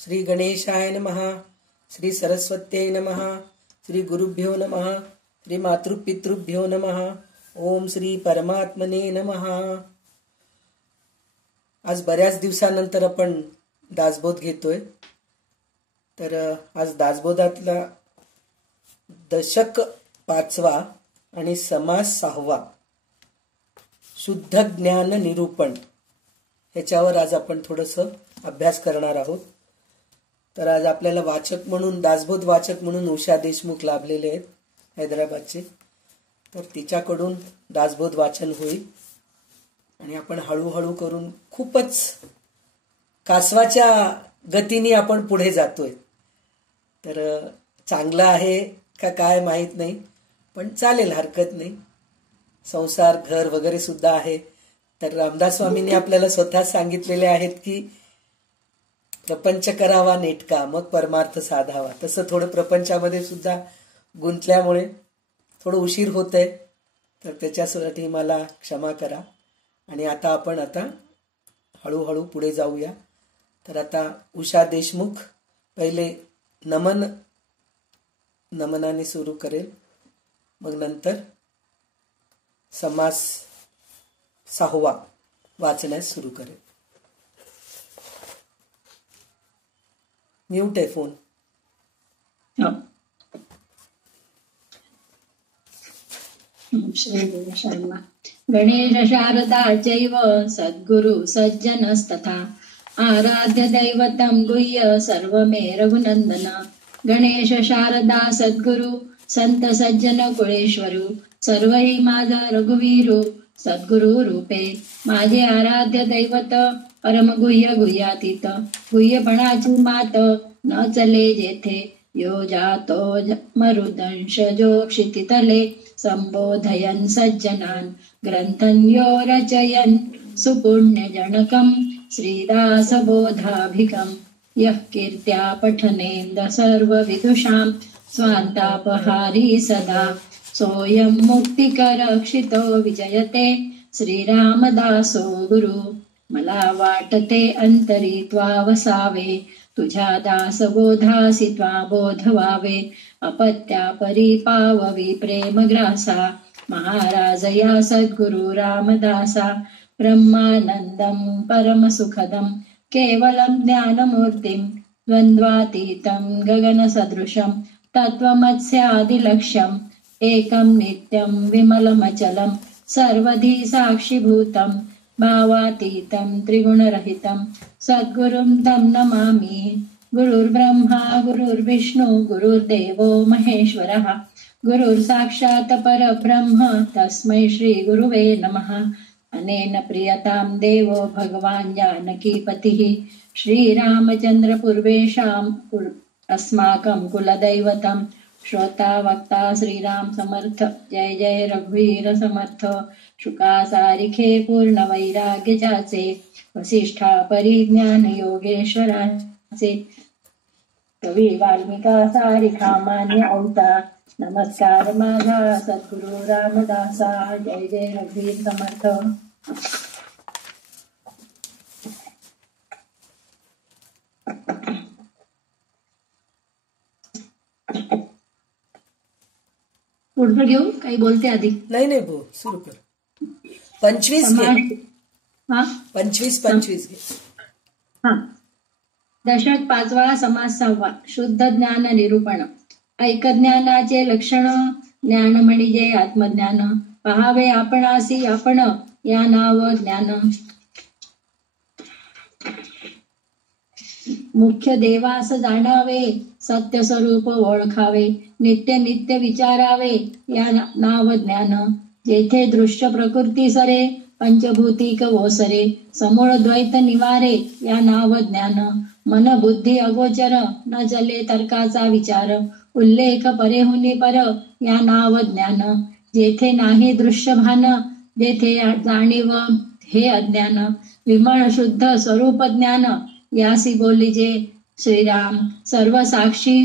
श्री गणेशाय नमः, श्री सरस्वत्यै नमः, श्री गुरुभ्यो नमः, श्री मातृपितृभ्यो नमः, ओम श्री परमात्मने नमः. आज बऱ्याच दिवसानंतर आपण दासबोध घेतोय. तर आज दासबोधातला दशक 5वा आणि समास 6वा शुद्ध ज्ञान निरूपण ह्याच्यावर आज आपण थोडंसं अभ्यास करणार आहोत. तर आज आपल्याला वाचक म्हणून, दासबोध वाचक म्हणून उषा देशमुख लाभलेले आहेत हैदराबादचे. तर तिच्याकडून दासबोध वाचन होईल आणि आपण हळूहळू करून खूपच कासवाच्या गतीने आपण पुढे जातोय. तर चांगलं आहे का काय माहीत नाही, पण चालेल, हरकत नाही. संसार, घर वगैरे सुद्धा आहे. तर रामदास स्वामींनी आपल्याला स्वतः सांगितलेले आहेत की प्रपंच करावा नेटका, मग परमार्थ साधावा. तसं थोडं प्रपंचामध्ये सुद्धा गुंतल्यामुळे थोडं उशीर होतंय, तर त्याच्यासाठी मला क्षमा करा. आणि आपण हळूहळू पुढे जाऊया. तर आता उषा देशमुख पहिले नमनाने सुरू करेल, मग नंतर समास 6वा वाचण्यास सुरू करेल. म्यूट आहे फोन. गणेश शारदा चैव सद्गुरु सज्जनस्तथा आराध्य दैवतं गुह्य सर्वमे रघुनंदन. गणेश शारदा सद्गुरु संत सज्जन कुळेश्वरू सर्वही माझा रघुवीरू सद्गुरु रूपे. माझे आराध्य दैवत परम गुह्य गुह्यातीत गुह्यपणाची मात न चले जेथे. यो जातो मरुदंश जो क्षितितले संबोधयन् सज्जनान् ग्रंथन् यो रचयन् सुपुण्यजनकं श्रीदासबोधाभिकं. यः कीर्त्या पठनेन्द सर्वविदुषां स्वान्तापहारी सदा सोऽयं मुक्तिकरक्षितो विजयते श्रीरामदासो गुरु. मला वाटते अंतरी त्वा वसावे तुझ्या दासबोधासी त्वा बोध व्हावे. अपत्या परिपाववी प्रेमग्रासा महाराज या सद्गुरु रामदासा. ब्रह्मानंदं परमसुखदं केवलं ज्ञानमूर्तिं द्वन्द्वातीतं गगनसदृशं तत्त्वमस्यादिलक्ष्यम् एकं नित्यं विमलमचलं सर्वधी साक्षिभूतं भावातीतं त्रिगुणरहितं सद्गुरुं तं नमामि. गुरुर्ब्रह्मा गुरुर्विष्णु गुरुर्देवो महेश्वरः गुरुर्साक्षात् परब्रह्म तस्मै श्री गुरुवे नमः. अनेन प्रियतां देवो भगवान् जानकीपतिः श्रीरामचन्द्र पूर्वेषाम् अस्माकं कुलदैवतं. श्रोता वक्ता श्रीराम समर्थ. जय जय रघुवीर समर्थ. शुका सारिखे पूर्ण वैराग्य जाचे वसिष्ठा परिज्ञान योगेश्वराचे. कवी वाल्मिका सारिखा मान्य औता. नमस्कार माझा सद्गुरु रामदासा. जय जय रघुवीर समर्थ. पुढचं घेऊ, काही बोलते आधी? नाही भाऊ, सुरू कर. 25 घे. दशक 5वा समास 6वा शुद्ध ज्ञान निरूपण. ऐक ज्ञानाचे लक्षण ज्ञान म्हणजे आत्मज्ञान. पहावे आपणासी आपण या नाव ज्ञान. मुख्य देवास जाणावे सत्य स्वरूप ओळखावे. नित्य नित्य विचारावे या नाव ज्ञान. जेथे दृश्य प्रकृती सरे पंचभूतिक ओसरे समूळ द्वैत निवारे या नाव ज्ञान. मन बुद्धी अगोचर न चले तर्काचा विचार उल्लेख परेहुनी पर या नाव ज्ञान. जेथे नाही दृश्य भान जेथे जाणीव हे अज्ञान. विमळ शुद्ध स्वरूप ज्ञान यासी बोलिजे श्रीराम. सर्व साक्षी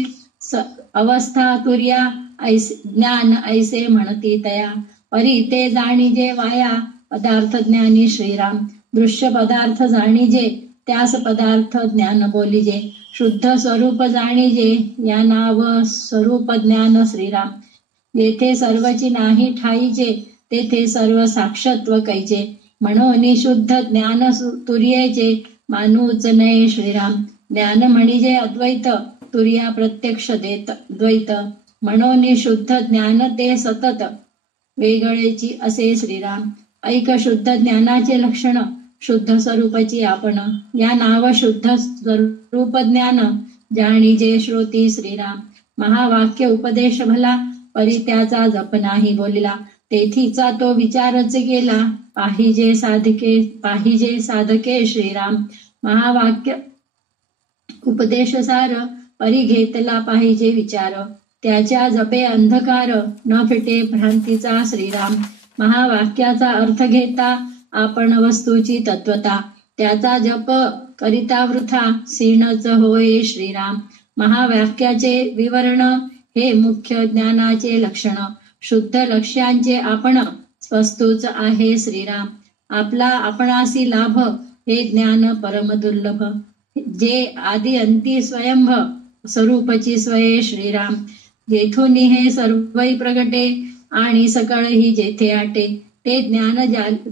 अवस्था तुर्या ज्ञान ऐसे म्हणती तया. परी ते जाणीजे वाया पदार्थ ज्ञानी श्रीराम. दृश्य पदार्थ जाणीजे त्यास पदार्थ ज्ञान बोलिजे. शुद्ध स्वरूप जाणीजे, या नाव स्वरूप ज्ञान श्रीराम. जेथे सर्वची नाही ठाईजे, तेथे सर्व साक्षत्व कैचे. म्हणून शुद्ध ज्ञान तुर्याचे, मानूच नये श्रीराम. ज्ञान म्हणजे अद्वैत, तुर्या प्रत्यक्ष देत द्वैत. म्हणून शुद्ध ज्ञान ते सतत, वेगळेची असे श्रीराम. ऐक शुद्ध ज्ञानाचे लक्षण, शुद्ध स्वरूपाची आपण. या नाव शुद्ध स्वरूप ज्ञान, जाणीजे श्रोती श्रीराम. महावाक्य उपदेश भला, परी त्याचा जप नाही बोलिला. तेथीचा तो विचारच केला, पाहिजे साधके श्रीराम. महावाक्य उपदेश सार, परी घेतला पाहिजे विचार. त्याच्या जपे अंधकार, न फिटे भ्रांतीचा श्रीराम. महावाक्याचा अर्थ घेता, आपण वस्तूची तत्वता. त्याचा जप करिता वृथा, सीणच होय श्रीराम. महावाक्याचे विवरण, हे मुख्य ज्ञानाचे लक्षण. शुद्ध लक्ष्यांचे आपण, वस्तूच आहे श्रीराम. आपला आपणासी लाभ, हे ज्ञान परम दुर्लभ. जे आदि अंती स्वयंभ, स्वरूपची स्वये श्रीराम. जेथून हे सर्वही प्रगटे, आणि सकळही जेथे आटे. ते ज्ञान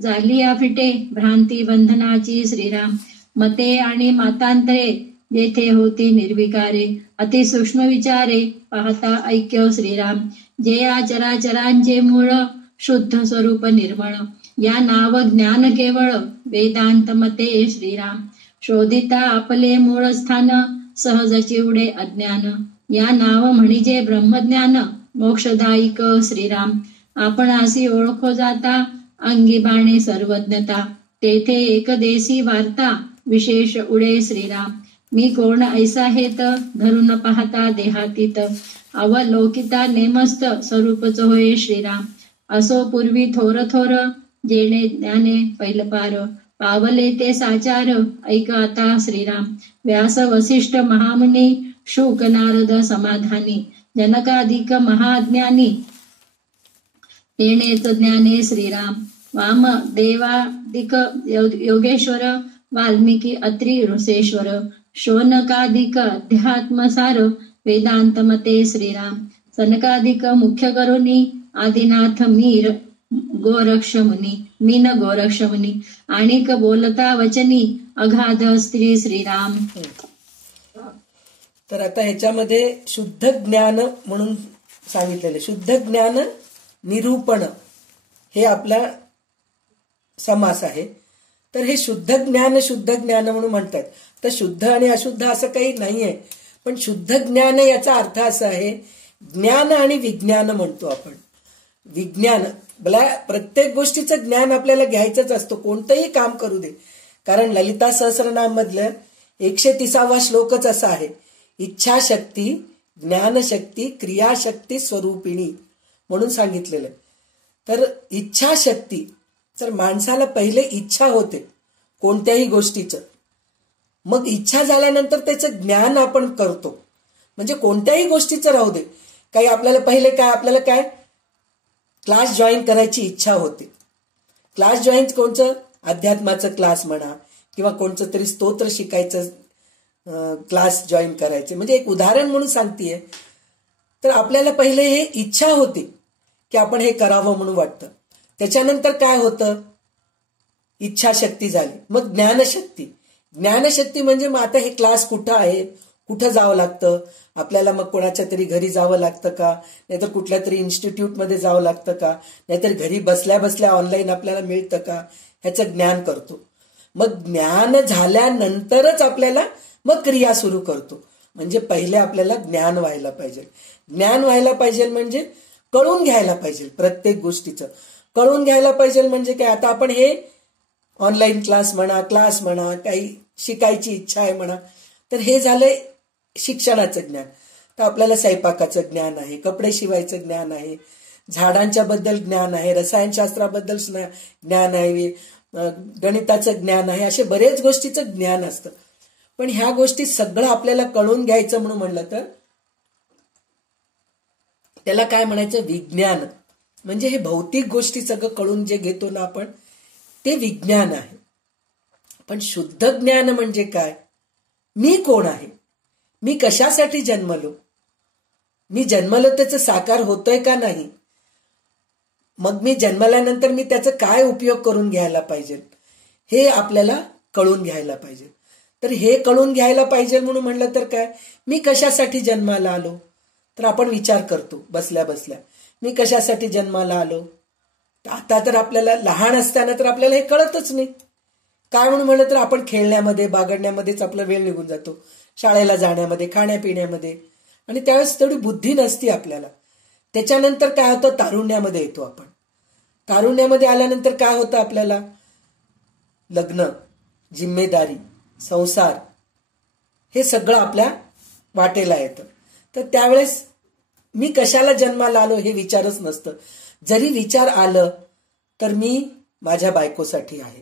जालिया फिटे, भ्रांती बंधनाची श्रीराम. मते आणि मतांतरे, जेथे होती निर्विकारे. अतिसूक्ष्म विचारे, पाहता ऐक्य श्रीराम. जे या चराचरांचे मूळ, शुद्ध स्वरूप निर्मळ. या नाव ज्ञान केवळ, वेदांत मते श्रीराम. शोधिता आपले मूळ स्थान, सहज चिवडे अज्ञान. या नाव म्हणजे ब्रह्मज्ञान, मोक्षदायिक श्रीराम. आपणासी ओळखो जाता, अंगी बाणे सर्वज्ञता. तेथे एकदेशी वार्ता, विशेष उडे श्रीराम. मी कोण ऐसा हेत, धरून पाहता देहातीत. अवलोकिता नेमस्त, स्वरूपच होय श्रीराम. असो पूर्वी थोर थोर, जेणे ज्ञाने पैलपार. पावले ते साचार, ऐक आता श्रीराम. व्यास वसिष्ठ महामुनी, शुक नारद समाधानी. जनकाधिक महाज्ञानी, येणेच ज्ञाने श्रीराम. वाम देवादिक योगेश्वर, वाल्मिकी अत्री ऋषेश्वर. शोनकाधिक अध्यात्मसार, वेदांत मते श्रीराम. सनकाधिक मुख्य करुणी, आदिनाथ मीन गोरक्ष मुनी. आणिक बोलता वचनी, अगाध स्त्री श्रीराम. तर आता ह्याच्यामध्ये शुद्ध ज्ञान म्हणून सांगितलेले. शुद्ध ज्ञान निरूपण हे आपला समास आहे. तर हे शुद्ध ज्ञान म्हणून म्हणतात. तर शुद्ध आणि अशुद्ध असं काही नाहीये, पण शुद्ध ज्ञान याचा अर्थ असा आहे, ज्ञान आणि विज्ञान म्हणतो आपण. विज्ञान प्रत्येक गोष्टीचं ज्ञान आपल्याला घ्यायचंच असतं, कोणतंही काम करू दे. कारण ललिता सहस्रनाम मधलं 130वा श्लोकच असा आहे, इच्छाशक्ती ज्ञानशक्ती क्रियाशक्ती स्वरूपिणी म्हणून सांगितलेलं. तर इच्छाशक्ती, तर माणसाला पहिले इच्छा होते कोणत्याही गोष्टीचं, मग इच्छा झाल्यानंतर त्याचं ज्ञान आपण करतो. म्हणजे कोणत्याही गोष्टीचं राहू दे, काही आपल्याला पहिले आपल्याला क्लास जॉईन करायची इच्छा होते. क्लास जॉईन कोणचं, अध्यात्माचं क्लास म्हणा, किंवा कोणचं तरी स्तोत्र शिकायचं क्लास जॉईन करायचे. म्हणजे एक उदाहरण म्हणून सांगतेय. तर आपल्याला पहिले हे इच्छा होती की आपण हे करावं म्हणून वाटतं. त्याच्यानंतर काय होतं, इच्छाशक्ती झाली, मग ज्ञानशक्ती. ज्ञानशक्ती म्हणजे मग आता हे क्लास कुठं आहे, कुठं जावं लागतं आपल्याला, मग कोणाच्या तरी घरी जावं लागतं का, नाहीतर कुठल्या तरी इन्स्टिट्यूटमध्ये जावं लागतं का, नाहीतर घरी बसल्या बसल्या ऑनलाईन आपल्याला मिळतं का, ह्याचं ज्ञान करतो. मग ज्ञान झाल्यानंतरच आपल्याला मग क्रिया सुरू करतो. म्हणजे पहिले आपल्याला ज्ञान व्हायला पाहिजे. ज्ञान व्हायला पाहिजे म्हणजे कळून घ्यायला पाहिजे, प्रत्येक गोष्टीचं कळून घ्यायला पाहिजे. म्हणजे काय, आता आपण हे ऑनलाईन क्लास म्हणा, काही शिकायची इच्छा आहे म्हणा, तर हे झालंय शिक्षणाचं ज्ञान. तर आपल्याला स्वयंपाकाचं ज्ञान आहे, कपडे शिवायचं ज्ञान आहे, झाडांच्या बद्दल ज्ञान आहे, रसायनशास्त्राबद्दल ज्ञान आहे, गणिताचं ज्ञान आहे, असे बरेच गोष्टीचं ज्ञान असतं. पण ह्या गोष्टी सगळं आपल्याला कळून घ्यायचं म्हणून म्हणलं तर त्याला काय म्हणायचं, विज्ञान. म्हणजे हे भौतिक गोष्टी सगळं कळून जे घेतो ना आपण, ते विज्ञान आहे. पण शुद्ध ज्ञान म्हणजे काय? मी कोण आहे, मी कशासाठी जन्मलो, मी जन्मलो त्याचं साकार होतोय का नाही, मग मी जन्मल्यानंतर मी त्याचा काय उपयोग करून घ्यायला पाहिजे, हे आपल्याला कळून घ्यायला पाहिजे. तर हे कळून घ्यायला पाहिजे म्हणून म्हणलं तर काय, मी कशासाठी जन्माला आलो, तर आपण विचार करतो बसल्या बसल्या, मी कशासाठी जन्माला आलो. आता तर आपल्याला लहान असताना तर आपल्याला हे कळतच नाही. काय म्हणून म्हणलं तर आपण खेळण्यामध्ये बागडण्यामध्येच आपला वेळ निघून जातो, शाळेला जाण्यामध्ये, खाण्यापिण्यामध्ये, आणि त्यावेळेस तेवढी बुद्धी नसती आपल्याला. त्याच्यानंतर काय होतं, तारुण्यामध्ये येतो आपण. तारुण्यामध्ये आल्यानंतर काय होतं, आपल्याला लग्न, जिम्मेदारी, संसार हे सगळं आपल्या वाटेला येतं. तर त्यावेळेस मी कशाला जन्माला आलो हे विचारच नसतं. जरी विचार आलं तर मी माझ्या बायकोसाठी आहे,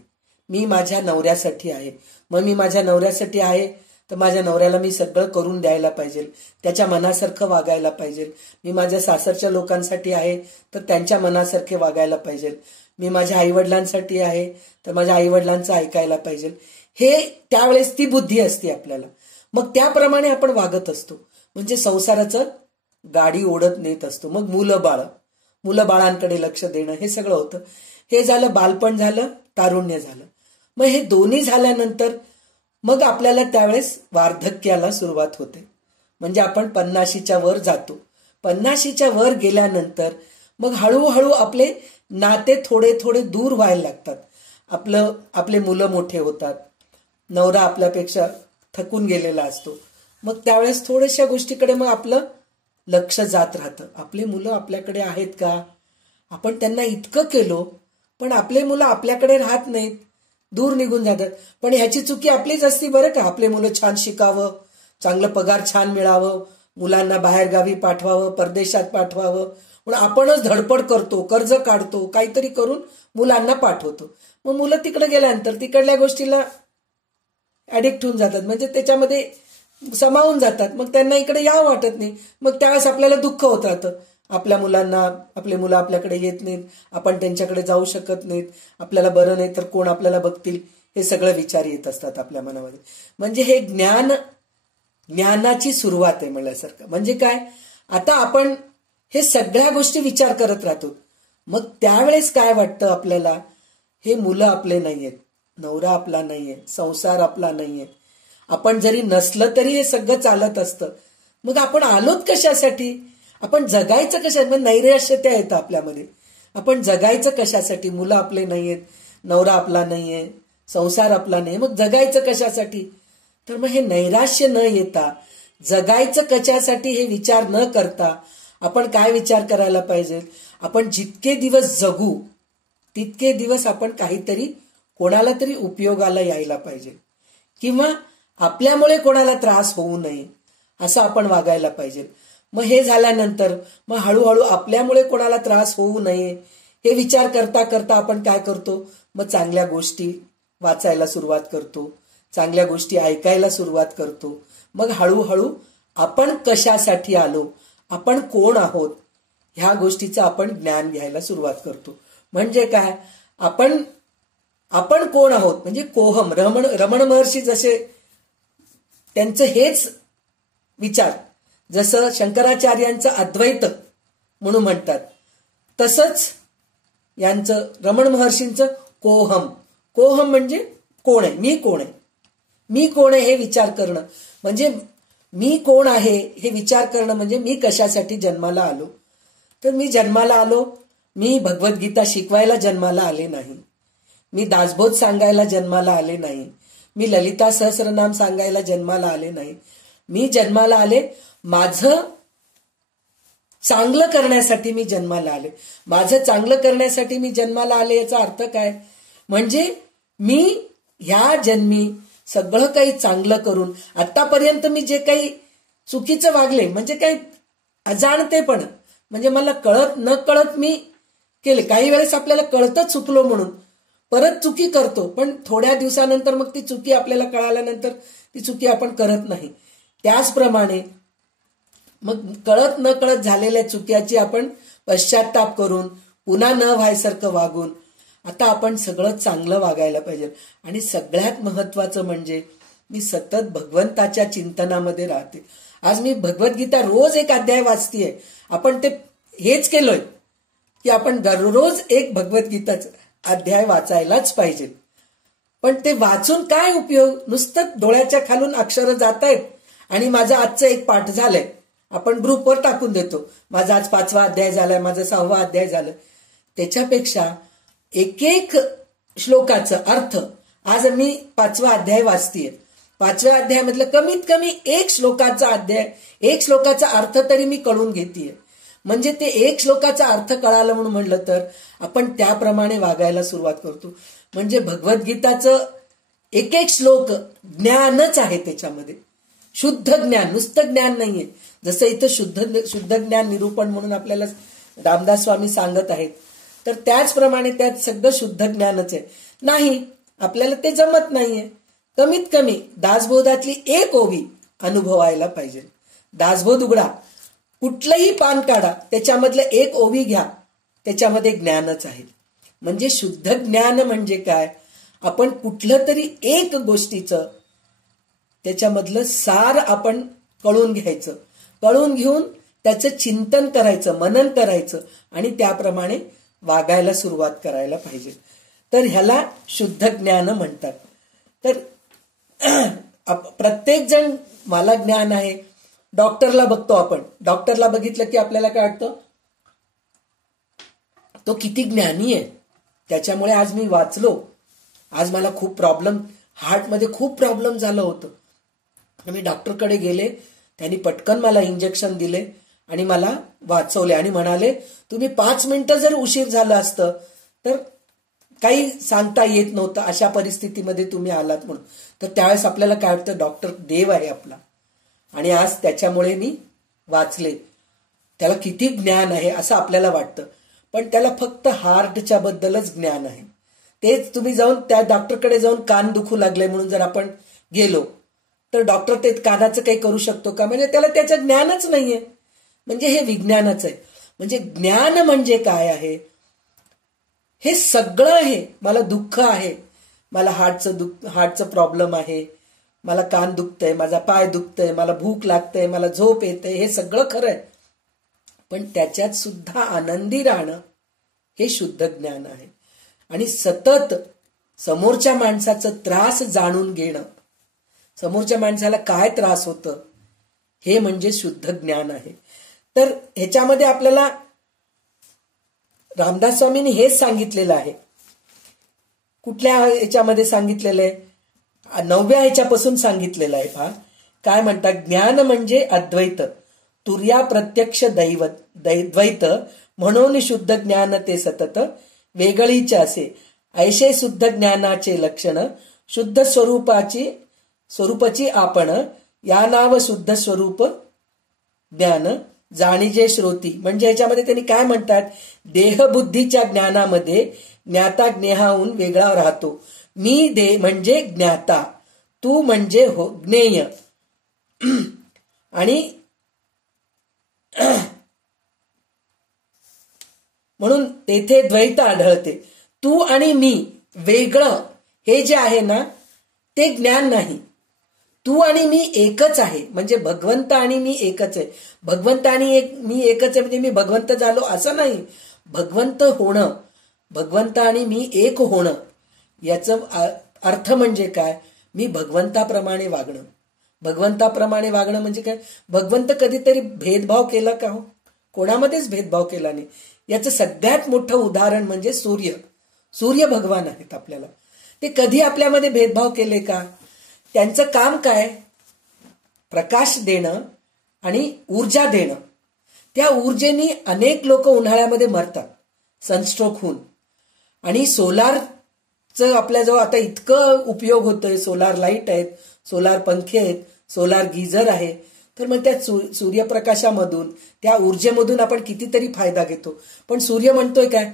मी माझ्या नवऱ्यासाठी आहे. मग मी माझ्या नवऱ्यासाठी आहे तर माझ्या नवऱ्याला मी सगळं करून द्यायला पाहिजे, त्याच्या मनासारखं वागायला पाहिजे. मी माझ्या सासरच्या लोकांसाठी आहे तर त्यांच्या मनासारखे वागायला पाहिजे. मी माझ्या आईवडिलांसाठी आहे तर माझ्या आईवडिलांचं ऐकायला पाहिजे. हे त्यावेळेस ती बुद्धी असते आपल्याला. मग त्याप्रमाणे आपण वागत असतो. म्हणजे संसाराचं गाडी ओढत नेत असतो. मग मुलं बाळांकडे लक्ष देणं हे सगळं होतं. हे झालं, बालपण झालं, तारुण्य झालं. मग हे दोन्ही झाल्यानंतर मग आपल्याला त्यावेळेस वार्धक्याला सुरुवात होते. म्हणजे आपण 50च्या वर जातो. 50च्या वर गेल्यानंतर मग हळूहळू आपले नाते थोडे थोडे दूर व्हायला लागतात. आपले मुलं मोठे होतात, नवरा आपल्यापेक्षा थकून गेलेला असतो. मग त्यावेळेस थोड्याशा गोष्टीकडे मग आपलं लक्ष जात राहतं. आपली मुलं आपल्याकडे आहेत का, आपण त्यांना इतकं केलो पण आपले मुलं आपल्याकडे राहत नाहीत, दूर निघून जातात. पण ह्याची चुकी आपलीच असती बरं का. आपले मुलं छान शिकावं, चांगलं पगार छान मिळावं, मुलांना बाहेरगावी पाठवावं, परदेशात पाठवावं, म्हणून आपणच धडपड करतो, कर्ज काढतो, काहीतरी करून मुलांना पाठवतो. मग मुलं तिकडे गेल्यानंतर तिकडल्या गोष्टीला ऍडिक्ट होऊन जातात, म्हणजे त्याच्यामध्ये समावून जातात. मग त्यांना इकडे यावं वाटत नाही. मग त्यावेळेस आपल्याला दुःख होत राहतं. आपले मुलं आपल्याकडे येत नाहीत, आपण त्यांच्याकडे जाऊ शकत नाहीत, आपल्याला बरं नाही तर कोण आपल्याला बघतील, हे सगळे विचार येत असतात आपल्या मनामध्ये. म्हणजे हे ज्ञानाची सुरुवात आहे म्हणल्यासारखं. म्हणजे काय, आता आपण हे सगळ्या गोष्टी विचार करत राहतो. मग त्यावेळेस काय वाटतं आपल्याला, हे मुलं आपले नाहीयेत, नवरा आपला नाहीये, संसार आपला नाहीये, आपण जरी नसलं तरी हे सगळं चालत असतं. मग आपण आलोत कशासाठी, आपण जगायचं कशासाठी, नैराश्यता येतं आपल्यामध्ये. आपण जगायचं कशासाठी, मुलं आपले नाहीयेत, नवरा आपला नाहीये, संसार आपला नाही, मग जगायचं कशासाठी. तर मग हे नैराश्य न येता जगायचं कशासाठी हे विचार न करता आपण काय विचार करायला पाहिजे, आपण जितके दिवस जगू तितके दिवस आपण काहीतरी कोणाला तरी उपयोगाला यायला पाहिजे, किंवा आपल्यामुळे कोणाला त्रास होऊ नये असं आपण वागायला पाहिजे. मग हे झाल्यानंतर मग हळूहळू आपल्यामुळे कोणाला त्रास होऊ नये हे विचार करता करता आपण काय करतो, मग चांगल्या गोष्टी वाचायला सुरुवात करतो, चांगल्या गोष्टी ऐकायला सुरुवात करतो. मग हळूहळू आपण कशासाठी आलो, आपण कोण आहोत, ह्या गोष्टीचं आपण ज्ञान घ्यायला सुरुवात करतो. म्हणजे काय, आपण कोण आहोत, म्हणजे कोहम. रमण महर्षी जसे त्यांचं हेच विचार, जसं शंकराचार्यांचं अद्वैत म्हणून म्हणतात, तसंच यांचं रमण महर्षींचं कोहम म्हणजे कोण आहे, मी कोण आहे, मी कोण आहे हे विचार करणं. म्हणजे मी कोण आहे हे विचार करणं म्हणजे मी कशासाठी जन्माला आलो. तर मी जन्माला आलो, मी भगवद्गीता शिकवायला जन्माला आले नाही, मी दासबोध सांगायला जन्माला आले नाही, मी ललिता सहस्रनाम सांगायला जन्माला आले नाही. मी जन्माला आले माझं चांगलं करण्यासाठी मी जन्माला आले. माझं चांगलं करण्यासाठी मी जन्माला आले याचा अर्थ काय, म्हणजे मी ह्या जन्मी सगळं काही चांगलं करून, आतापर्यंत मी जे काही चुकीचं वागले, म्हणजे काही अजाणतेपण, म्हणजे मला कळत न कळत मी केले. काही वेळेस आपल्याला कळतं चुकलो म्हणून परत चुकी करतो, पण थोड्या दिवसानंतर मग ती चुकी आपल्याला कळाल्यानंतर ती चुकी आपण करत नाही. त्याचप्रमाणे मग कळत न कळत झालेल्या चुक्याची आपण पश्चाताप करून पुन्हा न व्हायसारखं वागून आता आपण सगळं चांगलं वागायला पाहिजे. आणि सगळ्यात महत्वाचं म्हणजे मी सतत भगवंताच्या चिंतनामध्ये राहते. आज मी भगवद्गीता रोज एक अध्याय वाचतेय. आपण ते हेच केलोय की आपण दररोज एक भगवद्गीताचा अध्याय वाचायलाच पाहिजे. पण ते वाचून काय उपयोग? नुसतं डोळ्याच्या खालून अक्षरं जात आहेत आणि माझं आजचं एक पाठ झालंय, आपण ग्रुपवर टाकून देतो, माझा आज 5वा अध्याय झालाय, माझा 6वा अध्याय झालं. त्याच्यापेक्षा एक एक श्लोकाचं अर्थ, आज मी 5वा अध्याय वाचतेय, 5व्या अध्यायामधलं कमीत कमी एक श्लोकाचा अर्थ तरी मी कळून घेतेय. म्हणजे ते एक श्लोकाचा अर्थ कळालं म्हणून म्हणलं तर आपण त्याप्रमाणे वागायला सुरुवात करतो. म्हणजे भगवद्गीताचं एक एक श्लोक ज्ञानच आहे. त्याच्यामध्ये शुद्ध ज्ञान, नुसतं ज्ञान नाहीये. जसं इथं शुद्ध ज्ञान निरूपण म्हणून आपल्याला रामदास स्वामी सांगत आहेत, तर त्याचप्रमाणे त्यात सगळं शुद्ध ज्ञानच आहे. नाही, आपल्याला ते जमत नाहीये. कमीत कमी दासबोधातली एक ओवी अनुभवायला पाहिजे. दासबोध उघडा, कुठलंही पान काढा, त्याच्यामधलं एक ओवी घ्या, त्याच्यामध्ये ज्ञानच आहे. म्हणजे शुद्ध ज्ञान म्हणजे काय? आपण कुठलं तरी एक गोष्टीचं त्याच्यामधलं सार आपण कळून घ्यायचं, कळून घेऊन त्याचं चिंतन करायचं, मनन करायचं आणि त्याप्रमाणे वागायला सुरुवात करायला पाहिजे. तर ह्याला शुद्ध ज्ञान म्हणतात. तर प्रत्येक जण मला ज्ञान आहे, डॉक्टरला बघतो आपण, डॉक्टरला बघितलं की आपल्याला काय वाटतं? तो किती ज्ञानी आहे. त्याच्यामुळे आज मी वाचलो, आज मला खूप प्रॉब्लेम, हार्टमध्ये खूप प्रॉब्लेम झालं होतं, मी डॉक्टरकडे गेले, त्यांनी पटकन मला इंजेक्शन दिले आणि मला वाचवले आणि म्हणाले तुम्ही 5 मिनिटं जर उशीर झालं असतं तर काही सांगता येत नव्हतं, अशा परिस्थितीमध्ये तुम्ही आलात म्हणून. तर त्यावेळेस आपल्याला काय वाटतं? डॉक्टर देव आहे आपला, आणि आज त्याच्यामुळे मी वाचले. त्याला किती ज्ञान आहे असं आपल्याला वाटतं, पण त्याला फक्त हार्टच्या बद्दलच ज्ञान आहे. तेच तुम्ही जाऊन त्या डॉक्टरकडे जाऊन कान दुखू लागले म्हणून जर आपण गेलो तर डॉक्टर ते कानाचं काही करू शकतो का? म्हणजे त्याला त्याचं ज्ञानच नाहीये. म्हणजे हे विज्ञानच आहे. म्हणजे ज्ञान म्हणजे काय आहे? हे सगळं आहे. मला दुःख आहे, मला हार्टचं प्रॉब्लेम आहे, मला कान दुखतंय, माझा पाय दुखतंय, मला भूक लागतंय, मला झोप येते, हे सगळं खरं आहे. पण त्याच्यात सुद्धा आनंदी राहणं हे शुद्ध ज्ञान आहे. आणि सतत समोरच्या माणसाचं त्रास जाणून घेणं, समोरच्या माणसाला काय त्रास होतं हे म्हणजे शुद्ध ज्ञान आहे. तर ह्याच्यामध्ये आपल्याला रामदास स्वामींनी हेच सांगितलेलं आहे. कुठल्या ह्याच्यामध्ये सांगितलेलं आहे? 9व्या ह्याच्यापासून सांगितलेलं आहे. पहा काय म्हणतात? ज्ञान म्हणजे अद्वैत, तुर्या प्रत्यक्ष द्वैत म्हणून शुद्ध ज्ञान ते सतत वेगळीचे असे. ऐशे शुद्ध ज्ञानाचे लक्षण, शुद्ध स्वरूपाची आपण, या नाव शुद्ध स्वरूप ज्ञान जाणीजे श्रोती. म्हणजे ह्याच्यामध्ये त्यांनी काय म्हणतात? देहबुद्धीच्या ज्ञानामध्ये ज्ञाता ज्ञेहाहून वेगळा राहतो. मी दे म्हणजे ज्ञाता, तू म्हणजे हो ज्ञेय, आणि म्हणून तेथे द्वैत आढळते. तू आणि मी वेगळं हे जे आहे ना ते ज्ञान नाही. तू आणि मी एकच आहे, म्हणजे भगवंत आणि मी एकच आहे. भगवंत आणि मी एकच आहे म्हणजे मी भगवंत झालो असं नाही. भगवंत होणं, भगवंत आणि मी एक होणं, याचा अर्थ म्हणजे काय? मी भगवंताप्रमाणे वागणं. भगवंताप्रमाणे वागणं म्हणजे काय? भगवंत कधीतरी भेदभाव केला का? हो, कोणामध्येच भेदभाव केला नाही. याचं सगळ्यात मोठं उदाहरण म्हणजे सूर्य भगवान आहेत आपल्याला. ते कधी आपल्यामध्ये भेदभाव केले का? त्यांचं काम काय? प्रकाश देणं आणि ऊर्जा देणं. त्या ऊर्जेने अनेक लोक उन्हाळ्यामध्ये मरतात सनस्ट्रोक होऊन. आणि सोलारचं आपल्याजवळ आता इतकं उपयोग होतोय. सोलार लाईट आहेत, सोलार पंखे आहेत, सोलार गीझर आहे. तर मग त्या सूर्यप्रकाशामधून, त्या ऊर्जेमधून आपण कितीतरी फायदा घेतो. पण सूर्य म्हणतोय काय?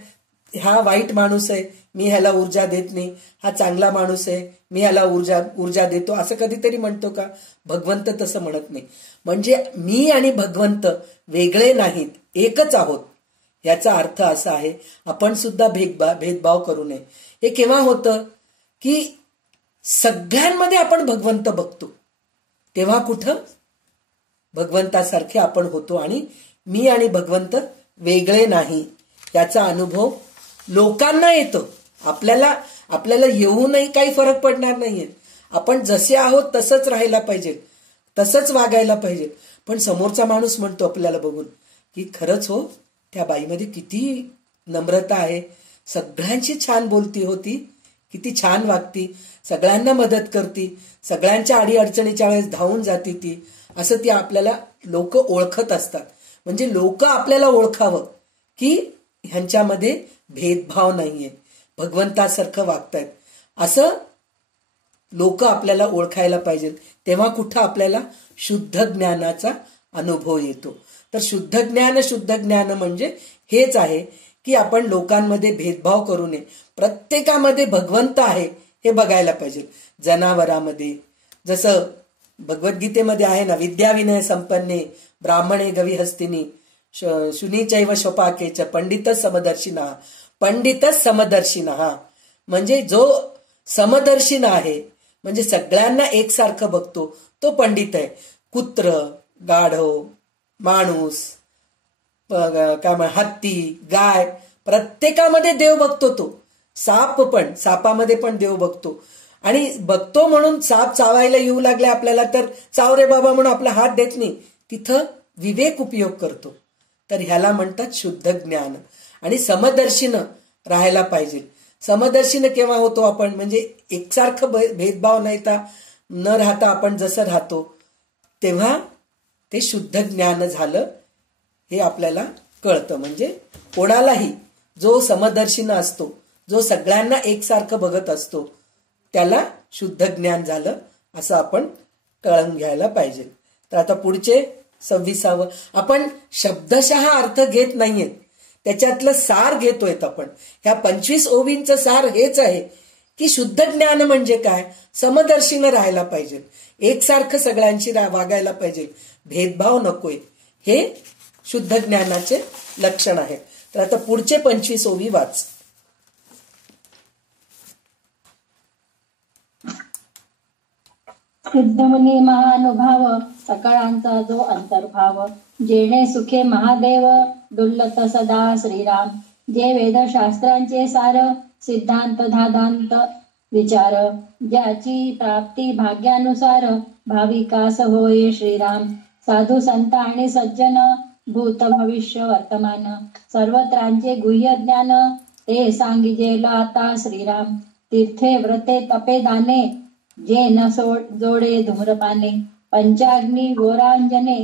हा वाईट माणूस आहे, मी ह्याला ऊर्जा देत नाही. हा चांगला माणूस आहे, मी ह्याला ऊर्जा देतो, असं कधीतरी म्हणतो का? भगवंत तसं म्हणत नाही. म्हणजे मी आणि भगवंत वेगळे नाहीत, एकच आहोत. याचा अर्थ असा आहे आपण सुद्धा भेदभाव करू नये. हे केव्हा होतं की सगळ्यांमध्ये आपण भगवंत बघतो, तेव्हा कुठं भगवंतासारखे आपण होतो आणि मी आणि भगवंत वेगळे नाही याचा अनुभव लोकांना येतो. आपल्याला येऊनही काही फरक पडणार नाहीये. आपण जसे आहोत तसंच राहायला पाहिजे, तसंच वागायला पाहिजे. पण समोरचा माणूस म्हणतो आपल्याला बघून की खरंच हो, त्या बाईमध्ये किती नम्रता आहे, सगळ्यांची छान बोलती होती, किती छान वागती, सगळ्यांना मदत करती, सगळ्यांच्या अडीअडचणीच्या वेळेस धावून जाती ती, असं ती आपल्याला लोक ओळखत असतात. म्हणजे लोक आपल्याला ओळखावं की ह्यांच्यामध्ये भेदभाव नाहीये, भगवंतासारखं वागतायत असं लोक आपल्याला ओळखायला पाहिजे. तेव्हा कुठं आपल्याला शुद्ध ज्ञानाचा अनुभव येतो. तर शुद्ध ज्ञान म्हणजे हेच आहे की आपण लोकांमध्ये भेदभाव करू नये. प्रत्येकामध्ये भगवंत आहे हे बघायला पाहिजे. जनावरांमध्ये जसं भगवद्गीतेमध्ये आहे ना, विद्या विनय संपन्ने ब्राह्मणे गवी हस्तिनी शुनीचैव शोपाकेच पंडितच समदर्शिना. म्हणजे जो समदर्शिन आहे म्हणजे सगळ्यांना एकसारखं बघतो तो पंडित आहे. कुत्र, गाढव, माणूस, हत्ती, गाय, प्रत्येकामध्ये देव बघतो तो. सापामध्ये पण देव बघतो. आणि बघतो म्हणून साप चावायला येऊ लागले आपल्याला तर चाव रे बाबा म्हणून आपला हात देत नाही, तिथं विवेक उपयोग करतो. तर ह्याला म्हणतात शुद्ध ज्ञान. आणि समदर्शीनं राहायला पाहिजे. समदर्शीनं केव्हा होतो आपण, म्हणजे एकसारखं भेदभाव न राहता आपण जसं राहतो तेव्हा ते शुद्ध ज्ञान झालं हे आपल्याला कळतं. म्हणजे कोणालाही जो समदर्शीनं असतो, जो सगळ्यांना एकसारखं बघत असतो, त्याला शुद्ध ज्ञान झालं असं आपण कळून घ्यायला पाहिजे. तर आता पुढचे 26वे आपण शब्दशः अर्थ घेत नाहीयेत, त्याच्यातलं सार घेतोय आपण. ह्या 25 ओवींचं सार हेच आहे की शुद्ध ज्ञान म्हणजे काय, समदर्शीनं राहायला पाहिजे, एकसारखं सगळ्यांशी वागायला पाहिजे, भेदभाव नकोय, हे शुद्ध ज्ञानाचे लक्षण आहे. तर आता पुढचे 25 ओवी वाच. सिद्धमुनी महानुभाव सकळांचा जो अंतर्भाव, जेणे सुखे महादेव डुल्लत सदा श्रीराम. जे वेदशास्त्रांचे सार सिद्धांत धादांत विचार, ज्याची प्राप्ती भाग्यानुसार भाविकास होय श्रीराम. साधू संत आणि सज्जन भूत भविष्य वर्तमान, सर्वत्रांचे गुह्य ज्ञान ते सांगिजेल आता श्रीराम. तीर्थे व्रते तपे दाने जे न जोडे धूम्रपाने, पंचाग्नी गोरांजने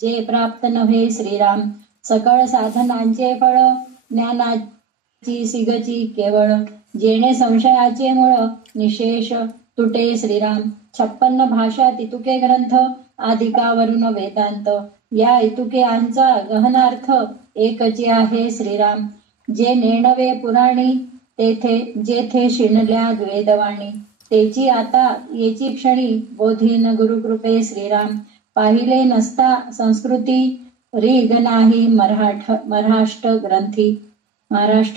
जे प्राप्त नव्हे श्रीराम. सकळ साधनांचे फळ ज्ञानाची सिगची केवळ, जेणे संशयाचे मूळ निशेष तुटे श्रीराम. 56 भाषा तितुके ग्रंथ आदिकावरून वेदांत, या इतुकेयांचा गहनार्थ एकची आहे श्रीराम. जे नेणवे पुराणी तेथे जेथे शिणल्या वेदवाणी, तेची आता येची क्षणी बोधीन गुरुकृपे श्रीराम. पाहिले नसता संस्कृती रीग नाही महाराष्ट्र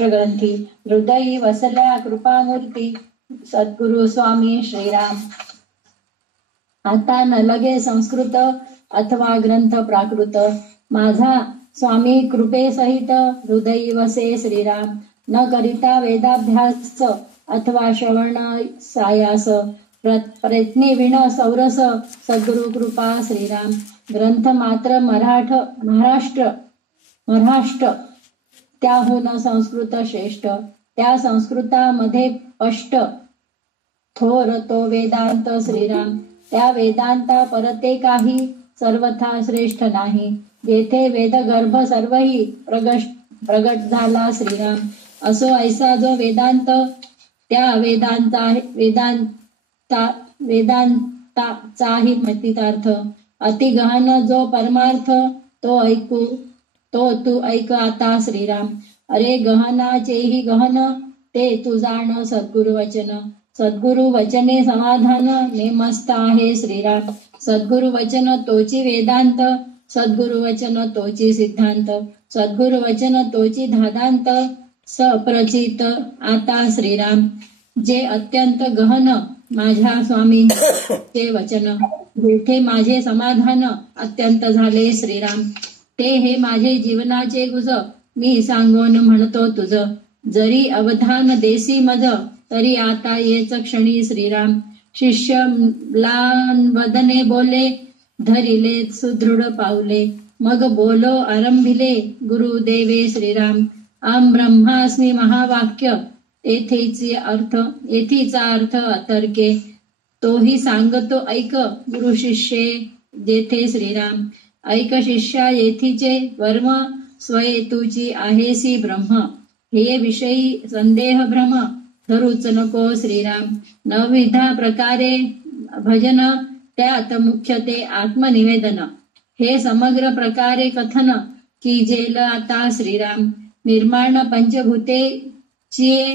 ग्रंथी, हृदयी वसल्या कृपामूर्ती सद्गुरु स्वामी श्रीराम. आता न लगे संस्कृत अथवा ग्रंथ प्राकृत, माझा स्वामी कृपे सहित हृदयी वसे श्रीराम. न करिता वेदाभ्यास अथवा श्रवण सायास, प्रयत्नी विण सौरस सद्गुरु कृपा श्रीराम. ग्रंथ मात्र महाराष्ट्र त्याहून संस्कृत श्रेष्ठ, त्या संस्कृतामध्ये स्पष्ट थोर तो वेदांत श्रीराम. त्या वेदांता परते काही सर्वथा श्रेष्ठ नाही, जेथे वेदगर्भ सर्वही प्रगट झाला श्रीराम. असो ऐसा जो वेदांत, त्या वेदांताचाही मतितार्थ, अति गहन जो परमार्थ तो तू ऐक आता श्रीराम. अरे गहनाचेही गहन ते तू जाण सद्गुरु वचन, सद्गुरु वचने समाधान नेमस्त आहे श्रीराम. सद्गुरु वचन तोची वेदांत, सद्गुरु वचन तोची सिद्धांत, सद्गुरु वचन तोची धादांत, सप्रचित आता श्रीराम. जे अत्यंत गहन माझ्या स्वामींचे वचन, जेथे माझे समाधान अत्यंत झाले श्रीराम. ते हे माझे जीवनाचे गुज, मी सांगून म्हणतो तुझ. जरी अवधान देसी मज, तरी आता येच क्षणी श्रीराम. शिष्य म्लान वदने बोले, धरिले सुदृढ पावले. मग बोलो आरंभिले, गुरुदेवे श्रीराम. आम ब्रह्मास्मी महावाक्य, येथीचा अर्थ अतर्के. तोही सांगतो ऐक, गुरु शिष्ये जेथे श्रीराम. ऐक शिष्या येथीचे वर्म, स्वयेतूची आहेसी ब्रह्म. हे विषयी संदेह भ्रम, धरूच नको श्रीराम. नवविधा प्रकारे भजन, त्यात मुख्य ते आत्मनिवेदन. हे समग्र प्रकारे कथन, की जेल आता श्रीराम. निर्माण पंचभूते चिये,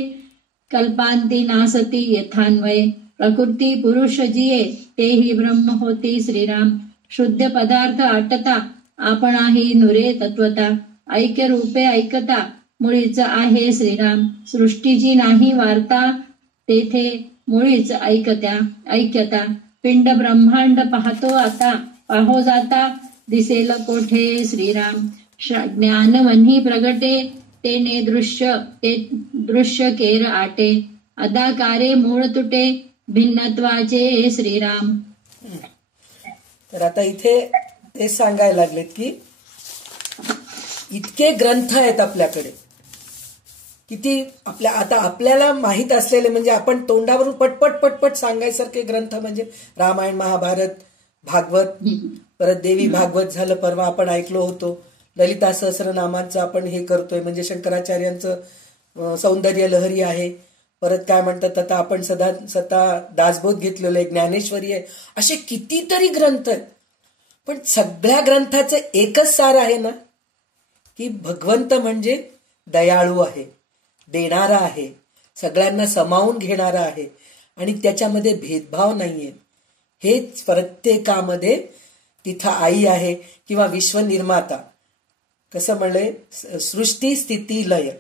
कल्पांती नासती यथान्वये. प्रकृती पुरुष जिये, तेही ब्रह्म होती श्रीराम. शुद्ध पदार्थ आटता, आपणाही नुरे तत्वता. ऐक्य रूपे ऐकता, मुळीच आहे श्रीराम. सृष्टीची नाही वार्ता, तेथे मुळीच ऐक्यता. पिंड ब्रह्मांड पाहतो आता, पाहो जाता दिसेल कोठे श्रीराम. ज्ञानवन्ही प्रगटे, तेने दृश्य केर आटे. अदाकारे मूळ तुटे, भिन्नत्वाचे श्रीराम. तर आता इथे ते सांगायला लागलेत की इतके ग्रंथ आहेत आपल्याकडे, किती आता आपल्याला माहित असलेले, म्हणजे आपण तोंडावरून पटपट सांगायसारखे ग्रंथ म्हणजे रामायण, महाभारत, भागवत, परत देवी भागवत झालं, परवा आपण ऐकलो होतो. ललिता सहस्रनामांचं आपण हे करतोय, म्हणजे शंकराचार्यांचं सौंदर्य लहरी आहे. परत काय म्हणतात, आता आपण स्वतः दासबोध घेतलेलं आहे, ज्ञानेश्वरी आहे. असे कितीतरी ग्रंथ आहेत. पण सगळ्या ग्रंथाचं एकच सार आहे ना, की भगवंत म्हणजे दयाळू आहे, देणारा आहे, सगळ्यांना सामावून घेणारा आहे आणि त्याच्यामध्ये भेदभाव नाहीये. हेच प्रत्येकामध्ये तिथं आई आहे किंवा विश्वनिर्माता. कसं म्हणलंय, सृष्टी स्थिती लय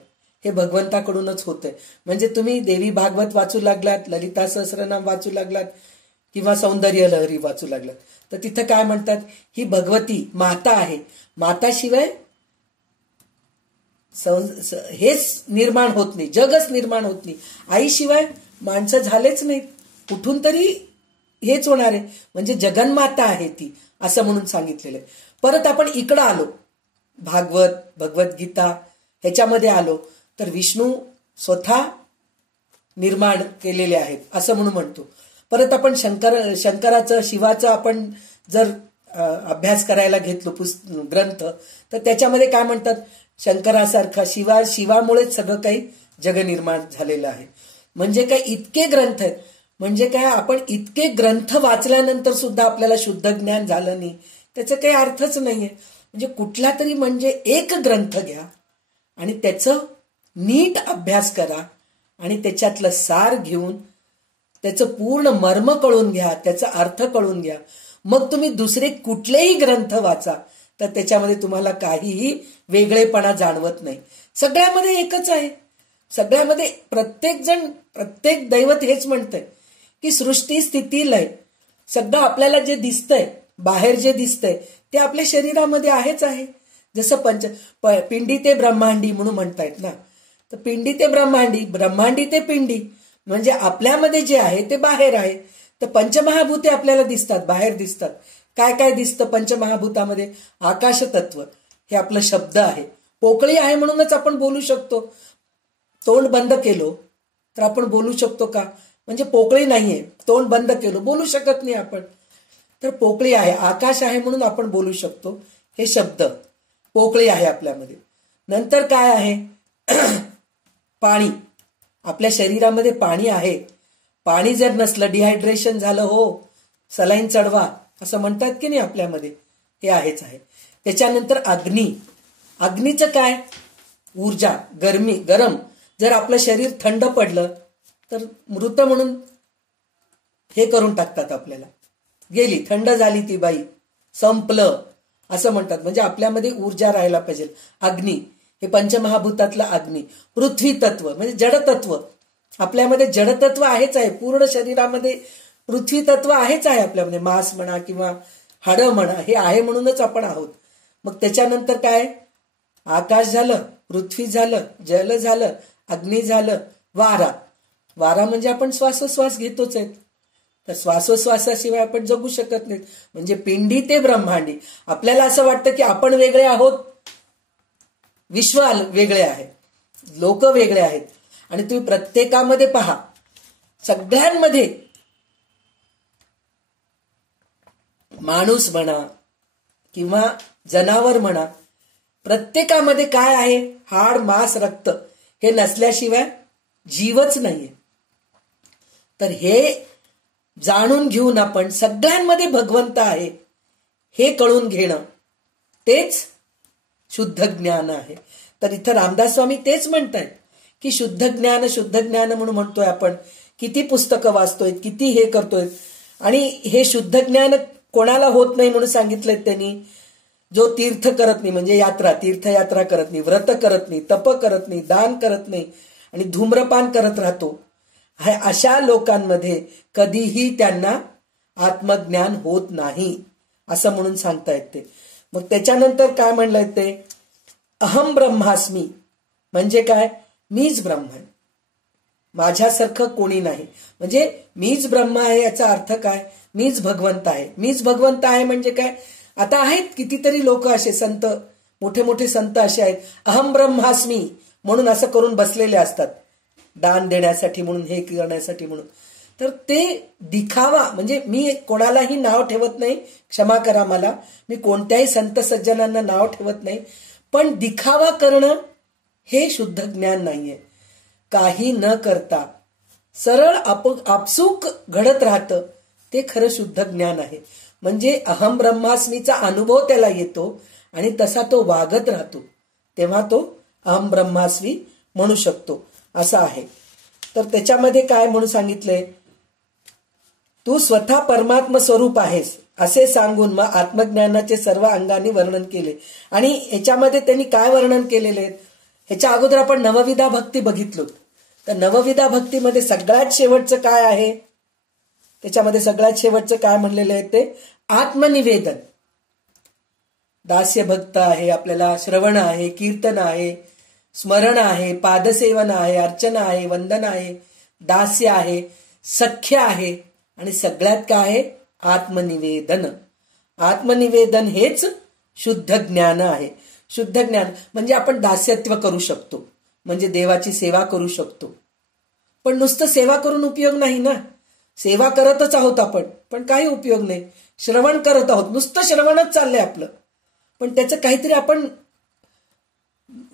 हे भगवंताकडूनच होतंय. म्हणजे तुम्ही देवी भागवत वाचू लागलात, ललिता सहस्रनाम वाचू लागलात किंवा सौंदर्य लहरी वाचू लागलात, तर तिथं काय म्हणतात, ही भगवती माता आहे. माताशिवाय हेच निर्माण होत नाही, जगच निर्माण होत नाही. आईशिवाय माणसं झालेच नाहीत, कुठून तरी हेच होणार आहे. म्हणजे जगन्माता आहे ती, असं म्हणून सांगितलेलं आहे. परत आपण इकडं आलो, भागवत, भगवद्गीता ह्याच्यामध्ये आलो, तर विष्णू स्वतः निर्माण केलेले आहेत असं म्हणून म्हणतो. परत आपण शंकराचं, शिवाचं आपण जर अभ्यास करायला घेतलो ग्रंथ, तर त्याच्यामध्ये काय म्हणतात, शंकरासारखा शिवामुळेच सगळं काही जग निर्माण झालेलं आहे. म्हणजे काय इतके ग्रंथ आहेत. म्हणजे काय, आपण इतके ग्रंथ वाचल्यानंतर सुद्धा आपल्याला शुद्ध ज्ञान झालं नाही, त्याचा काही अर्थच नाहीये. म्हणजे कुठला तरी म्हणजे एक ग्रंथ घ्या आणि त्याचं नीट अभ्यास करा आणि त्याच्यातलं सार घेऊन त्याचं पूर्ण मर्म कळून घ्या, त्याचा अर्थ कळून घ्या. मग तुम्ही दुसरे कुठलेही ग्रंथ वाचा, तर त्याच्यामध्ये तुम्हाला काहीही वेगळेपणा जाणवत नाही. सगळ्यामध्ये एकच आहे. सगळ्यामध्ये प्रत्येक दैवत हेच म्हणतंय की सृष्टी स्थिती लय. सगळं आपल्याला जे दिसतंय, बाहेर जे दिसतंय, ते आपल्या शरीरामध्ये आहेच आहे. जसं पिंडी ते ब्रह्मांडी म्हणून म्हणतायत ना, तर पिंडी ते ब्रह्मांडी, ब्रह्मांडी ते पिंडी, म्हणजे आपल्यामध्ये जे आहे ते बाहेर आहे. तर पंचमहाभूते आपल्याला दिसतात, बाहेर दिसतात. काय काय दिसतं पंचमहाभूतामध्ये? आकाश तत्व हे आपलं शब्द आहे. पोकळी आहे म्हणूनच आपण बोलू शकतो. तोंड बंद केलो तर आपण बोलू शकतो का? म्हणजे पोकळी नाहीये, तोंड बंद केलो बोलू शकत नाही आपण. तर पोकळी आहे, आकाश आहे म्हणून आपण बोलू शकतो. हे शब्द पोकळी आहे आपल्यामध्ये. नंतर काय आहे? पाणी. आपल्या शरीरामध्ये पाणी आहे. पाणी जर नसलं, डिहायड्रेशन झालं, हो सलाईन चढवा असं म्हणतात की नाही आपल्यामध्ये, हे आहेच आहे. त्याच्यानंतर अग्नी. अग्नीचं काय? ऊर्जा, गरम. जर आपलं शरीर थंड पडलं तर मृत म्हणून हे करून टाकतात आपल्याला. गेली, थंड झाली ती बाई, संपलं. असं म्हणतात. म्हणजे आपल्यामध्ये ऊर्जा राहायला पाहिजे. अग्नी हे पंचमहाभूतातलं अग्नी. पृथ्वी तत्व म्हणजे जडतत्व, आपल्यामध्ये जडतत्व आहेच आहे. पूर्ण शरीरामध्ये पृथ्वी तत्व आहेच आहे आपल्यामध्ये. मांस म्हणा किंवा हाडं म्हणा हे आहे म्हणूनच आपण आहोत. मग त्याच्यानंतर काय, आकाश झालं, पृथ्वी झालं, जल झालं, अग्नी झालं, वारा. वारा म्हणजे आपण श्वासोश्वास घेतोच आहेत. तर श्वासोश्वासाशिवाय आपण जगू शकत नाही. म्हणजे पिंडी ते ब्रह्मांडी. आपल्याला असं वाटतं की आपण वेगळे आहोत, विश्व वेगळे आहे, लोक वेगळे आहेत. आणि तुम्ही प्रत्येकामध्ये पहा, सगळ्यांमध्ये माणूस म्हणा किंवा जनावर म्हणा, प्रत्येकामध्ये काय आहे, हाड मांस रक्त हे नसल्याशिवाय जीवच नाहीये. तर हे जाणून घेऊन आपण सगळ्यांमध्ये भगवंत आहे हे कळून घेणं तेच शुद्ध ज्ञान आहे. तर इथं रामदास स्वामी तेच म्हणतायत की शुद्ध ज्ञान म्हणून म्हणतोय आपण. किती पुस्तकं वाचतोय, किती हे करतोय. आणि हे शुद्ध ज्ञान कोणाला होत नाही म्हणून सांगितलंय त्यांनी. जो तीर्थ करत नाही, म्हणजे तीर्थयात्रा करत नाही, व्रत करत नाही, तप करत नाही, दान करत नाही आणि धूम्रपान करत राहतो, अशा लोकांमध्ये कधीही त्यांना आत्मज्ञान होत नाही असं म्हणून सांगतायत ते. मग त्याच्यानंतर काय म्हणलंय ते, अहम ब्रह्मास्मी म्हणजे काय, मीच ब्रह्म आहे, माझ्यासारखं कोणी नाही. म्हणजे मीच ब्रह्म आहे याचा अर्थ काय, मीच भगवंत आहे. मीच भगवंत आहे म्हणजे काय, आता आहेत कितीतरी लोक असे संत, मोठे मोठे संत असे आहेत, अहम ब्रह्मास्मी म्हणून असं करून बसलेले असतात, दान देण्यासाठी म्हणून, हे करण्यासाठी म्हणून. तर ते दिखावा, म्हणजे मी कोणालाही नाव ठेवत नाही, क्षमा करा मला, मी कोणत्याही संत सज्जनांना नाव ठेवत नाही, पण दिखावा करणं हे शुद्ध ज्ञान नाहीये. काही न करता सरळ आपसूक घडत राहतं ते खरं शुद्ध ज्ञान आहे. म्हणजे अहम ब्रह्मास्मीचा अनुभव त्याला येतो आणि तसा तो वागत राहतो, तेव्हा तो अहम ब्रह्मास्मी म्हणू शकतो असं आहे. तर त्याच्यामध्ये काय म्हणून सांगितलंय, तू स्वतः परमात्म स्वरूप आहेस असे सांगून मग आत्मज्ञानाचे सर्व अंगाने वर्णन केले. आणि याच्यामध्ये त्यांनी काय वर्णन केलेले आहेत, ह्याच्या अगोदर आपण नवविधा भक्ती बघितलो. तर नवविधा भक्तीमध्ये सगळ्यात शेवटचं काय आहे, त्याच्यामध्ये सगळ्यात शेवटचं काय म्हणलेलं आहे ते आत्मनिवेदन. दास्य भक्त आहे, आपल्याला श्रवण आहे, कीर्तन आहे, स्मरण आहे, पादसेवन आहे, अर्चना आहे, वंदन आहे, दास्य आहे, सख्य आहे आणि सगळ्यात काय आहे आत्मनिवेदन. आत्मनिवेदन हेच शुद्ध ज्ञान आहे. शुद्ध ज्ञान म्हणजे आपण दास्यत्व करू शकतो, म्हणजे देवाची सेवा करू शकतो. पण नुसतं सेवा करून उपयोग नाही ना, सेवा करतच आहोत आपण पण काही उपयोग नाही. श्रवण करत आहोत, नुसतं श्रवणच चाललंय आपलं, पण त्याचं काहीतरी आपण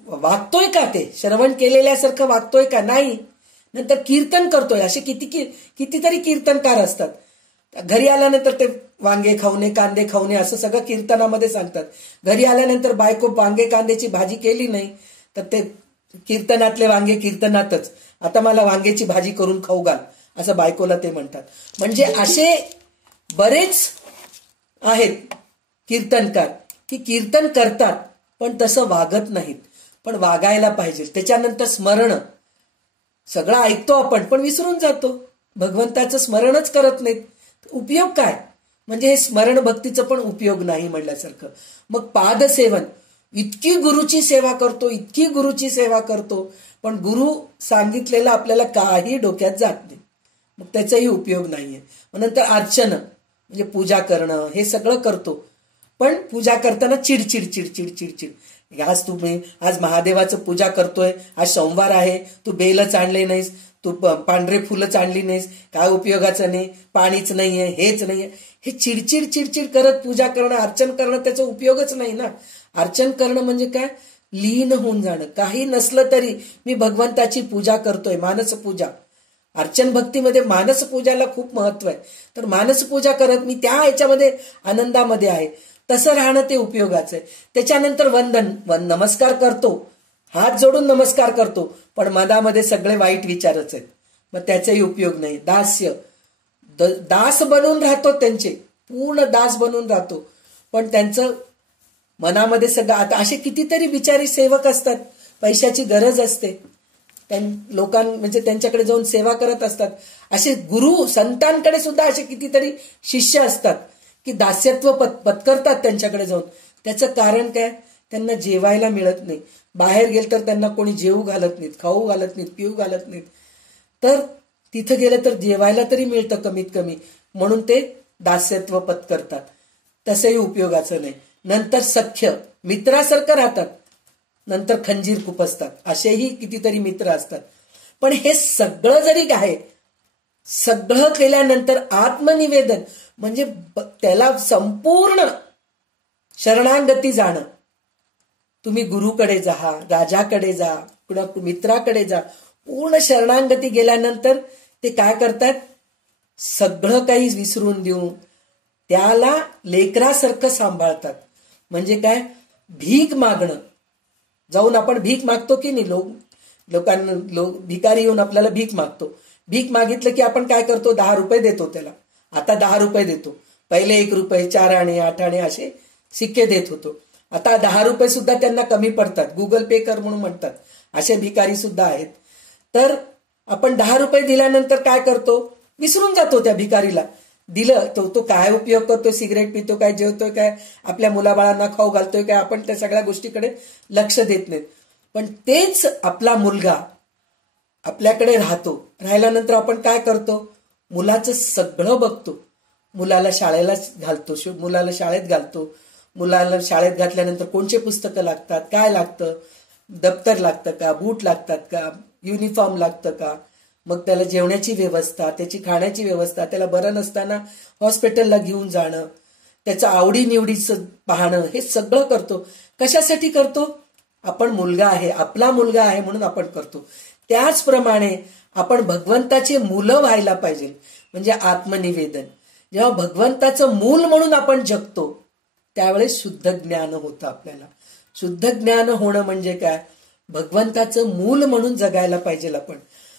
वागतोय का, ते श्रवण केलेल्यासारखं वागतोय का, नाही. नंतर कीर्तन करतोय, असे कितीतरी कीर्तनकार असतात, घरी आल्यानंतर ते वांगे खाऊने, कांदे खाऊने असं सगळं कीर्तनामध्ये सांगतात. घरी आल्यानंतर बायको वांगे कांद्याची भाजी केली नाही तर ते कीर्तनातले वांगे कीर्तनातच, आता मला वांग्याची भाजी करून खाऊ घाल असं बायकोला ते म्हणतात. म्हणजे असे बरेच आहेत कीर्तनकार की कीर्तन करतात पण तसं वागत नाहीत, पण वागायला पाहिजे. त्याच्यानंतर स्मरण, सगळं ऐकतो आपण पण विसरून जातो, भगवंताचं स्मरणच करत नाहीत. उपयोग काय, म्हणजे हे स्मरण भक्तीचं पण उपयोग नाही म्हणल्यासारखं. मग पादसेवन, इतकी गुरुची सेवा करतो, इतकी गुरुची सेवा करतो, पण गुरु सांगितलेलं आपल्याला काही डोक्यात जात नाही, मग त्याचाही उपयोग नाहीये. नंतर अर्चन म्हणजे पूजा करणं, हे सगळं करतो पण पूजा करताना चिडचिड चिडचिड चिडचिड. आज महादेवाचं पूजा करतोय, आज सोमवार आहे, तू बेलच आणले नाहीस, तू पांढरे फुलंच आणली नाहीस, काय उपयोगाचं नाही, पाणीच नाहीये, हेच नाहीये, हे चिडचिड चिडचिड करत पूजा करणं, अर्चन करणं, त्याचा उपयोगच नाही ना. अर्चन करणं म्हणजे काय, लीन होऊन जाणं. काही नसलं तरी मी भगवंताची पूजा करतोय, मानस पूजा. अर्चन भक्तीमध्ये मानस पूजाला खूप महत्व आहे. तर मानस पूजा करत मी त्या ह्याच्यामध्ये आनंदामध्ये आहे, तसं राहणं ते उपयोगाचं आहे. त्याच्यानंतर वंदन, नमस्कार करतो, हात जोडून नमस्कार करतो, पण मनामध्ये सगळे वाईट विचारच आहेत, मग त्याचाही उपयोग नाही. दास्य, दास बनून राहतो, त्यांचे पूर्ण दास बनून राहतो, पण त्यांचं मनामध्ये सगळं. आता असे कितीतरी बिचारी सेवक असतात, पैशाची गरज असते, म्हणजे त्यांच्याकडे जाऊन सेवा करत असतात. असे गुरु संतांकडे सुद्धा असे कितीतरी शिष्य असतात की दास्यत्व पत्करतात त्यांच्याकडे जाऊन. त्याचं कारण काय? त्यांना जेवायला मिळत नाही. बाहेर गेलं तर त्यांना कोणी जेवू घालत नाहीत, खाऊ घालत नाहीत, पिऊ घालत नाहीत. तर तिथं गेलं तर जेवायला तरी मिळतं कमीत कमी, म्हणून ते दास्यत्व पत्करतात. तसंही उपयोगाचं नाही. नंतर सख्य मित्रासारखं राहतात, नंतर खंजीर खुपसतात. असेही कितीतरी मित्र असतात. पण हे सगळं जरी आहे, सगळं केल्यानंतर आत्मनिवेदन म्हणजे त्याला संपूर्ण शरणागती जाणं. तुम्ही गुरुकडे जा, राजाकडे जा, कुणा मित्राकडे जा, पूर्ण शरणागती गेल्यानंतर ते काय करतात? सगळं काही विसरून देऊन त्याला लेकरासारखं सांभाळतात. म्हणजे काय? भीक मागणं. जाऊन आपण भीक मागतो की नाही, लोकांना भिकारी येऊन आपल्याला भीक मागतो. भीक मागितलं की आपण काय करतो? 10 रुपये देतो त्याला. आता 10 रुपये देतो. पहिले 1 रुपये, 4 आणे, 8 आणे असे सिक्के देत होतो. आता 10 रुपये सुद्धा त्यांना कमी पडतात. गुगल पे कर म्हणून म्हणतात. असे भिकारी सुद्धा आहेत. तर आपण 10 रुपये दिल्यानंतर काय करतो? विसरून जातो त्या भिकारीला. दिलं तो काय उपयोग करतोय? सिगरेट पितो काय, जेवतोय काय, आपल्या मुलाबाळांना खाऊ घालतोय काय, आपण त्या सगळ्या गोष्टीकडे लक्ष देत नाहीत. पण तेच आपला मुलगा आपल्याकडे राहिल्यानंतर आपण काय करतो? मुलाचं सगळं बघतो. मुलाला शाळेला घालतो, मुलाला शाळेत घालतो. मुलाला शाळेत घातल्यानंतर कोणते पुस्तकं लागतात, काय लागतं, दप्तर लागतं का, बूट लागतात का, युनिफॉर्म लागतं का, मग त्याला जेवण्याची व्यवस्था, त्याची खाण्याची व्यवस्था, त्याला बरं नसताना हॉस्पिटलला घेऊन जाणं, त्याचं आवडीनिवडीचं पाहणं, हे सगळं करतो. कशासाठी करतो? आपण मुलगा आहे, आपला मुलगा आहे म्हणून आपण करतो. त्याचप्रमाणे आपण भगवंताचे मुलं व्हायला पाहिजे. म्हणजे आत्मनिवेदन. जेव्हा भगवंताचं मूल म्हणून आपण जगतो त्यावेळेस शुद्ध ज्ञान होतं आपल्याला. शुद्ध ज्ञान होणं म्हणजे काय? भगवंताचं मूल म्हणून जगायला पाहिजे आपण.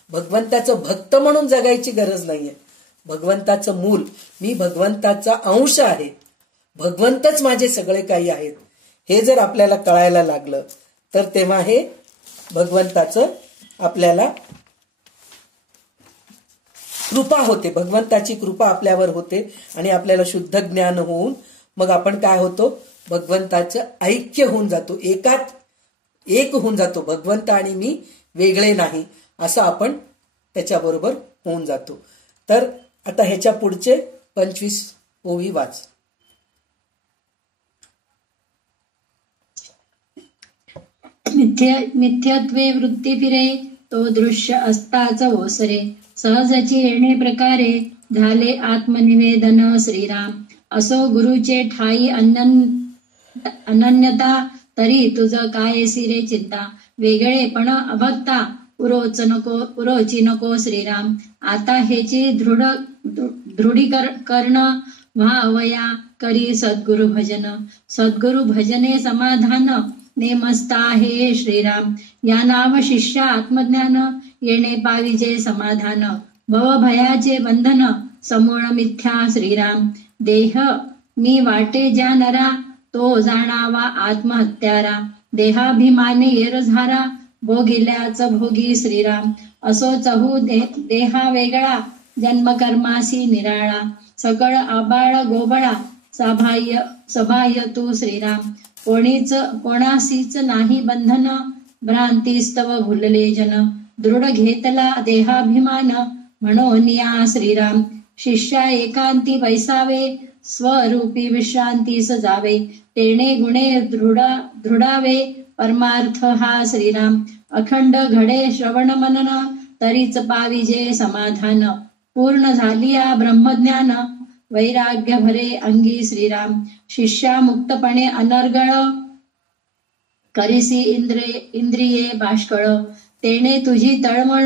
भगवंताचं भक्त म्हणून जगायची गरज नाहीये. भगवंताचं मूल, मी भगवंताचा अंश आहे, भगवंतच माझे सगळे काही आहेत, हे जर आपल्याला कळायला लागलं तर तेव्हा हे भगवंताचं आपल्याला कृपा होते. भगवंताची कृपा आपल्यावर होते आणि आपल्याला शुद्ध ज्ञान होऊन मग आपण काय होतो? भगवंताचं ऐक्य होऊन जातो, एक होऊन जातो. भगवंत आणि मी वेगळे नाही असं आपण त्याच्याबरोबर होऊन जातो. तर आता ह्याच्या पुढचे 25 ओवी वाच. मिथ्यत्वे वृत्ती फिरे, तो दृश्य असताच ओसरे. सहजची येणे प्रकारे, झाले आत्मनिवेदन श्रीराम. असो गुरुचे ठाई अनन्यता, तरी तुझ काय सिरे चिंता. वेगळेपण अभक्ता, उरोची नको श्रीराम. आता हेची दृढीकरण व्हावया करी सद्गुरु भजन. सद्गुरु भजने समाधान, नेमस्ता हे श्रीराम. या नाव शिष्या आत्मज्ञान, येणे पाविजे समाधान. भवभयाचे बंधन, समूळ मिथ्या श्रीराम. देह मी वाटे ज्या नरा, तो जाणावा आत्महत्यारा. देहाभिमाने येरझारा, भोगिल्याच भोगी श्रीराम. असो चहू देहा वेगळा, जन्मकर्मासी निराळा. सकळ आबाळ गोबळा, सबाह्य तू श्रीराम. कोणासीच नाही बंधन, भ्रांतीस्तव भुलले जन. दृढ घेतला देहाभिमान, म्हणोनिया श्रीराम. शिष्या एकांती बैसावे, स्वरूपी विश्रांतीस जावे. तेणे गुणे दृढावे, परमार्थ हा श्रीराम. अखंड घडे श्रवण मनन, तरीच पाविजे समाधान. पूर्ण झालिया ब्रह्मज्ञान, वैराग्य भरे अंगी श्रीराम. शिष्या मुक्तपणे अनर्गळ, करिसी इंद्रिये बाष्कळ. तेणे तुझी तळमळ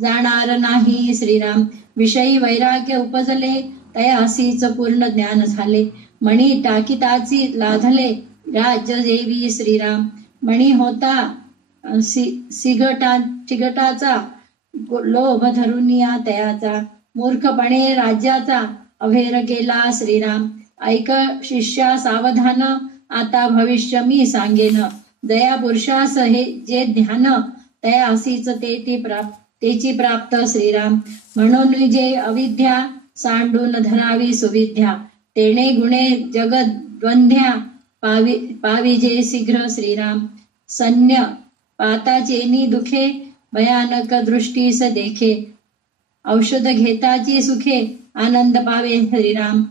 जाणार नाही श्रीराम. विषयी वैराग्य उपजले, तयासीच पूर्ण ज्ञान झाले. मणी टाकीताची लाधले, राज्य देवी श्रीराम. मणी होता चिगटाचा, लोभ धरुनिया तयाचा. मूर्खपणे राज्याचा, अभेर केला श्रीराम. ऐक शिष्या सावधान, आता भविष्य मी सांगेन. दया पुरुषास हे जे ध्यान, तया असीच तेची प्राप्त श्रीराम. म्हणून जे अविद्या सांडून धरावी सुविद्या, तेणे गुणे जगद्वंध्या पाविजे शीघ्र श्रीराम. सन्य पाताचेनी दुखे, भयानक दृष्टीस देखे, औषध घेताची सुखे, आनंद पावे श्रीराम.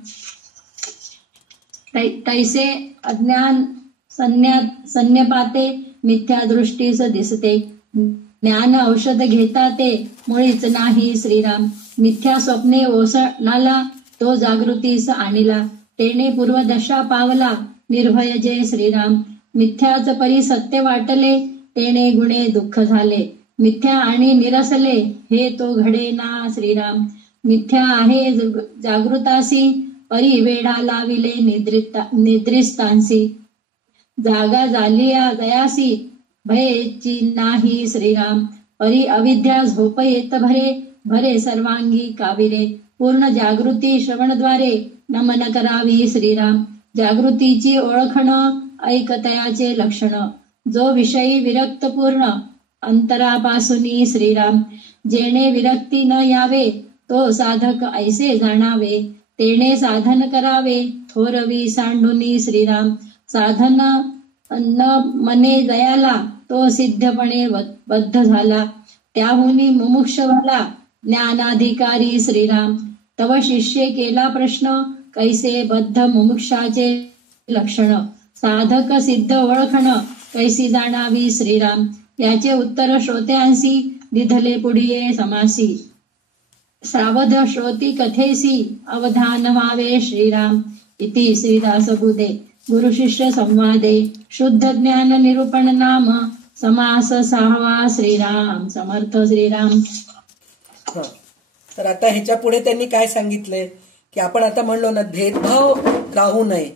तैसे अज्ञान सन्यपाते, मिथ्या दृष्टीस दिसते, ज्ञान औषध घेता ते मुळीच नाही श्रीराम. मिथ्या स्वप्ने ओसळला, तो जागृतीस आणिला, तेने पूर्वदशा पावला, निर्भय जय श्रीराम. मिथ्याच परी सत्य वाटले, तेने गुणे दुःख झाले, मिथ्या आणि निरसले, हे तो घडे ना श्रीराम. मिथ्या आहे जागृतासी, परी वेढा लाविले निद्रिस्तांसी, जागा झालिया दयासी, भयेची नाही श्रीराम. परी अविद्या झोप येत भरे सर्वांगी काविरे, पूर्ण जागृती श्रवणद्वारे नमन करावी श्रीराम. जागृतीची ओळखण ऐकतयाचे लक्षण, जो विषयी विरक्त पूर्ण अंतरापासूनी श्रीराम. जेणे विरक्ती न यावे, तो साधक ऐसे जाणावे, तेणे साधन करावे थोरवी सांडुनी श्रीराम. साधन न मने दयाला, तो सिद्धपणे बद्ध झाला, त्याहुनी मुमुक्ष झाला ज्ञानाधिकारी श्रीराम. तव शिष्ये केला प्रश्न, कैसे बद्ध मुमुक्षाचे लक्षण, साधक सिद्ध ओळखण कैसी जाणावी श्रीराम. याचे उत्तर श्रोत्यांसी दिधले पुढिये समासी, सावध श्रोती कथेसी अवधान व्हावे श्रीराम. इति श्रीदासबुधे गुरु शिष्य संवादे शुद्ध ज्ञान निरूपण नाम समास 6वा. श्रीराम समर्थ श्रीराम. तर आता ह्याच्या पुढे त्यांनी काय सांगितलंय की आपण आता म्हणलो ना, भेदभाव राहू नये,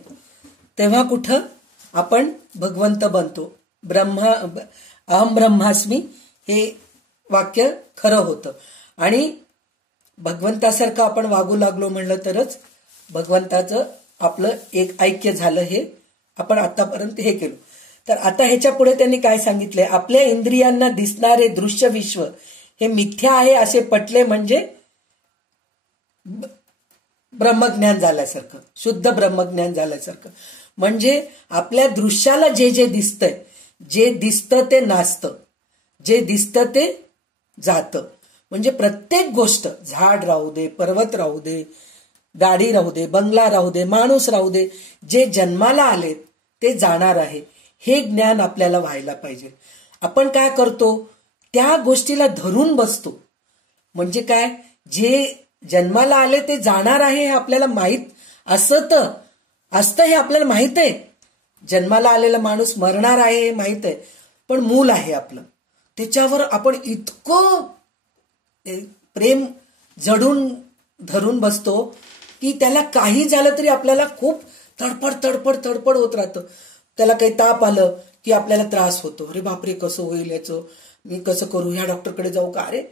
तेव्हा कुठं आपण भगवंत बनतो. अहम ब्रह्मास्मी हे वाक्य खरं होतं आणि भगवंतासारखं आपण वागू लागलो म्हणलं तरच भगवंताचं आपलं एक ऐक्य झालं. हे आपण आतापर्यंत हे केलं. तर आता ह्याच्या पुढे त्यांनी काय सांगितलंय, आपल्या इंद्रियांना दिसणारे दृश्य विश्व हे मिथ्या आहे असे पटले म्हणजे ब्रह्मज्ञान झाल्यासारखं, शुद्ध ब्रह्मज्ञान झाल्यासारखं. म्हणजे आपल्या दृश्याला जे जे दिसतंय, जे दिसतं ते नासतं, जे दिसतं ते जातं. म्हणजे प्रत्येक गोष्ट, झाड राहू दे, पर्वत राहू दे, गाडी राहू दे, बंगला राहू दे, माणूस राहू दे, जे जन्माला आलेत ते जाणार आहे, हे ज्ञान आपल्याला व्हायला पाहिजे. आपण काय करतो, त्या गोष्टीला धरून बसतो. म्हणजे काय, जे जन्माला आले ते जाणार आहे हे आपल्याला माहीत असतं हे आपल्याला माहित आहे. जन्माला आलेला माणूस मरणार आहे हे माहित आहे, पण मूल आहे आपलं, त्याच्यावर आपण इतकं प्रेम जडून धरून बसतो की त्याला काही झालं तरी आपल्याला खूप तडपड होत राहतं. त्याला काही ताप आलं की आपल्याला त्रास होतो. अरे बापरे, कसं होईल याचं, मी कसं करू, ह्या डॉक्टरकडे जाऊ का. अरे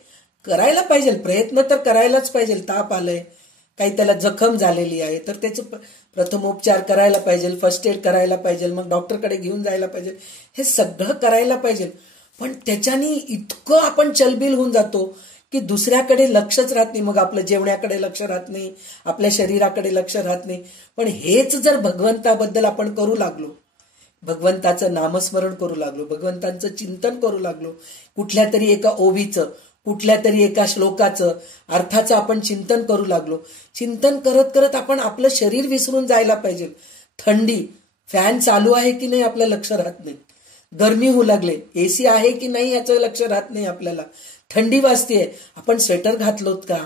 करायला पाहिजे, प्रयत्न तर करायलाच पाहिजे. ताप आलंय, काही त्याला जखम झालेली आहे तर त्याचं प्रथमोपचार करायला पाहिजे, फर्स्ट एड करायला पाहिजे, मग डॉक्टरकडे घेऊन जायला पाहिजे, हे सगळं करायला पाहिजे. पण त्याच्याने इतकं आपण चलबिल होऊन जातो की दुसऱ्याकडे लक्षच राहत नाही. मग आपलं जेवण्याकडे लक्ष राहत नाही, आपल्या शरीराकडे लक्ष राहत नाही. पण हेच जर भगवंताबद्दल आपण करू लागलो, भगवंताचं नामस्मरण करू लागलो, भगवंतांचं चिंतन करू लागलो, कुठल्या तरी एका ओवीचं, कुठल्या तरी एका श्लोकाचं अर्थाचं आपण चिंतन करू लागलो, चिंतन करत करत आपण आपलं शरीर विसरून जायला पाहिजे. थंडी, फॅन चालू आहे की नाही आपलं लक्ष राहत नाही, गरमी होऊ लागले, एसी आहे की नाही याचं लक्ष राहत नाही आपल्याला, थंडी वाजतेय, आपण स्वेटर घातलोत का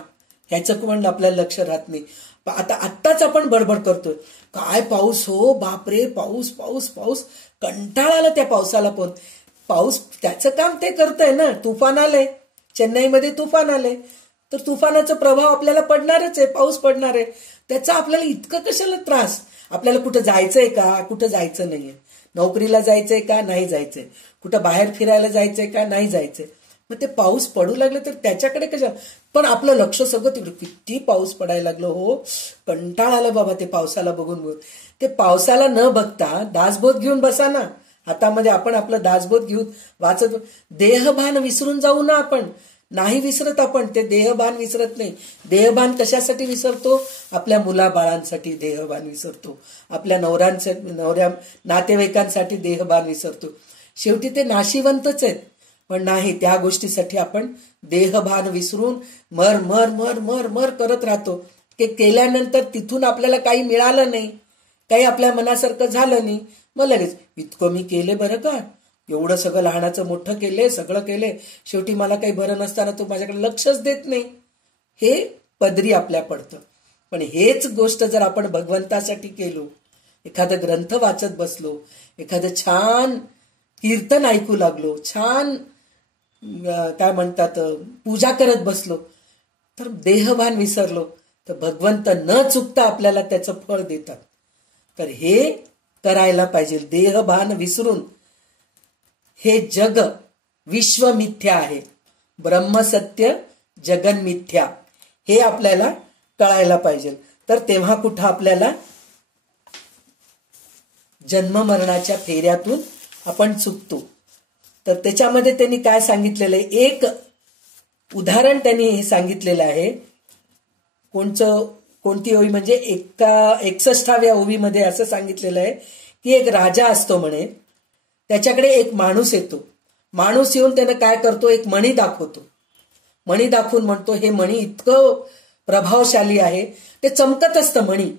ह्याचं पण आपल्याला लक्ष राहत नाही. आत्ताच आपण बडबड करतोय, काय पाऊस हो, बापरे, पाऊस पाऊस पाऊस, कंटाळा आला त्या पावसाला. पण पाऊस त्याचं काम ते करतंय ना. तुफान आले, चेन्नईमध्ये तुफान आले, तर तुफानाचा प्रभाव आपल्याला पडणारच आहे, पाऊस पडणार आहे. त्याचा आपल्याला इतकं कशाला त्रास. आपल्याला कुठं जायचंय का, कुठं जायचं नाहीये, नोकरीला जायचंय का, नाही जायचंय, कुठं बाहेर फिरायला जायचंय का, नाही जायचंय, मग ते पाऊस पडू लागले तर त्याच्याकडे कशा, पण आपलं लक्ष सगळं तिकडे, किती पाऊस पडायला लागलं हो, कंटाळा आला बाबा ते पावसाला बघून बघून. ते पावसाला न बघता दासबोध घेऊन बसा ना हातामध्ये, आपण आपलं दासबोध घेऊन वाचत, देहभान विसरून जाऊ ना आपण. नाही विसरत आपण, ते देहभान विसरत नाही. देहभान कशासाठी विसरतो? आपल्या मुलाबाळांसाठी देहभान विसरतो, आपल्या नवऱ्या नातेवाईकांसाठी देहभान विसरतो. शेवटी ते नाशिवंतच आहेत, पण नाही, त्या गोष्टीसाठी आपण देहभान विसरून मर मर मर मर मर करत राहतो. ते केल्यानंतर तिथून आपल्याला काही मिळालं नाही, काही आपल्या मनासारखं झालं नाही, मग लगेच इतकं मी केले बरं का, एवढं सगळं लहानाचं मोठं केले, सगळं केले, शेवटी मला काही बरं नसताना तू माझ्याकडे लक्षच देत नाही, हे पदरी आपल्या पडतं. पण हेच गोष्ट जर आपण भगवंतासाठी केलो, एखादा ग्रंथ वाचत बसलो, एखादं छान कीर्तन ऐकू लागलो, छान काय म्हणतात पूजा करत बसलो, तर देहभान विसरलो तर भगवंत न चुकता आपल्याला त्याचं फळ देतात. तर हे करायला पाहिजे, देहभान विसरून. हे जग विश्व मिथ्या आहे, ब्रह्मसत्य जगन मिथ्या, हे आपल्याला कळायला पाहिजे. तर तेव्हा कुठं आपल्याला जन्ममरणाच्या फेऱ्यातून आपण चुकतो. तर त्याच्यामध्ये त्यांनी काय सांगितलेलं आहे, एक उदाहरण त्यांनी हे सांगितलेलं आहे. कोणती ओवी म्हणजे 61व्या ओवीमध्ये असं सांगितलेलं आहे की एक राजा असतो म्हणे, त्याच्याकडे एक माणूस येतो. माणूस येऊन त्यानं काय करतो, एक मणी दाखवतो. मणी दाखवून म्हणतो, हे मणी इतकं प्रभावशाली आहे, ते चमकत असतं मणी,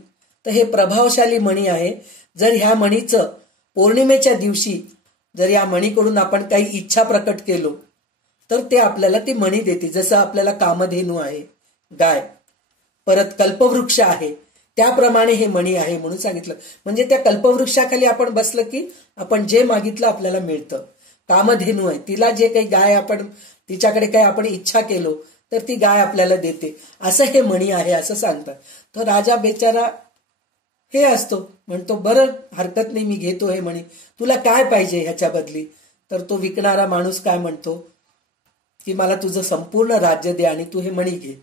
तर हे प्रभावशाली मणी आहे. जर ह्या मणीचं पौर्णिमेच्या दिवशी जर या मणीकडून आपण काही इच्छा प्रकट केलो तर ते आपल्याला ती मणी देते. जसं आपल्याला कामधेनू आहे, गाय, परत कल्पवृक्ष आहे, त्याप्रमाणे हे मणी आहे म्हणून सांगितलं. म्हणजे त्या कल्पवृक्षाखाली आपण बसलं की आपण जे मागितलं आपल्याला मिळतं. कामधेनू आहे, तिला जे काही गाय आपण तिच्याकडे काही आपण इच्छा केलो तर ती गाय आपल्याला देते, असं हे मणी आहे असं सांगतात. तर राजा बेचारा हे असतो, म्हणतो बरं हरकत नाही, मी घेतो हे मणी, तुला काय पाहिजे ह्याच्या बदली. तर तो विकणारा माणूस काय म्हणतो की मला तुझं संपूर्ण राज्य दे आणि तू हे मणी घे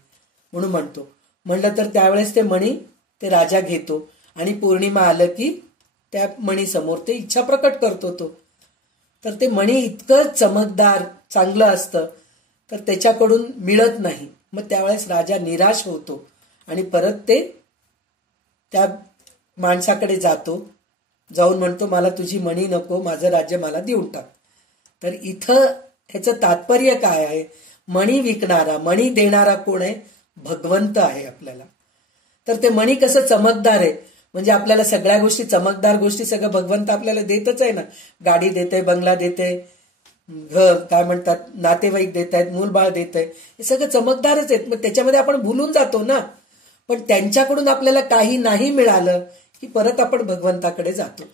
म्हणून म्हणतो. म्हणलं तर त्यावेळेस ते मणी ते राजा घेतो आणि पौर्णिमा आलं की त्या मणी समोर ते इच्छा प्रकट करतो तो. तर ते मणी इतकं चमकदार चांगलं असतं तर त्याच्याकडून मिळत नाही. मग त्यावेळेस राजा निराश होतो आणि परत ते त्या माणसाकडे जातो, जाऊन म्हणतो मला तुझी मणी नको, माझं राज्य मला देऊन टाक. तर इथं ह्याचं तात्पर्य काय आहे, मणी विकणारा, मणी देणारा कोण आहे, भगवंत आहे आपल्याला. तर ते मणी कसं चमकदार आहे, म्हणजे आपल्याला सगळ्या गोष्टी, चमकदार गोष्टी सगळं भगवंत आपल्याला देतच आहे ना. गाडी देते, बंगला देते, घर काय म्हणतात, नातेवाईक देत आहेत, मूलबाळ देत आहे, हे सगळं चमकदारच आहेत. मग त्याच्यामध्ये आपण भुलून जातो ना. पण त्यांच्याकडून आपल्याला काही नाही मिळालं की परत आपण भगवंताकडे जातो.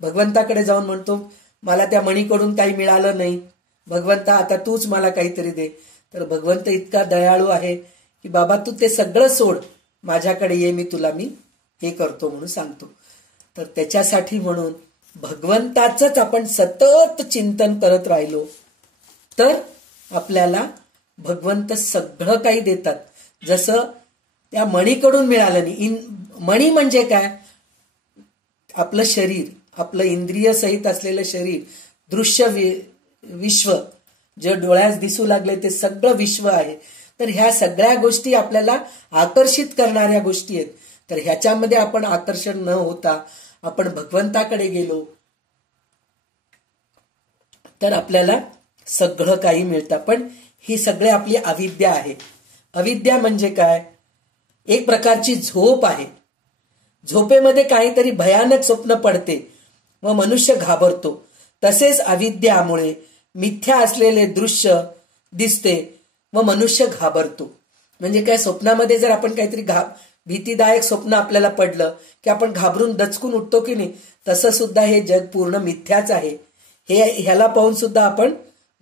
भगवंताकडे जाऊन म्हणतो मला त्या मणीकडून काही मिळालं नाही, भगवंता आता तूच मला काहीतरी दे. तर भगवंत इतका दयाळू आहे की बाबा तू ते सगळं सोड, माझ्याकडे ये, मी हे करतो म्हणून सांगतो. तर त्याच्यासाठी म्हणून भगवंताचंच आपण सतत चिंतन करत राहिलो तर आपल्याला भगवंत सगळं काही देतात. जसं त्या मणीकडून मिळालं नाही. मणी म्हणजे काय, आपलं शरीर, आपलं इंद्रिय सहित असलेलं शरीर, दृश्य विश्व, जे डोळ्यास दिसू लागले ते सगळं विश्व आहे. तर ह्या सगळ्या गोष्टी आपल्याला आकर्षित करणाऱ्या गोष्टी आहेत. तर ह्याच्यामध्ये आपण आकर्षण न होता आपण भगवंताकडे गेलो तर आपल्याला सगळं काही मिळतं. पण ही सगळी आपली अविद्या आहे. अविद्या म्हणजे काय, एक प्रकारची झोप आहे. झोपेमध्ये काहीतरी भयानक स्वप्न पडते व मनुष्य घाबरतो. तसेच अविद्यामुळे मिथ्या असलेले दृश्य दिसते व मनुष्य घाबरतो. म्हणजे काय, स्वप्नामध्ये जर आपण काहीतरी भीतीदायक स्वप्न आपल्याला पडलं की आपण घाबरून दचकून उठतो की नाही, तसं सुद्धा हे जग पूर्ण मिथ्याच आहे. ह्याला पाहून सुद्धा आपण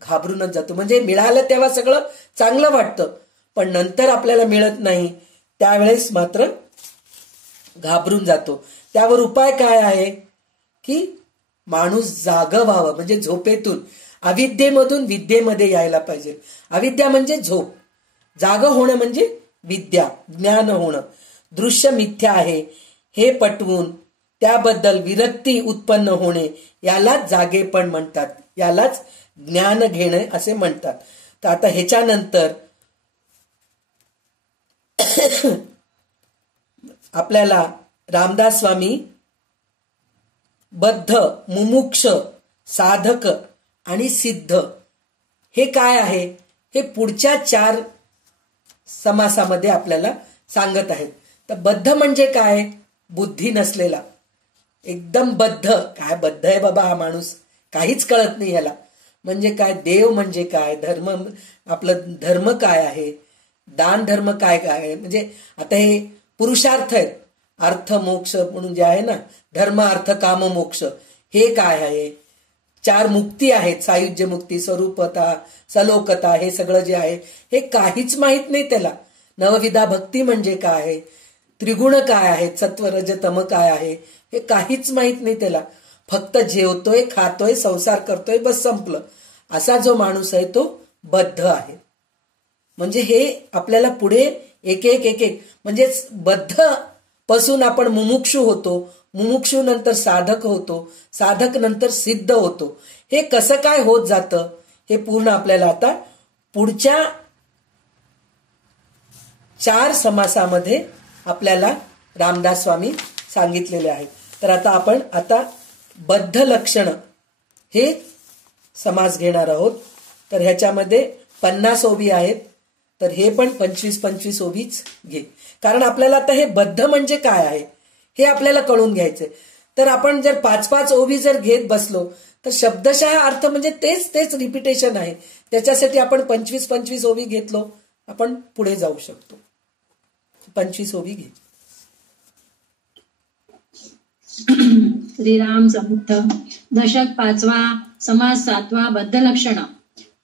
घाबरूनच जातो. म्हणजे मिळालं तेव्हा सगळं चांगलं वाटतं, पण नंतर आपल्याला मिळत नाही त्यावेळेस मात्र घाबरून जातो. त्यावर उपाय काय आहे की माणूस जागं व्हावं, म्हणजे झोपेतून. अविद्येमधून विद्येमध्ये यायला पाहिजे. अविद्या म्हणजे झोप, जाग होणं म्हणजे विद्या, ज्ञान होणं. दृश्य मिथ्या आहे हे पटवून त्याबद्दल विरक्ती उत्पन्न होणे यालाच जागेपण म्हणतात, यालाच ज्ञान घेणे असे म्हणतात. तर आता ह्याच्यानंतर आपल्याला रामदास स्वामी बद्ध, मुमुक्ष, साधक आणि सिद्ध हे काय आहे हे पुढच्या 4 समासामध्ये आपल्याला सांगत आहेत. तर बद्ध म्हणजे काय? बुद्धी नसलेला, एकदम बद्ध. काय बद्ध आहे बाबा हा माणूस, काहीच कळत नाही याला. म्हणजे काय? देव म्हणजे काय? धर्म, आपलं धर्म काय आहे? दान धर्म काय काय आहे? म्हणजे आता हे पुरुषार्थ आहेत, अर्थ मोक्ष म्हणून जे आहे ना, धर्म अर्थ काम मोक्ष, हे काय आहे? 4 मुक्ती आहेत, सायुज्य मुक्ती, स्वरूपता, सलोकता, हे सगळं जे आहे हे काहीच माहित नाही त्याला. नवविधा भक्ती म्हणजे काय आहे? त्रिगुण काय आहेत? सत्व रज तम काय आहे? हे काहीच माहित नाही त्याला. फक्त जेवतोय, खातोय, संसार करतोय, बस संपलं. असा जो माणूस आहे तो बद्ध आहे. म्हणजे हे आपल्याला पुढे एक एक म्हणजे बद्ध पासून आपण मुमुक्षू होतो, मुमुक्षू नंतर साधक होतो, साधक नंतर सिद्ध होतो. हे कसं काय होत जातं हे पूर्ण आपल्याला आता पुढच्या 4 समासामध्ये आपल्याला रामदास स्वामी सांगितलेले आहेत. तर आता आपण बद्ध लक्षण हे समास घेणार आहोत. तर ह्याच्यामध्ये 50 ओवी आहेत, तर हे पण 25-25 ओवीच घे. कारण आपल्याला आता हे बद्ध म्हणजे काय आहे हे आपल्याला कळून घ्यायचंय. तर आपण जर 5-5 ओवी जर घेत बसलो तर शब्दशः अर्थ म्हणजे तेच रिपिटेशन आहे. त्याच्यासाठी आपण 25-25 ओवी घेतलो, आपण पुढे जाऊ शकतो. 25 ओवी घे. श्रीराम समर्थ. दशक 5वा, समास 7वा, बद्ध लक्षण.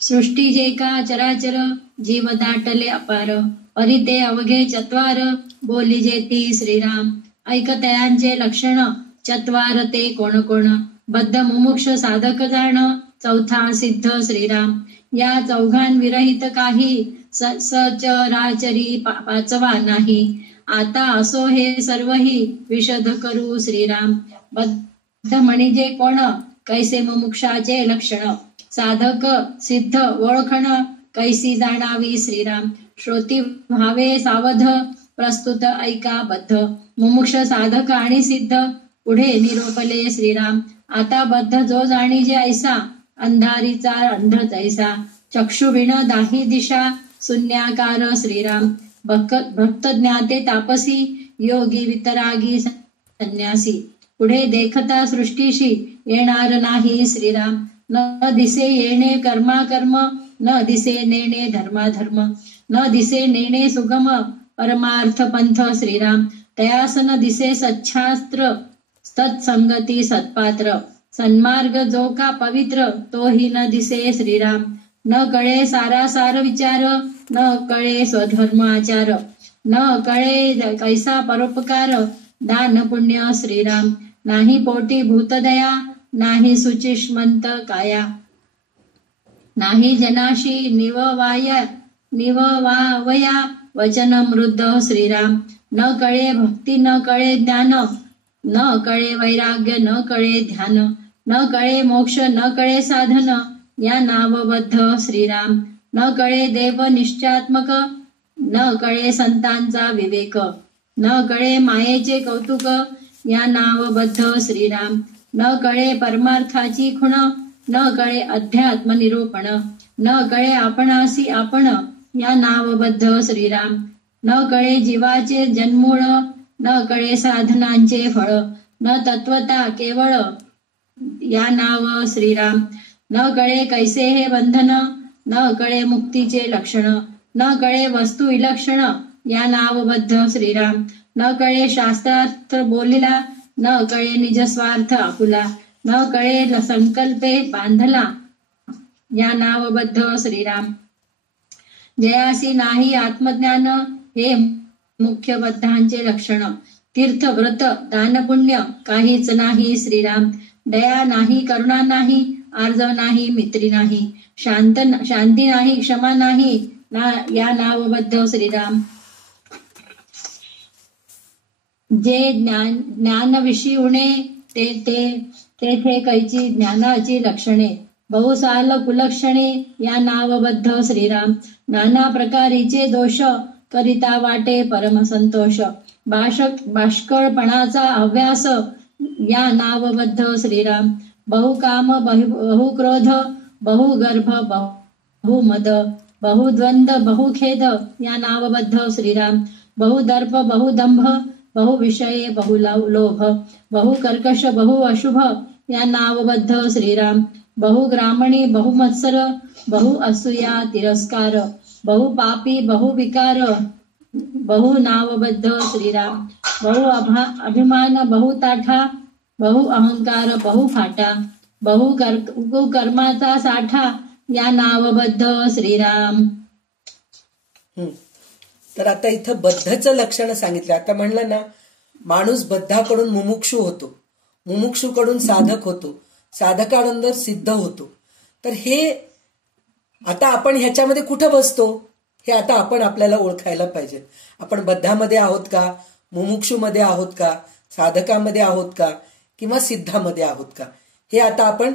सृष्टी जे का चराचर, जीव दाटले अपार, परिते अवघे 4, बोली जेती श्रीराम. ऐकतयांचे लक्षण 4 ते कोण कोण, बद्ध मुमुक्ष साधक जाण, 4था सिद्ध श्रीराम. या 4घां विरहित काही, सचराचरी 5वा नाही. आता असो हे सर्वही, विशद करू श्रीराम. बद्ध म्हणजे कोण? कैसे मुमुक्षाचे लक्षण, साधक सिद्ध ओळखण, कैसी जाणावी श्रीराम. श्रोती व्हावे सावध, प्रस्तुत ऐका बद्ध. मुमुक्ष, साधक आणि सिद्ध पुढे निरोपले श्रीराम. आता बद्ध जो जाणीजे ऐसा, अंधारीचा अंध जैसा, चक्षुविण दाही दिशा, शून्याकार श्रीराम. भक्त ज्ञाते तापसी, योगी वितरागी संन्यासी. पुढे देखता सृष्टीशी, येणार नाही श्रीराम. न दिसे येणे कर्माकर्म, न दिसे नेणे धर्माधर्म, न दिसे नेणे सुगम, परमार्थ पंथ श्रीराम. तयास न दिसे सच्छास्त्र, सत्संगती सत्पात्र, सन्मार्ग जो का पवित्र, तोही न दिसे श्रीराम. न कळे सारासार विचार, न कळे स्वधर्म आचार, न कळे कैसा परोपकार, दान पुण्य श्रीराम. नाही पोटी भूतदया, नाही सुचिष्मंत काया, नाही जनाशी निववावया, वचन मृद्ध श्रीराम. न कळे भक्ती, न कळे ज्ञान, न कळे वैराग्य, न कळे ध्यान, न कळे मोक्ष, न कळे साधन, या नावबद्ध श्रीराम. न कळे देव निश्चयात्मक, न कळे संतांचा विवेक, न कळे मायेचे कौतुक, या नावबद्ध श्रीराम. न कळे परमार्थाची खुण, न कळे अध्यात्म निरूपण, न कळे आपणासी आपण, या नावबद्ध श्रीराम. न कळे जीवाचे जन्मूळ, न कळे साधनांचे फळ, न तत्वता केवळ, या नाव श्रीराम. न कळे कैसे हे बंधन, न कळे मुक्तीचे लक्षण, न कळे वस्तू विलक्षण, या नावबद्ध श्रीराम. न कळे शास्त्रार्थ बोलिला, न कळे निजस्वार्थ आपुला, न कळे संकल्पे बांधला, या नावबद्ध श्रीराम. जयासी नाही आत्मज्ञान, हे मुख्य बद्धांचे लक्षण. तीर्थ व्रत दान पुण्य काहीच नाही श्रीराम. दया नाही, करुणा नाही, आर्जव नाही मित्री नाही, शांती नाही क्षमा नाही, या नावबद्ध श्रीराम. जे ज्ञानविषयी उणे ते तेथे कैची ज्ञानाची लक्षणे, बहुसाल कुलक्षणे या नावबद्ध श्रीराम. नाना प्रकारीचे दोष करिता वाटे परमसंतोष, बाष्कळपणाचा अभ्यास या नावबद्ध श्रीराम. बहुकाम बहुक्रोध बहुगर्भ बहुमद, बहुद्वंद बहुखेद या नावबद्ध श्रीराम. बहुदर्प बहुदंभ बहुविषये बहुलोभ, बहुकर्कश बहु अशुभ या नावबद्ध श्रीराम. बहुग्रामणी बहुमत्सर बहु असूया तिरस्कार, बहुपापी बहुविकार बहु नावबद्ध श्रीराम. अभिमान बहुताठा बहु अहंकार बहु फाटा, कर्माचा साठा या नावबद्ध श्रीराम. तर आता इथं बद्धचं लक्षण सांगितलं. आता म्हणलं ना, माणूस बद्धाकडून मुमुक्षू होतो, मुमुक्षूकडून साधक होतो, साधकानंतर सिद्ध होतो. तर हे आता आपण ह्याच्यामध्ये कुठं बसतो हे आता आपण आपल्याला ओळखायला पाहिजे. आपण बद्धामध्ये आहोत का, मुमुक्षूमध्ये आहोत का, साधकामध्ये आहोत का, किंवा सिद्धामध्ये आहोत का, हे आता आपण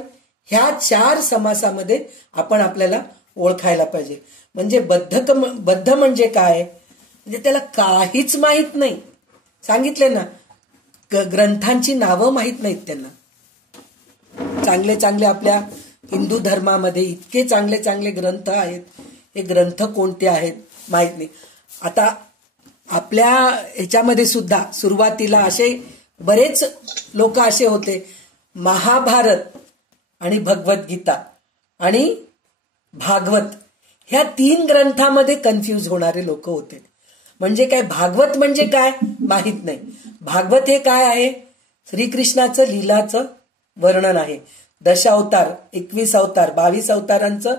ह्या 4 समासामध्ये आपण आपल्याला ओळखायला पाहिजे. म्हणजे बद्ध म्हणजे काय, म्हणजे त्याला काहीच माहित नाही. सांगितले ना, ग्रंथांची नावं माहित नाहीत त्यांना. चांगले चांगले आपल्या हिंदू धर्मामध्ये इतके चांगले चांगले ग्रंथ आहेत, हे ग्रंथ कोणते आहेत माहित नाही. आता आपल्या ह्याच्यामध्ये सुद्धा सुरुवातीला असे बरेच लोक असे होते, महाभारत आणि भगवद्गीता आणि भागवत ह्या 3 ग्रंथामध्ये कन्फ्यूज होणारे लोक होते. म्हणजे काय, भागवत म्हणजे काय माहित नाही. भागवत हे काय आहे, श्रीकृष्णाचं लीलाचं वर्णन आहे. 10 अवतार 21 अवतार 22 अवतारांचं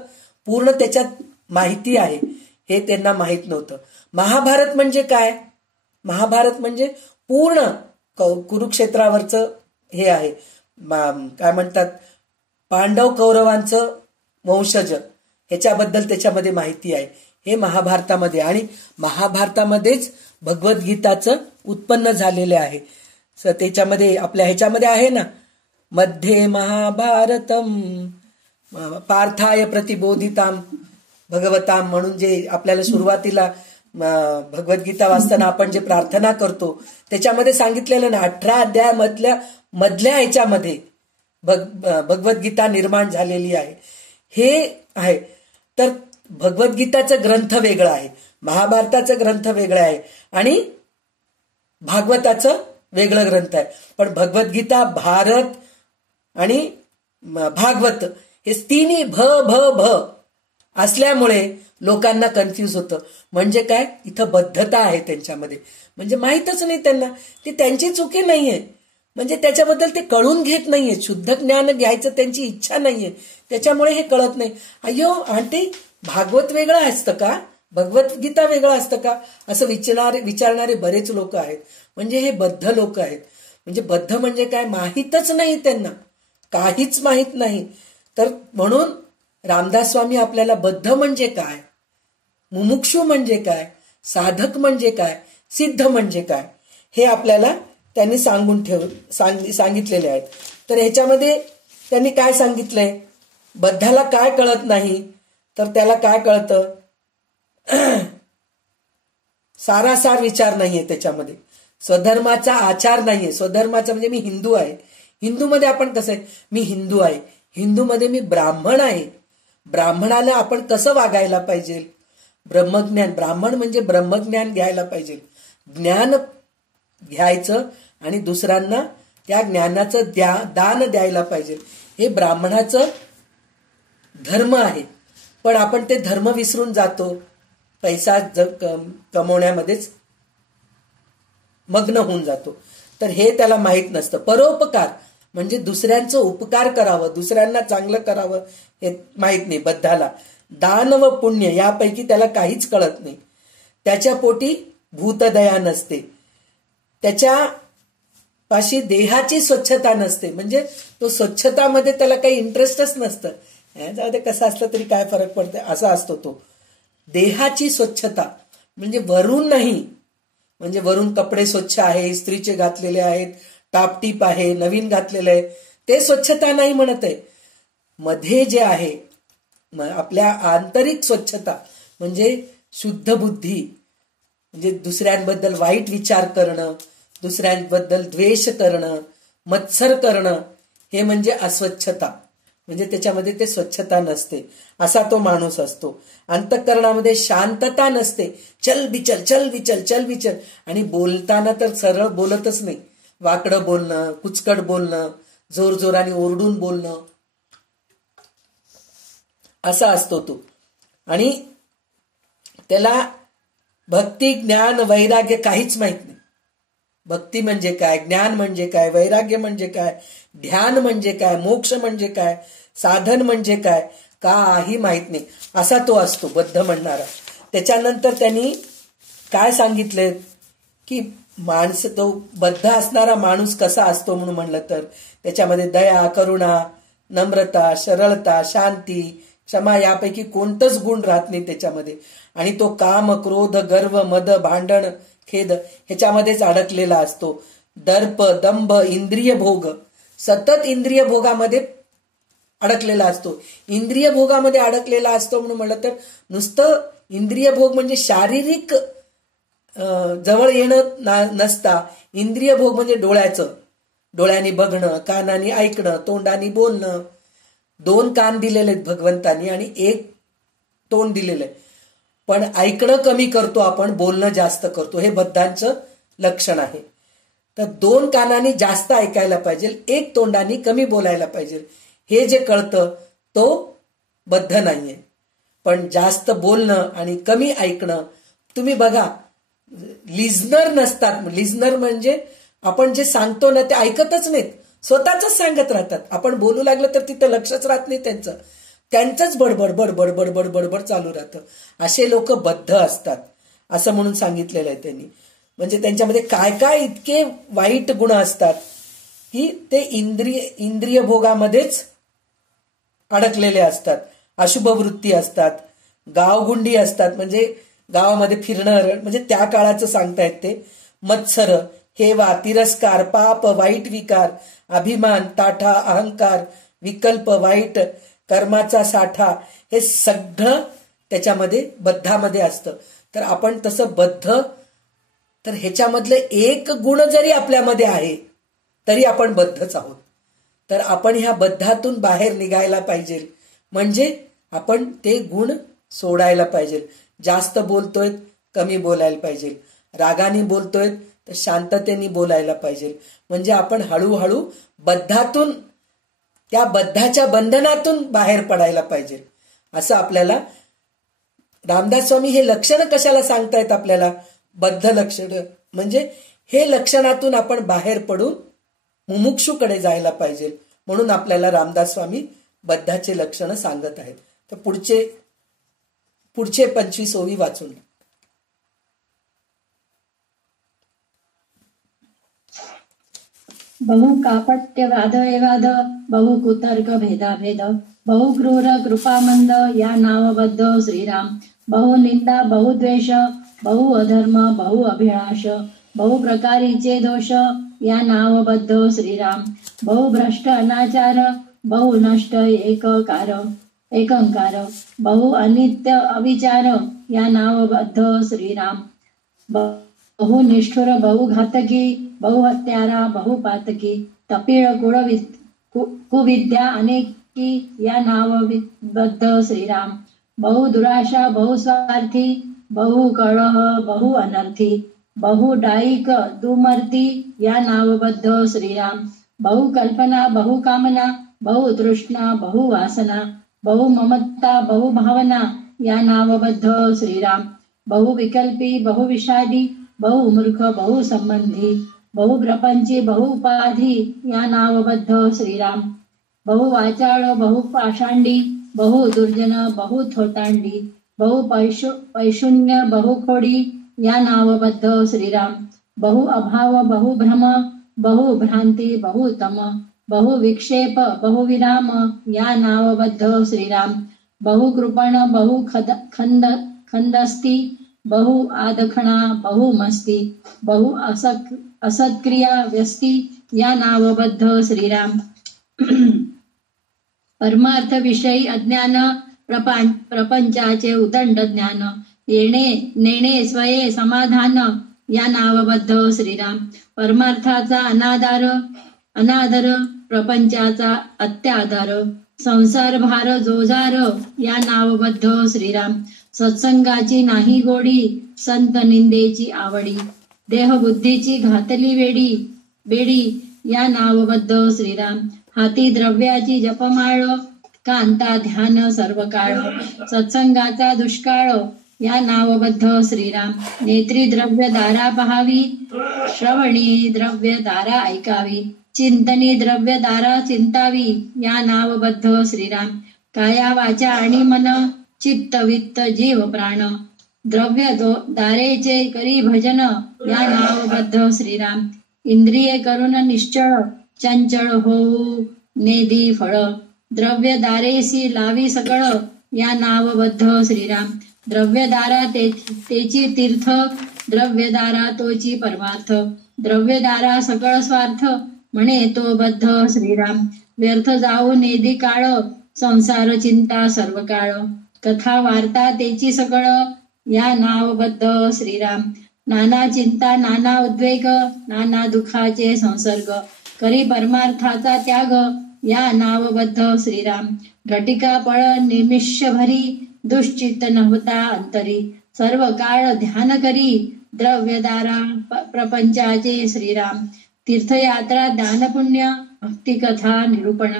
पूर्ण त्याच्यात माहिती आहे, हे त्यांना माहित नव्हतं. महाभारत म्हणजे काय, महाभारत म्हणजे पूर्ण कुरुक्षेत्रावरचं हे आहे, काय म्हणतात, पांडव कौरवांचं वंशज, ह्याच्याबद्दल त्याच्यामध्ये माहिती आहे. हे महाभारतामध्ये, आणि महाभारतामध्येच भगवद्गीताचं उत्पन्न झालेले आहे. त्याच्यामध्ये आपल्या ह्याच्यामध्ये आहे ना, मध्ये महाभारतम पार्थाय प्रतिबोधिताम भगवताम म्हणून जे आपल्याला सुरुवातीला भगवद्गीता वाचताना आपण जे प्रार्थना करतो त्याच्यामध्ये सांगितलेलं ना, 18 अध्याय मधल्या ह्याच्यामध्ये भगवद्गीता निर्माण झालेली आहे. हे आहे. तर भगवद्गीताचं ग्रंथ वेगळं आहे, महाभारताचं ग्रंथ वेगळं आहे, आणि भागवताचं वेगळं ग्रंथ आहे. पण भगवद्गीता, भारत आणि भागवत हे तिन्ही भ असल्यामुळे लोकांना कन्फ्यूज होतं. म्हणजे काय, इथं बद्धता आहे त्यांच्यामध्ये, म्हणजे माहीतच नाही त्यांना. ती त्यांची चुकी नाहीये, म्हणजे त्याच्याबद्दल ते कळून घेत नाहीये, शुद्ध ज्ञान घ्यायचं त्यांची इच्छा नाहीये, त्याच्यामुळे हे कळत नाही. अय्यो आंटी, भागवत वेगळं असतं का, भगवद्गीता वेगळं असतं का, असं विचारणारे बरेच लोक आहेत. म्हणजे हे बद्ध लोक आहेत. म्हणजे बद्ध म्हणजे काय, माहीतच नाही त्यांना, काहीच माहीत नाही. तर म्हणून रामदास स्वामी आपल्याला बद्ध म्हणजे काय, मुमुक्षू म्हणजे काय, साधक म्हणजे काय, सिद्ध म्हणजे काय, हे आपल्याला त्यांनी सांगितलेले आहेत. तर ह्याच्यामध्ये त्यांनी काय सांगितलंय, बद्धाला काय कळत नाही, तर त्याला काय कळतं, सारासार विचार नाहीये त्याच्यामध्ये, स्वधर्माचा आचार नाहीये. स्वधर्माचा म्हणजे मी हिंदू आहे, हिंदूमध्ये आपण कसं आहे, मी हिंदू आहे, हिंदूमध्ये मी ब्राह्मण आहे, ब्राह्मणाला आपण कसं वागायला पाहिजे, ब्रह्मज्ञान, ब्राह्मण म्हणजे ब्रह्मज्ञान घ्यायला पाहिजे, ज्ञान घ्यायचं आणि दुसऱ्यांना त्या ज्ञानाचं दान द्यायला पाहिजे, हे ब्राह्मणाचं धर्म आहे. पण आपण ते धर्म विसरून जातो, पैसा कमवण्यामध्येच मग्न होऊन जातो. तर हे त्याला माहित नसतं. परोपकार म्हणजे दुसऱ्यांचं उपकार करावं, दुसऱ्यांना चांगलं करावं, हे माहित नाही बद्धाला. दान व पुण्य यापैकी त्याला काहीच कळत नाही. त्याच्या पोटी भूतदया नसते, त्याच्या पाशी देहाची स्वच्छता नसते, म्हणजे तो स्वच्छतामध्ये त्याला काही इंटरेस्टच नसतं. जाऊ दे कसं असलं तरी काय फरक पडते असा असतो तो. देहाची स्वच्छता म्हणजे वरून नाही, म्हणजे वरून कपडे स्वच्छ आहे, इस्त्रीचे घातलेले आहेत, टापटीप आहे, नवीन घातलेले आहे, ते स्वच्छता नाही म्हणत आहे. मध्ये जे आहे आपल्या आंतरिक स्वच्छता म्हणजे शुद्ध बुद्धी, म्हणजे दुसऱ्यांबद्दल वाईट विचार करणं, दुसऱ्यांबद्दल द्वेष करणं, मत्सर करणं, हे म्हणजे अस्वच्छता. म्हणजे त्याच्यामध्ये ते स्वच्छता नसते, असा तो माणूस असतो. अंतःकरणामध्ये शांतता नसते, चल बिचल चल बिचल चल बिचल, आणि बोलताना तर सरळ बोलतच नाही, वाकडं बोलणं, कुचकट बोलणं, जोर जोराने ओरडून बोलणं, असा असतो तो. आणि त्याला भक्ती, ज्ञान, वैराग्य काहीच माहित नाही. भक्ती म्हणजे काय, ज्ञान म्हणजे काय, वैराग्य म्हणजे काय, ध्यान म्हणजे काय, मोक्ष म्हणजे काय, साधन म्हणजे काय, काही माहित नाही, असा तो असतो बद्ध म्हणणारा. त्याच्यानंतर त्यांनी काय सांगितले की माणसं, तो बद्ध असणारा माणूस कसा असतो म्हणून म्हणलं तर त्याच्यामध्ये दया, करुणा, नम्रता, सरळता, शांती, क्षमा यापैकी कोणतंच गुण राहत नाही त्याच्यामध्ये. आणि तो काम, क्रोध, गर्व, मद, भांडण, खेद ह्याच्यामध्येच अडकलेला असतो. दर्प, दंभ, इंद्रिय भोग, सतत इंद्रिय भोगामध्ये अडकलेला असतो. इंद्रिय भोगामध्ये अडकलेला असतो म्हणून म्हणलं तर नुसतं इंद्रिय भोग म्हणजे शारीरिक जवळ येणं नसता. इंद्रिय भोग म्हणजे डोळ्यांनी बघणं, कानाने ऐकणं, तोंडाने बोलणं. 2 कान दिलेले आहेत भगवंतानी आणि 1 तोंड दिलेलं आहे, पण ऐकणं कमी करतो आपण, बोलणं जास्त करतो. हे बद्धांचं लक्षण आहे. तर 2 कानांनी जास्त ऐकायला पाहिजे, 1 तोंडाने कमी बोलायला पाहिजे. हे जे कळतं तो बद्ध नाहीये. पण जास्त बोलणं आणि कमी ऐकणं, तुम्ही बघा लिझनर नसतात. लिझनर म्हणजे आपण जे सांगतो ना ते ऐकतच नाहीत, स्वतःच सांगत राहतात. आपण बोलू लागलं तर तिथं लक्षच राहत नाही त्यांचंच बडबड बडबड बडबड बडबड चालू राहतं. असे लोक बद्ध असतात असं म्हणून सांगितलेलं आहे त्यांनी. म्हणजे त्यांच्यामध्ये काय काय इतके वाईट गुण असतात की ते इंद्रिय भोगामध्येच अडकलेले असतात. अशुभ वृत्ती असतात, गावगुंडी असतात, म्हणजे गावामध्ये फिरणं, म्हणजे त्या काळाचं सांगतायत ते. मत्सर, हेवा, तिरस्कार, पाप, वाईट विकार, अभिमान, ताठा, अहंकार, विकल्प, वाईट कर्माचा साठा, हे सगळं त्याच्यामध्ये बद्धामध्ये असतं. तर आपण तसं बद्ध, तर ह्याच्यामधले 1 गुण जरी आपल्यामध्ये आहे तरी आपण बद्धच आहोत. तर आपण ह्या बद्धातून बाहेर निघायला पाहिजे, म्हणजे आपण ते गुण सोडायला पाहिजे. जास्त बोलतोय कमी बोलायला पाहिजे, रागाने बोलतोय तर शांततेने बोलायला पाहिजे. म्हणजे आपण हळूहळू बद्धातून, त्या बद्धाच्या बंधनातून बाहेर पडायला पाहिजे. असं आपल्याला रामदास स्वामी हे लक्षण कशाला सांगतायत आपल्याला, बद्ध लक्षण, म्हणजे हे लक्षणातून आपण बाहेर पडून मुमुक्षूकडे जायला पाहिजे. म्हणून आपल्याला रामदास स्वामी बद्धाचे लक्षण सांगत आहेत. तर पुढचे 25 ओवी वाचून. बहु कापट्य वाद विवाद, बहु कुतर्क भेदाभेद, बहु क्रूर कृपामंद, या नावबद्ध श्रीराम. बहु निंदा, बहु द्वेष, बहु अधर्म, बहु अभिलाष, बहु प्रकारीचे दोष, या नावबद्ध श्रीराम. बहु भ्रष्ट अनाचार, बहु नष्ट एकंकार, बहु अनित्य अविचार, या नावबद्ध श्रीराम. बहु निष्ठुर, बहु घातकी, बहु हत्यारा, बहु पातकी, तपिळ कुविद्या अनेकी, या नावबद्ध श्रीराम. बहु दुराशा, बहु स्वार्थी, बहु कळह, बहु अनर्थी, बहु डाईक दुमर्ती, या नावबद्ध श्रीराम. बहु कल्पना, बहु कामना, बहु तृष्णा, बहु वासना, बहु ममता, बहु भावना, या नावबद्ध श्रीराम. बहु विकल्पी, बहु विषादी, बहु मूर्ख, बहु संबंधी, बहु प्रपंची, बहु उपाधी, या नावबद्ध श्रीराम. बहु वाचाळ, बहु पाषांडी, बहु दुर्जन, बहु थोतांडी, बहु पैशून्य, बहु खोडी, या नावबद्ध श्रीराम. बहु अभाव, बहु भ्रम, बहुभ्रांती बहुतम बहुविक्षेप बहुविराम या नावबद्ध श्रीराम बहुकृपण खंदस्ती बहु आदखणा बहुमस्ती बहु असत्क्रिया व्यस्ती या नावबद्ध श्रीराम परमार्थ विषयी अज्ञान प्रपंचाचे उदंड ज्ञान येणे नेणे स्वये समाधान या नावबद्ध श्रीराम परमार्थाचा अनादर प्रपंचाचा अत्यादर संसार भार जोजार या नावबद्ध श्रीराम सत्संगाची नाही गोडी संत निंदेची आवडी देहबुद्धीची घातली बेडी या नावबद्ध श्रीराम हाती द्रव्याची जपमाळ कांता ध्यान सर्व काळ सत्संगाचा दुष्काळ या नावबद्ध श्रीराम नेत्री द्रव्य दारा पहावी श्रवणी द्रव्य दारा ऐकावी चिंतनी द्रव्य दारा चिंतावी या नावबद्ध श्रीराम काया वाचा आणि मन चित्त वित्त जीव प्राण द्रव्य दारेचे करी भजन या नावबद्ध श्रीराम इंद्रिये करून निश्चळ चंचळ होऊ नेदी फळ द्रव्य दारेसी लावी सकळ या नावबद्ध श्रीराम द्रव्यदारा तेची तीर्थ द्रव्यदारा तोची परमार्थ द्रव्यदारा सकळ स्वार्थ म्हणे तो बद्ध श्रीराम व्यर्थ जाऊ नेदी काळ संसार चिंता सर्व काळ कथा वार्ता तेची सकळ या नावबद्ध श्रीराम नाना चिंता नाना उद्वेग नाना दुःखाचे संसर्ग करी परमार्थाचा त्याग या नावबद्ध श्रीराम घटिका पळ निमिष भरी दुश्चित्त नव्हता अंतरी सर्व काळ ध्यान करी द्रव्यदारा प्रपंचाचे श्रीराम तीर्थयात्रा दानपुण्य भक्तिकथा निरूपण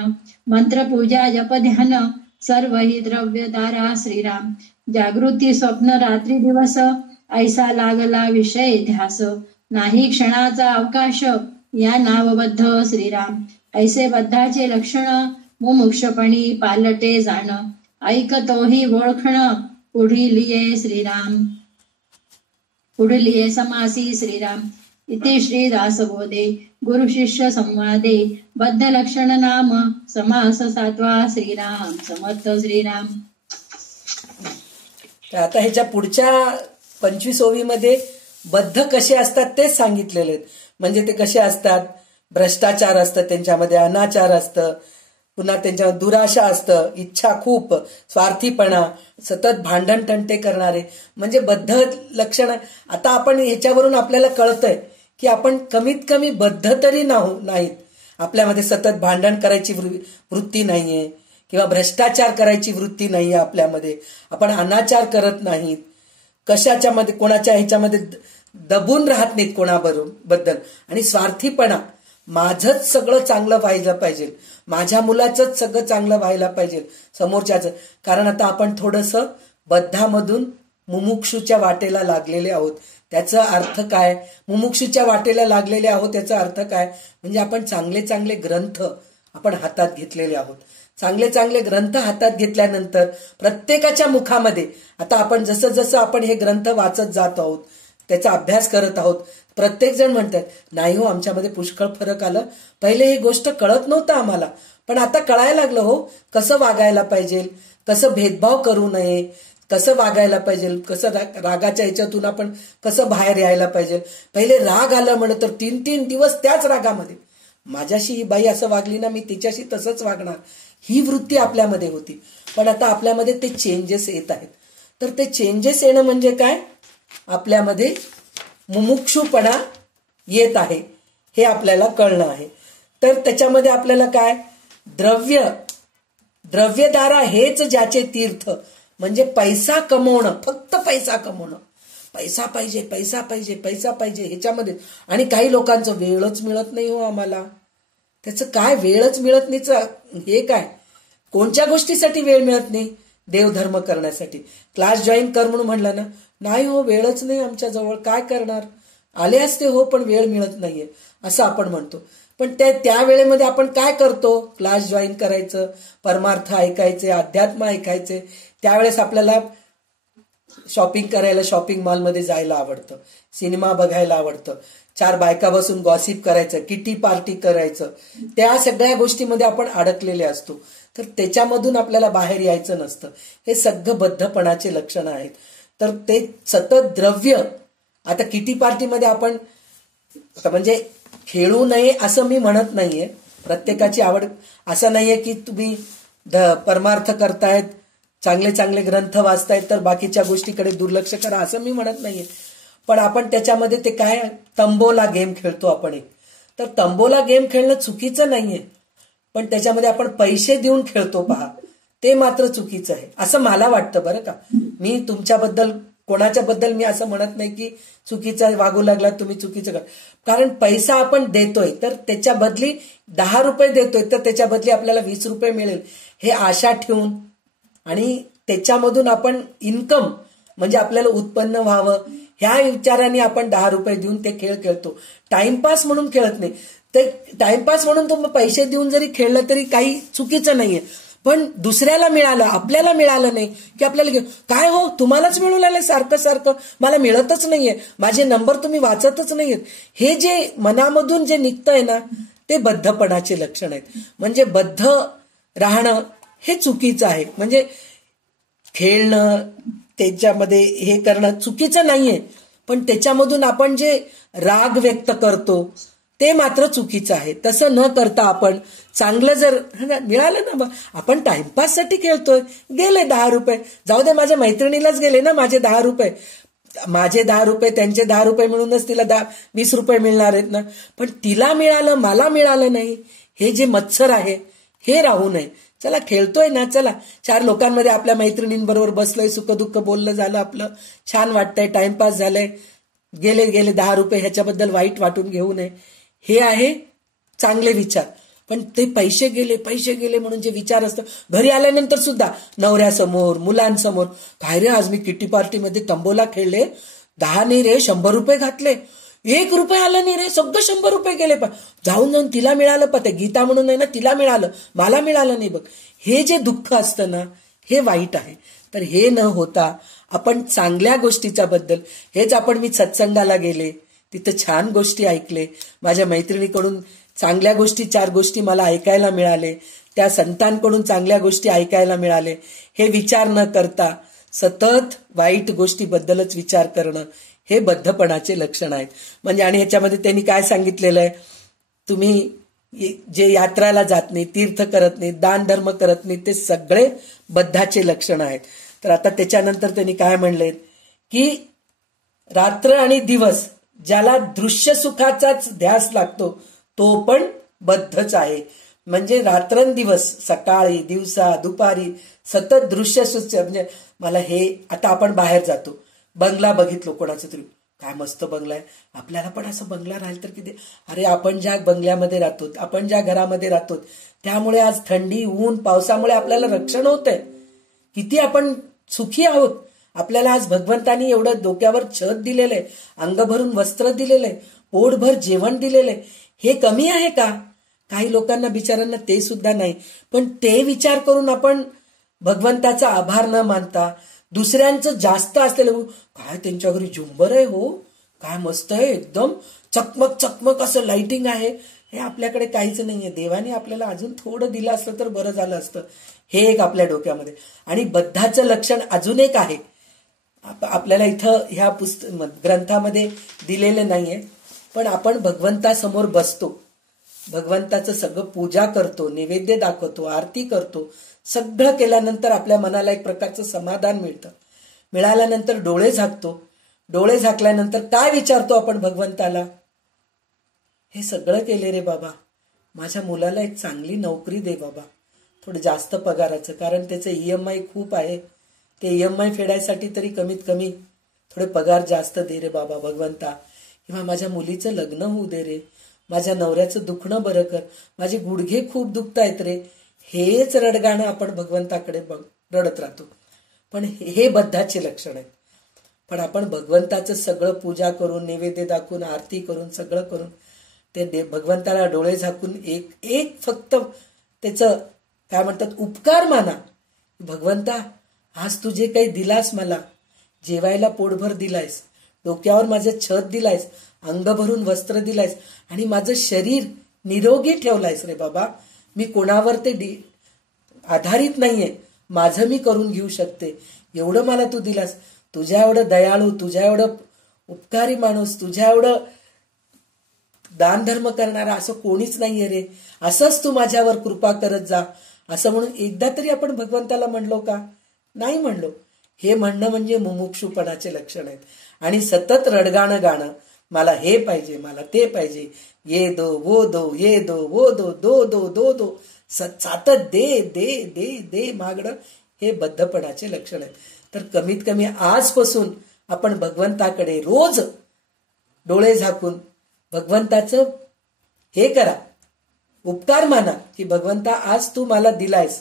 मंत्रपूजा जप ध्यान सर्व ही द्रव्यदारा श्रीराम जागृती स्वप्न रात्री दिवस ऐसा लागला विषय ध्यास नाही क्षणाचा अवकाश या नावबद्ध श्रीराम ऐसे बद्धाचे लक्षण मुमुक्षपणी पालटे जाण ऐकतोही ओळखण पुढीलिये श्रीराम पुढीलिये समासी श्रीराम इथे श्री दासबोधे गुरु शिष्य संवादे बद्ध लक्षण नाम समास सातवा श्रीराम समर्थ श्रीराम. आता ह्याच्या पुढच्या 25 ओवीमध्ये बद्ध कसे असतात तेच सांगितलेले आहेत. म्हणजे ते कसे असतात, भ्रष्टाचार असतं, त्यांच्यामध्ये अनाचार असतं, पुन्हा त्यांच्यावर दुराशा असतं, इच्छा खूप, स्वार्थीपणा, सतत भांडण तंटे करणारे, म्हणजे बद्ध लक्षण. आता आपण ह्याच्यावरून आपल्याला कळतंय की आपण कमीत कमी बद्ध तरी नाहीत. आपल्यामध्ये सतत भांडण करायची वृत्ती नाहीये किंवा भ्रष्टाचार करायची वृत्ती नाहीये आपल्यामध्ये. आपण अनाचार करत नाहीत, कशाच्या मध्ये कोणाच्या ह्याच्यामध्ये दबून राहत नाहीत कोणाबद्दल. आणि स्वार्थीपणा, माझंच सगळं चांगलं व्हायला पाहिजे, माझ्या मुलाचंच सगळं चांगलं व्हायला पाहिजे समोरच्याचं. कारण आता आपण थोडंसं बद्धामधून मुमुक्षूच्या वाटेला लागलेले आहोत. त्याचा अर्थ काय, मुमुक्षूच्या वाटेला लागलेले आहोत त्याचा अर्थ काय, म्हणजे आपण चांगले चांगले ग्रंथ आपण हातात घेतलेले आहोत. चांगले चांगले ग्रंथ हातात घेतल्यानंतर प्रत्येकाच्या मुखामध्ये आता आपण जसं जसं आपण हे ग्रंथ वाचत जात आहोत, त्याचा अभ्यास करत आहोत, प्रत्येक जण म्हणतात नाही हो आमच्यामध्ये पुष्कळ फरक आलं, पहिले ही गोष्ट कळत नव्हतं आम्हाला, पण आता कळायला लागलं हो, कसं वागायला पाहिजे, कसं भेदभाव करू नये, कसं वागायला पाहिजे, कसं रागाच्या ह्याच्यातून आपण कसं बाहेर यायला पाहिजे. पहिले राग आलं म्हणलं तर 3-3 दिवस त्याच रागामध्ये, माझ्याशी ही बाई असं वागली ना मी तिच्याशी तसंच वागणार, ही वृत्ती आपल्यामध्ये होती. पण आता आपल्यामध्ये ते चेंजेस येत आहेत. तर ते चेंजेस येणं म्हणजे काय, आपल्यामध्ये मुमुक्षुपणा येत आहे हे आपल्याला कळणं आहे. तर त्याच्यामध्ये आपल्याला काय, द्रव्यदारा हेच ज्याचे तीर्थ, म्हणजे पैसा कमवणं, फक्त पैसा कमवणं, पैसा पाहिजे पैसा पाहिजे पैसा पाहिजे ह्याच्यामध्ये. आणि काही लोकांचं वेळच मिळत नाही हो आम्हाला, त्याचं काय वेळच मिळत नाही, हे काय कोणत्या गोष्टीसाठी वेळ मिळत नाही, देवधर्म करण्यासाठी. क्लास जॉईन कर म्हणून म्हणलं ना, नाही हो वेळच नाही आमच्या जवळ, काय करणार, आले असते हो पण वेळ मिळत नाहीये असं आपण म्हणतो. पण त्या वेळेमध्ये आपण काय करतो, क्लास जॉईन करायचं, परमार्थ ऐकायचे, अध्यात्म ऐकायचे, त्यावेळेस आपल्याला शॉपिंग करायला शॉपिंग मॉलमध्ये जायला आवडतं, सिनेमा बघायला आवडतं, 4 बायका बसून गॉसिप करायचं, किटी पार्टी करायचं, त्या सगळ्या गोष्टीमध्ये आपण अडकलेले असतो. तर त्याच्यामधून आपल्याला बाहेर यायचं नसतं. हे सगळं बद्धपणाचे लक्षण आहेत. तर ते सतत द्रव्य, आता किटी पार्टीमध्ये आपण म्हणजे खेळू नये असं मी म्हणत नाहीये, प्रत्येकाची आवड, असं नाहीये की तुम्ही परमार्थ करतायत, चांगले चांगले ग्रंथ वाचतायत तर बाकीच्या गोष्टीकडे दुर्लक्ष करा असं मी म्हणत नाहीये. पण आपण त्याच्यामध्ये ते काय तंबोला गेम खेळतो आपण एक, तर तंबोला गेम खेळणं चुकीचं नाहीये, पण त्याच्यामध्ये आपण पैसे देऊन खेळतो पहा, ते मात्र चुकीचं आहे असं मला वाटतं. बरं का, मी तुमच्याबद्दल कोणाच्या बद्दल मी असं म्हणत नाही की चुकीचं वागू लागला तुम्ही चुकीचं कर, कारण पैसा आपण देतोय तर त्याच्या बदली 10 रुपये देतोय तर त्याच्या बदली आपल्याला 20 रुपये मिळेल हे आशा ठेवून आणि त्याच्यामधून आपण इन्कम म्हणजे आपल्याला उत्पन्न व्हावं ह्या विचाराने आपण 10 रुपये देऊन ते खेळ खेळतो. टाइमपास म्हणून खेळत नाही. ते टाइमपास म्हणून तुम्ही पैसे देऊन जरी खेळलं तरी काही चुकीचं नाहीये, पण दुसऱ्याला मिळालं आपल्याला मिळालं नाही की आपल्याला काय हो तुम्हालाच मिळू लागलं सारखं सारखं, मला मिळतच नाहीये, माझे नंबर तुम्ही वाचतच नाहीयेत, हे जे मनामधून जे निघतंय ना ते बद्धपणाचे लक्षण आहेत. म्हणजे बद्ध राहणं हे चुकीचं आहे. म्हणजे खेळणं त्याच्यामध्ये हे करणं चुकीचं नाहीये, पण त्याच्यामधून आपण जे राग व्यक्त करतो ते मात्र चुकीचं आहे. तसं न करता आपण चांगलं जर मिळालं ना, आपण टाइमपाससाठी खेळतोय, गेले 10 रुपये जाऊ दे, माझ्या मैत्रिणीलाच गेले ना माझे 10 रुपये, माझे 10 रुपये त्यांचे 10 रुपये मिळूनच तिला 20 रुपये मिळणार आहेत ना, पण तिला मिळालं मला मिळालं नाही, हे जे मत्सर आहे हे राहू नये. चला खेळतोय ना, चला 4 लोकांमध्ये आपल्या मैत्रिणींबरोबर बसलोय, सुखदुःख बोललं झालं, आपलं छान वाटतंय, टाइमपास झालंय, गेले गेले 10 रुपये, ह्याच्याबद्दल वाईट वाटून घेऊ नये, हे आहे चांगले विचार. पण ते पैसे गेले म्हणून जे विचार असतं, घरी आल्यानंतर सुद्धा नवऱ्यासमोर मुलांसमोर, काय रे आज मी किटी पार्टीमध्ये तंबोला खेळले, 10 नाही रे 100 रुपये घातले, 1 रुपये आलं नाही रे, सगळं 100 रुपये गेले, जाऊन तिला मिळालं, ते गीता म्हणून नाही ना, तिला मिळालं मला मिळालं नाही बघ, हे जे दुःख असतं ना हे वाईट आहे. तर हे न होता आपण चांगल्या गोष्टीच्या बद्दल, हेच आपण मी सत्संगाला गेले, तिथं छान गोष्टी ऐकले, माझ्या मैत्रिणीकडून चांगल्या गोष्टी 4 गोष्टी मला ऐकायला मिळाले, त्या संतांकडून चांगल्या गोष्टी ऐकायला मिळाले, हे विचार न करता सतत वाईट गोष्टीबद्दलच विचार करणं हे बद्धपणाचे लक्षण आहेत. म्हणजे आणि ह्याच्यामध्ये त्यांनी काय सांगितलेलं आहे, तुम्ही जे यात्राला जात नाही, तीर्थ करत नाही, दान धर्म करत नाही, ते सगळे बद्धाचे लक्षण आहेत. तर आता त्याच्यानंतर त्यांनी काय म्हणलेत की रात्र आणि दिवस ज्याला दृश्य सुखाचाच ध्यास लागतो तो पण बद्धच आहे. म्हणजे रात्रंदिवस सकाळी दिवसा दुपारी सतत दृश्य सुच, म्हणजे मला हे, आता आपण बाहेर जातो, बंगला बघितलो कोणाचं तरी, काय मस्त बंगला आहे, आपल्याला पण असं बंगला राहील तर किती, अरे आपण ज्या बंगल्यामध्ये राहतो, आपण ज्या घरामध्ये राहतो त्यामुळे आज थंडी ऊन पावसामुळे आपल्याला रक्षण होतंय, किती आपण सुखी आहोत. आपल्याला आज भगवंतानी एवढं डोक्यावर छत दिलेलं आहे, अंगभरून वस्त्र दिलेलं आहे, पोटभर जेवण दिलेलं आहे, हे कमी आहे का? काही लोकांना बिचारांना ते सुद्धा नाही. पण ते विचार करून आपण भगवंताचा आभार न मानता दुसऱ्यांचं जास्त असलेलं, काय त्यांच्या घरी झुंबर आहे हो, काय मस्त आहे, एकदम चकमक चकमक असं लाइटिंग आहे, हे आपल्याकडे काहीच नाहीये, देवाने आपल्याला अजून थोडं दिलं असतं तर बरं झालं असतं, हे एक आपल्या डोक्यामध्ये. आणि बद्धाचं लक्षण अजून एक आहे, आपल्याला इथं ह्या ग्रंथामध्ये दिलेलं नाहीये, पण आपण भगवंतासमोर बसतो, भगवंताचं सगळं पूजा करतो, नैवेद्य दाखवतो, आरती करतो, सगळं केल्यानंतर आपल्या मनाला एक प्रकारचं समाधान मिळतं. मिळाल्यानंतर डोळे झाकतो, डोळे झाकल्यानंतर काय विचारतो आपण भगवंताला, हे सगळं केले रे बाबा, माझ्या मुलाला एक चांगली नोकरी दे बाबा, थोडं जास्त पगाराचं, कारण त्याचं EMI खूप आहे, ते EMI फेडायसाठी तरी कमीत कमी थोडे पगार जास्त दे रे बाबा भगवंता, किंवा माझ्या मुलीचं लग्न होऊ दे रे, माझ्या नवऱ्याचं दुखणं बरं कर, माझे गुडघे खूप दुखतायत रे, हेच रडगाणं आपण भगवंताकडे रडत राहतो. पण हे बद्धाचे लक्षण आहे. पण आपण भगवंताचं सगळं पूजा करून, नैवेद्य दाखवून, आरती करून, सगळं करून ते भगवंताला डोळे झाकून एक फक्त त्याचं काय म्हणतात उपकार माना, भगवंता आज तू जे काही दिलास मला जेवायला पोटभर दिलायस, डोक्यावर माझं छत दिलायस, अंग भरून वस्त्र दिलायस आणि माझं शरीर निरोगी ठेवलायस रे बाबा. मी कोणावर ते आधारित नाहीये, माझं मी करून घेऊ शकते, एवढं मला तू दिलास. तुझ्या एवढं दयाळू, तुझ्या एवढं उपकारी माणूस, तुझ्या एवढं दानधर्म करणारा असं कोणीच नाहीये रे. असंच तू माझ्यावर कृपा करत जा, असं म्हणून एकदा तरी आपण भगवंताला म्हणलो का? नाही म्हणलो. हे म्हणणं म्हणजे मुमुक्षुपणाचे लक्षण आहेत. आणि सतत रडगाणं गाणं, मला हे पाहिजे, मला ते पाहिजे, ये दो वो दो, ये दो वो दो, दो दो दो दो, सातत दे दे दे दे मागणं, हे बद्धपणाचे लक्षण आहेत. तर कमीत कमी आजपासून आपण भगवंताकडे रोज डोळे झाकून भगवंताचं हे करा, उपकार माना की भगवंता आज तू मला दिलायस,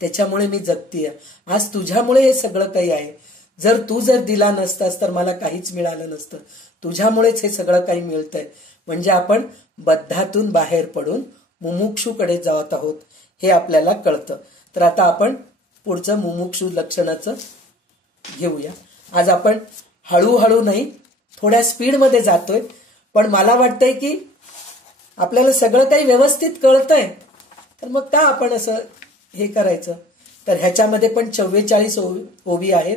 त्याच्यामुळे मी जगतीय, आज तुझ्यामुळे हे सगळं काही आहे. जर दिला नसतास तर मला काहीच मिळालं नसतं, तुझ्यामुळेच हे सगळं काही मिळतंय. म्हणजे आपण बद्धातून बाहेर पडून मुमुक्षूकडे जात आहोत हे आपल्याला कळतं. तर आता आपण पुढचं मुमुक्षू लक्षणाचं घेऊया. आज आपण हळूहळू नाही, थोड्या स्पीडमध्ये जातोय, पण मला वाटतंय की आपल्याला सगळं काही व्यवस्थित कळतंय, तर मग का आपण असं हे करायचं. तर ह्याच्यामध्ये पण 44 ओवी आहेत,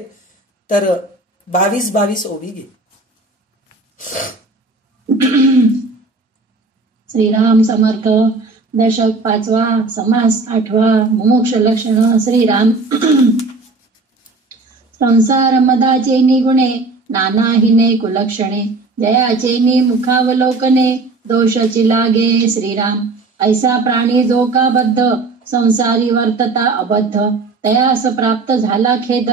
तर 22 ओवी घे. श्रीराम समर्थ. दशक 5वा, समास 8वा, मुमुक्ष लक्षण. श्रीराम. संसार मदाचे निगुणे, नानाहीने कुलक्षणे, जयाचे नि मुखावलोकने, दोषची लागे श्रीराम. ऐसा प्राणी जो का बद्ध, संसारी वर्तता अबद्ध, तयास प्राप्त झाला खेद,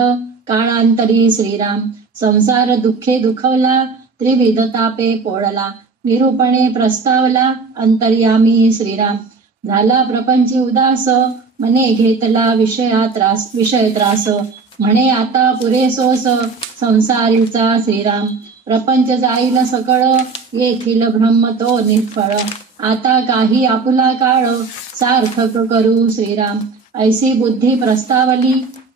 काळांतरी श्रीराम. संसार दुःखे दुखवला, त्रिविध तापे पोळला, निरूपणे प्रस्तावला, अंतर्यामी श्रीराम. झाला प्रपंची उदास, मने घेतला विषय त्रास, म्हणे आता पुरेसोस, संसारीचा श्रीराम. प्रपंच जाईल सकळ, येथील ब्रह्म तो निष्फळ, आता काही आपुला काळ, सार्थक करू श्रीराम. ऐसी बुद्धी प्रस्तावली,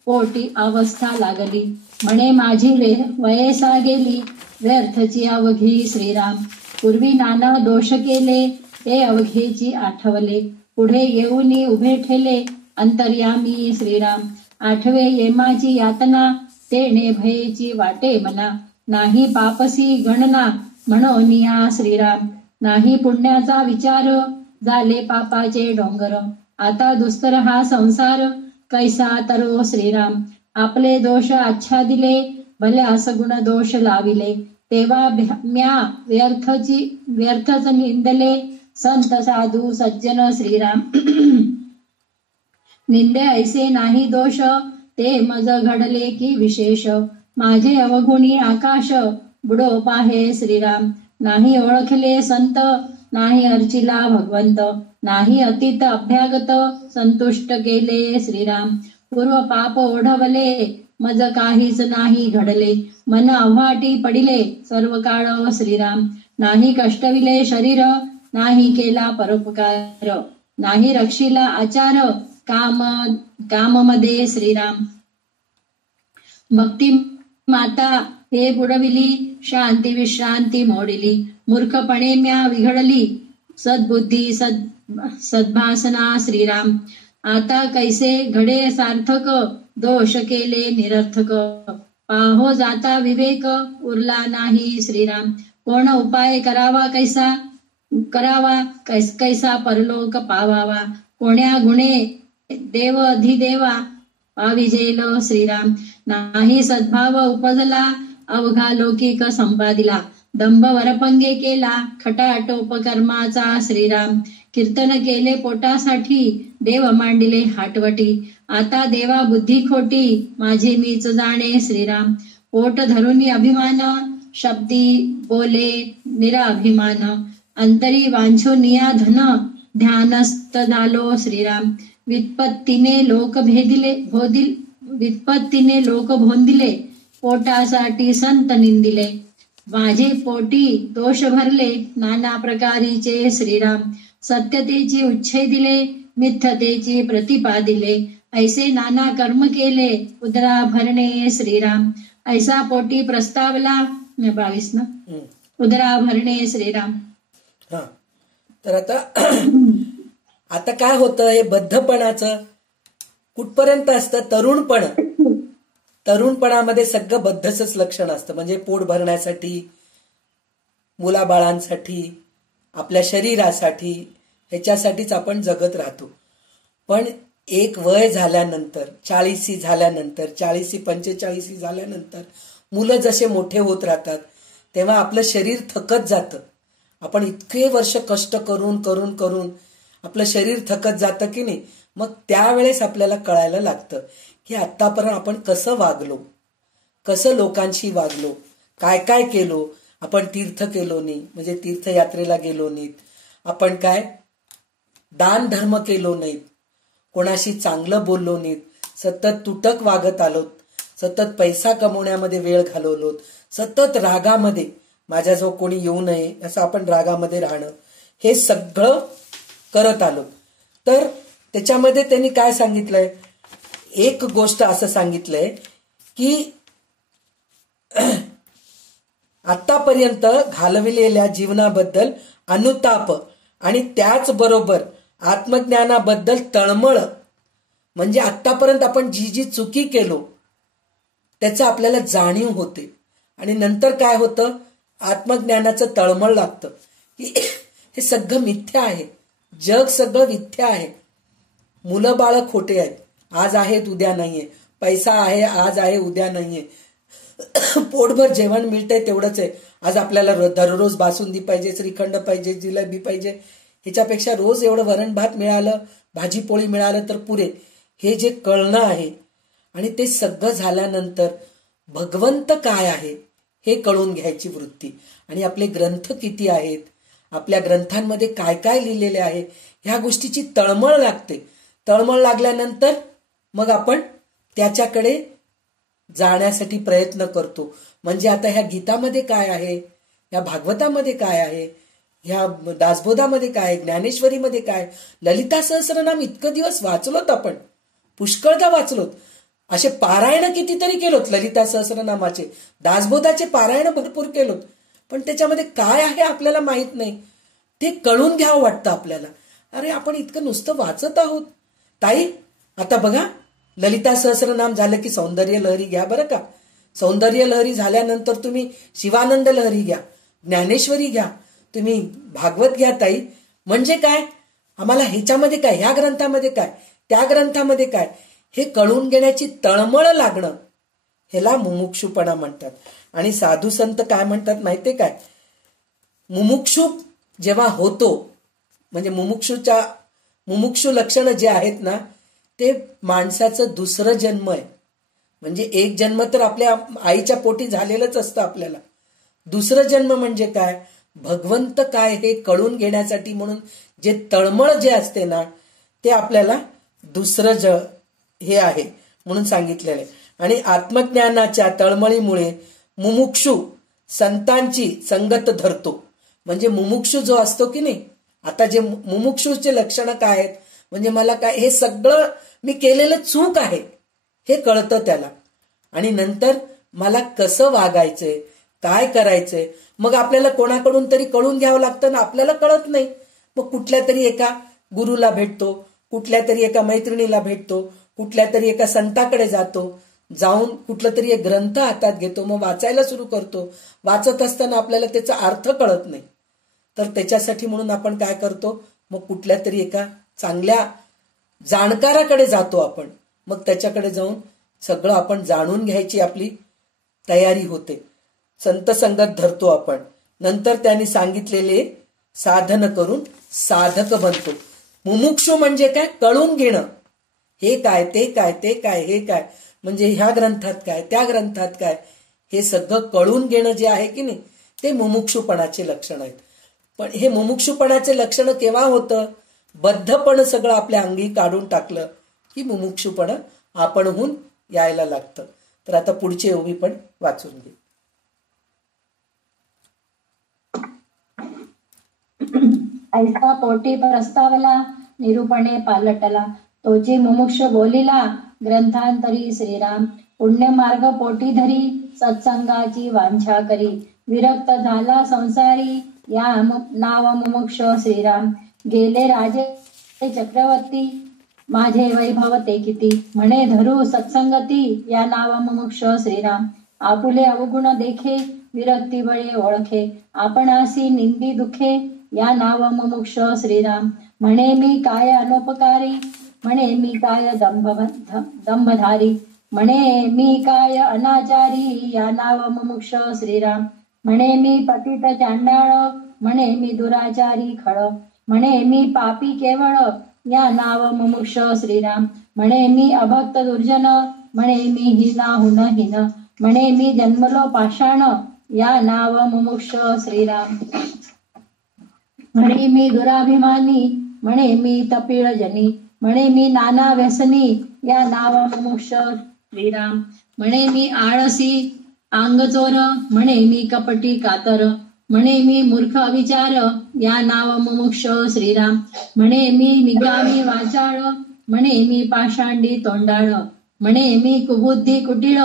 पोटी अवस्था लागली, म्हणे माझी वयसा गेली, व्यर्थची अवघी श्रीराम. पूर्वी नाना दोष केले, ते अवघेची आठवले, पुढे येऊनी उभे ठेले, अंतर्यामी श्रीराम. आठवे येमाची यातना, तेणे भयेची वाटे मना, नाही पापसी गणना, म्हणोनिया श्रीराम. नाही पुण्याचा विचार, झाले पापाचे डोंगर, आता दुस्तर हा संसार, कैसा तरो श्रीराम. आपले दोष आच्छादिले, भल्यास गुण दोष लाविले, तेव्हा म्या व्यर्थच निंदले, संत साधू सज्जन श्रीराम. निंदे ऐसे नाही दोष, ते मज घडले की विशेष, माझे अवगुणी आकाश, बुडो पाहे श्रीराम. नाही ओळखले संत, नाही अर्चिला भगवंत, नाही अतीत अभ्यागत, संतुष्ट केले श्रीराम. पूर्व पाप ओढवले, मज काहीच नाही घडले, मन अव्हाटी पडिले, सर्व काळ श्रीराम. नाही कष्टविले शरीर, नाही केला परोपकार, नाही रक्षिला आचार, काम मध्ये श्रीराम. भक्ती माता हे बुडविली, शांती विश्रांती मोडिली, मूर्खपणे म्या विघडली, सद्बुद्धी सद्भासना श्रीराम. आता कैसे घडे सार्थक, दोष केले निरर्थक, पाहो जाता विवेक, उरला नाही श्रीराम. कोण उपाय करावा कैसा परलोक पावावा, कोण्या गुणे देव अधिदेवा पाविजेल श्रीराम. नाही सद्भाव उपजला, अवघा लौकिक संपादिला, दंभ वरपंगे केला, खटाटोप कर्माचा श्रीराम. कीर्तन केले पोटासाठी, देव मांडिले हाटवटी, आता देवा बुद्धी खोटी, माझी मीच जाणे श्रीराम. पोट धरुनी अभिमान, शब्दी बोले निराभिमान, अंतरी वांछोनिया धन, ध्यानस्थ झालो श्रीराम. वित्पत्तीने लोक भोंदिले, पोटासाठी संत निंदिले, माझे पोटी दोष भरले, नाना प्रकारीचे श्रीराम. सत्यतेची उच्छेदिले, मिथ्यतेची प्रतिपादिले, ऐसे नाना कर्म केले, उदरा भरणे श्रीराम. ऐसा पोटी प्रस्तावला 22 ना. हम्म. उदरा भरणे श्रीराम. हा. तर आता काय होतं, हे बद्धपणाचं कुठपर्यंत असतं, तरुणपणामध्ये सगळं बद्धच लक्षण असतं. म्हणजे पोट भरण्यासाठी, मुलाबाळांसाठी, आपल्या शरीरासाठी, ह्याच्यासाठीच आपण जगत राहतो. पण एक वय झाल्यानंतर, 40 झाल्यानंतर, 40-45 झाल्यानंतर मुलं जसे मोठे होत राहतात तेव्हा आपलं शरीर थकत जातं. आपण इतके वर्ष कष्ट करून करून करून आपलं शरीर थकत जातं की नाही. मग त्यावेळेस आपल्याला कळायला लागतं की आतापर्यंत आपण कसं वागलो, कसं लोकांशी वागलो, काय काय केलो. आपण तीर्थ केलो नाही, म्हणजे तीर्थयात्रेला गेलो नाहीत, आपण काय दान धर्म केलो नाहीत, कोणाशी चांगलं बोललो नाहीत, सतत तुटक वागत आलोत, सतत पैसा कमवण्यामध्ये वेळ घालवलोत, सतत रागामध्ये माझ्याजवळ कोणी येऊ नये असं आपण रागामध्ये राहणं, हे सगळं करत आलो. तर त्याच्यामध्ये त्यांनी काय सांगितलंय, एक गोष्ट असं सांगितलंय की आतापर्यंत घालविलेल्या जीवनाबद्दल अनुताप आणि त्याचबरोबर आत्मज्ञानाबद्दल तळमळ. म्हणजे आतापर्यंत आपण जी जी चुकी केलो त्याचं आपल्याला जाणीव होते. आणि नंतर काय होतं, आत्मज्ञानाचं तळमळ लागतं की हे सगळं मिथ्या आहे, जग सगळं मिथ्या आहे, मुलं बाळ खोटे आहेत, आज आहेत उद्या नाहीये, पैसा आहे आज आहे उद्या नाहीये, पोटभर जेवण मिळतंय तेवढंच आहे, आज आपल्याला दररोज बासुंदी पाहिजे, श्रीखंड पाहिजे, जिलेबी पाहिजे, ह्याच्यापेक्षा रोज एवढं वरण भात मिळालं, भाजी पोळी मिळालं तर पुरे, हे जे कळणं आहे. आणि ते सगळं झाल्यानंतर भगवंत काय आहे हे कळून घ्यायची वृत्ती. आणि आपले ग्रंथ किती आहेत, आपल्या ग्रंथांमध्ये काय काय लिहिलेले आहे, ह्या गोष्टीची तळमळ लागते. तळमळ लागल्यानंतर मग आपण त्याच्याकडे जाण्यासाठी प्रयत्न करतो. म्हणजे आता ह्या गीतामध्ये काय आहे, ह्या भागवतामध्ये काय आहे, ह्या दासबोधामध्ये काय, ज्ञानेश्वरीमध्ये काय, ललिता सहस्रनाम इतकं दिवस वाचलोत आपण, पुष्कळदा वाचलोत, असे पारायण कितीतरी केलोत ललिता सहस्रनामाचे, दासबोधाचे पारायण भरपूर केलोत, पण त्याच्यामध्ये काय आहे आपल्याला माहित नाही. ते कळून घ्यावं वाटतं आपल्याला. अरे आपण इतकं नुसतं वाचत आहोत. ताई आता बघा, ललिता सहस्रनाम झालं की सौंदर्य लहरी घ्या बरं का. सौंदर्य लहरी झाल्यानंतर तुम्ही शिवानंद लहरी घ्या, ज्ञानेश्वरी घ्या, तुम्ही भागवत घ्या ताई. म्हणजे काय, आम्हाला ह्याच्यामध्ये काय, ह्या ग्रंथामध्ये काय, त्या ग्रंथामध्ये काय, हे कळून घेण्याची तळमळ लागणं, ह्याला मुमुक्षुपणा म्हणतात. आणि साधू संत काय म्हणतात माहितीये काय, मुमुक्षु जेव्हा होतो, म्हणजे मुमुक्षु लक्षणं जे आहेत ना, ते माणसाचं दुसरं जन्म आहे. म्हणजे एक जन्म तर आपल्या आईच्या पोटी झालेलंच असतं आपल्याला. दुसरं जन्म म्हणजे काय, भगवंत काय हे कळून घेण्यासाठी म्हणून जे तळमळ जे असते ना, ते आपल्याला दुसरं हे आहे म्हणून सांगितलेलं आहे. आणि आत्मज्ञानाच्या तळमळीमुळे मुमुक्षु संतांची संगत धरतो. म्हणजे मुमुक्षु जो असतो की नाही, आता जे मुमुक्षुचे लक्षणं काय आहेत, म्हणजे मला काय हे सगळं मी केलेलं चूक आहे हे कळतं त्याला. आणि नंतर मला कसं वागायचंय, काय करायचंय, मग आपल्याला कोणाकडून तरी कळून घ्यावं लागतं ना, आपल्याला कळत नाही. मग कुठल्या तरी एका गुरुला भेटतो, कुठल्या तरी एका मैत्रिणीला भेटतो, कुठल्या तरी एका संताकडे जातो, जाऊन कुठलं तरी एक ग्रंथ हातात घेतो, मग वाचायला सुरू करतो. वाचत असताना आपल्याला त्याचा अर्थ कळत नाही, तर त्याच्यासाठी म्हणून आपण काय करतो, मग कुठल्या तरी एका चांगल्या जाणकाराकडे जातो आपण. मग त्याच्याकडे जाऊन सगळं आपण जाणून घ्यायची आपली तयारी होते, संत संगत धरतो आपण. नंतर त्यांनी सांगितलेले साधन करून साधक बनतो. मुमुक्षु म्हणजे काय, कळून घेणं, हे काय, ते काय, ते काय, हे काय, म्हणजे ह्या ग्रंथात काय, त्या ग्रंथात काय, हे सगळं कळून घेणं जे आहे की नाही, ते मुमुक्षुपणाचे लक्षण आहेत. पण हे मुमुक्षुपणाचे लक्षण केव्हा होतं, बद्धपण सगळं आपल्या अंगी काढून टाकलं की मुमुक्षुपण आपणहून यायला लागतं. तर आता पुढचे ओवी पण वाचून घे. ऐसा पोटी प्रस्तावला निरूपणे पालटला, तोची मुमुक्ष बोलिला ग्रंथांतरी श्रीराम. पुण्य मार्ग पोटी धरी सत्संगाची वांछा करी विरक्त झाला संसारी या नाव मुमुक्ष श्रीराम गेले राजे चक्रवर्ती माझे वैभव ते किती म्हणे धरू सत्संगती या नाव मुमुक्ष श्रीराम आपुले अवगुण देखे विरक्ती बळे ओळखे आपणासी निंदी दुखे या नाव मुमुक्ष श्रीराम म्हणे मी काय अनोपकारी म्हणे मी काय दंभधारी म्हणे मी काय अनाचारी या नाव मुमुक्ष श्रीराम म्हणे मी पतित चांडाळ म्हणे मी दुराचारी खळ म्हणे मी पापी केवळ या नाव मुमुक्ष श्रीराम म्हणे मी अभक्त दुर्जन म्हणे मी हिना हुन हिन म्हणे मी जन्मलो पाषाण या नाव मुमुक्ष श्रीराम म्हणे मी दुराभिमानी म्हणे मी तपिळ जनी म्हणे मी नाना व्यसनी या नाव मुमुक्ष श्रीराम म्हणे मी आळसी अंगचोर म्हणे मी कपटी कातर म्हणे मी मूर्ख अविचार या नाव मुमुक्ष श्रीराम म्हणे मी निकामी वाचाळ म्हणे मी पाषांडी तोंडाळ म्हणे मी कुबुद्धी कुटिळ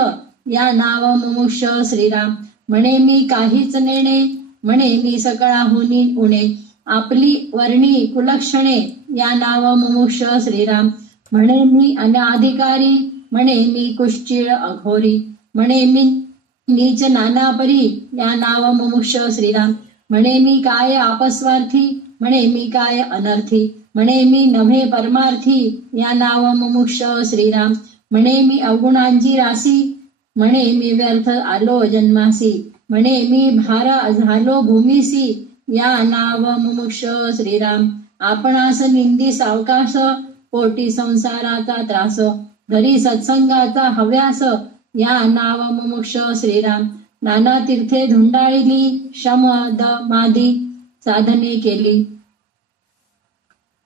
या नाव मुमुक्ष श्रीराम म्हणे मी काहीच नेणे म्हणे मी सकळाहुनी उणे आपली वर्णी कुलक्षणे या नाव मुमुक्ष श्रीराम म्हणे मी अनाधिकारी म्हणे मी कुश्चिळ अघोरी म्हणे मी नीच नानापरी या नाव मुमुक्ष श्रीराम म्हणे मी काय अपस्वार्थी म्हणे मी काय अनर्थी म्हणे मी नव्हे परमार्थी या नाव मुमुक्ष श्रीराम म्हणे मी अवगुणांची राशी म्हणे मी व्यर्थ आलो जन्मासी म्हणे मी भार झालो भूमीसी या नाव मुमुक्ष श्रीराम आपणास निंदी सावकाश पोटी संसाराचा त्रास धरी सत्संगाचा हव्यास या नाव मुमुक्ष श्रीराम नाना तीर्थे धुंडाळिली शम मादी साधने केली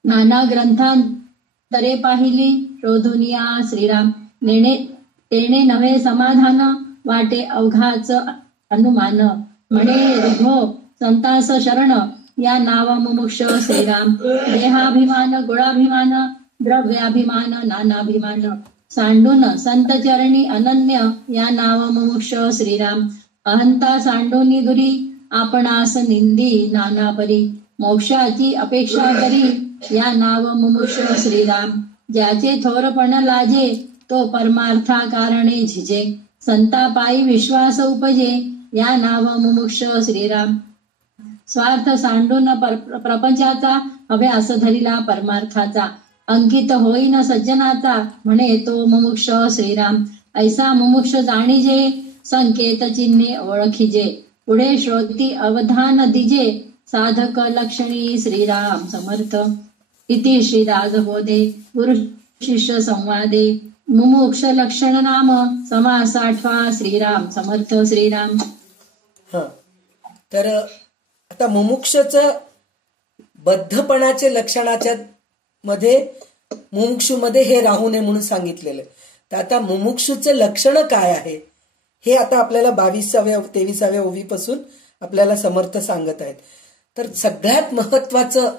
नाना ग्रंथांतरे पाहिली शोधुनिया श्रीराम तेणे नवे समाधान वाटे अवघाच अनुमान म्हणे ऋभो संतास शरण या नाव मुमुक्ष श्रीराम देहाभिमान गुणाभिमान द्रव्याभिमान नानाभिमान सांडून संत चरणी अनन्य या नाव मुमुक्ष श्रीराम अहंता सांडोनी दुरी आपणास निंदी नानापरी मोक्षाची अपेक्षा करी या नाव मुमुक्ष श्रीराम ज्याचे थोरपण लाजे तो परमार्था कारणे झिजे संता पायी विश्वास उपजे या नाव मुमुक्ष श्रीराम स्वार्थ सांडून प्रपंचाचा अभ्यास धरिला परमार्थाचा अंकित होईन सज्जनाचा म्हणे तो मुमुक्ष श्रीराम ऐसा मुमुक्ष जाणीजे संकेत चिन्हे ओळखीजे पुढे श्रोती अवधान दिजे साधक लक्षणी श्रीराम समर्थ इति श्री दासबोधे गुरु शिष्य संवादे मुमुक्ष लक्षण नाम समास 8 श्रीराम समर्थ श्रीराम. तर आता मुमुक्षचं बद्धपणाचे लक्षणाच्या मध्ये मुमुक्षूमध्ये हे राहू नये म्हणून सांगितलेलं. तर आता मुमुक्षूचं लक्षण काय आहे हे आता आपल्याला 22व्या-23व्या ओवीपासून आपल्याला समर्थ सांगत आहेत. तर सगळ्यात महत्वाचं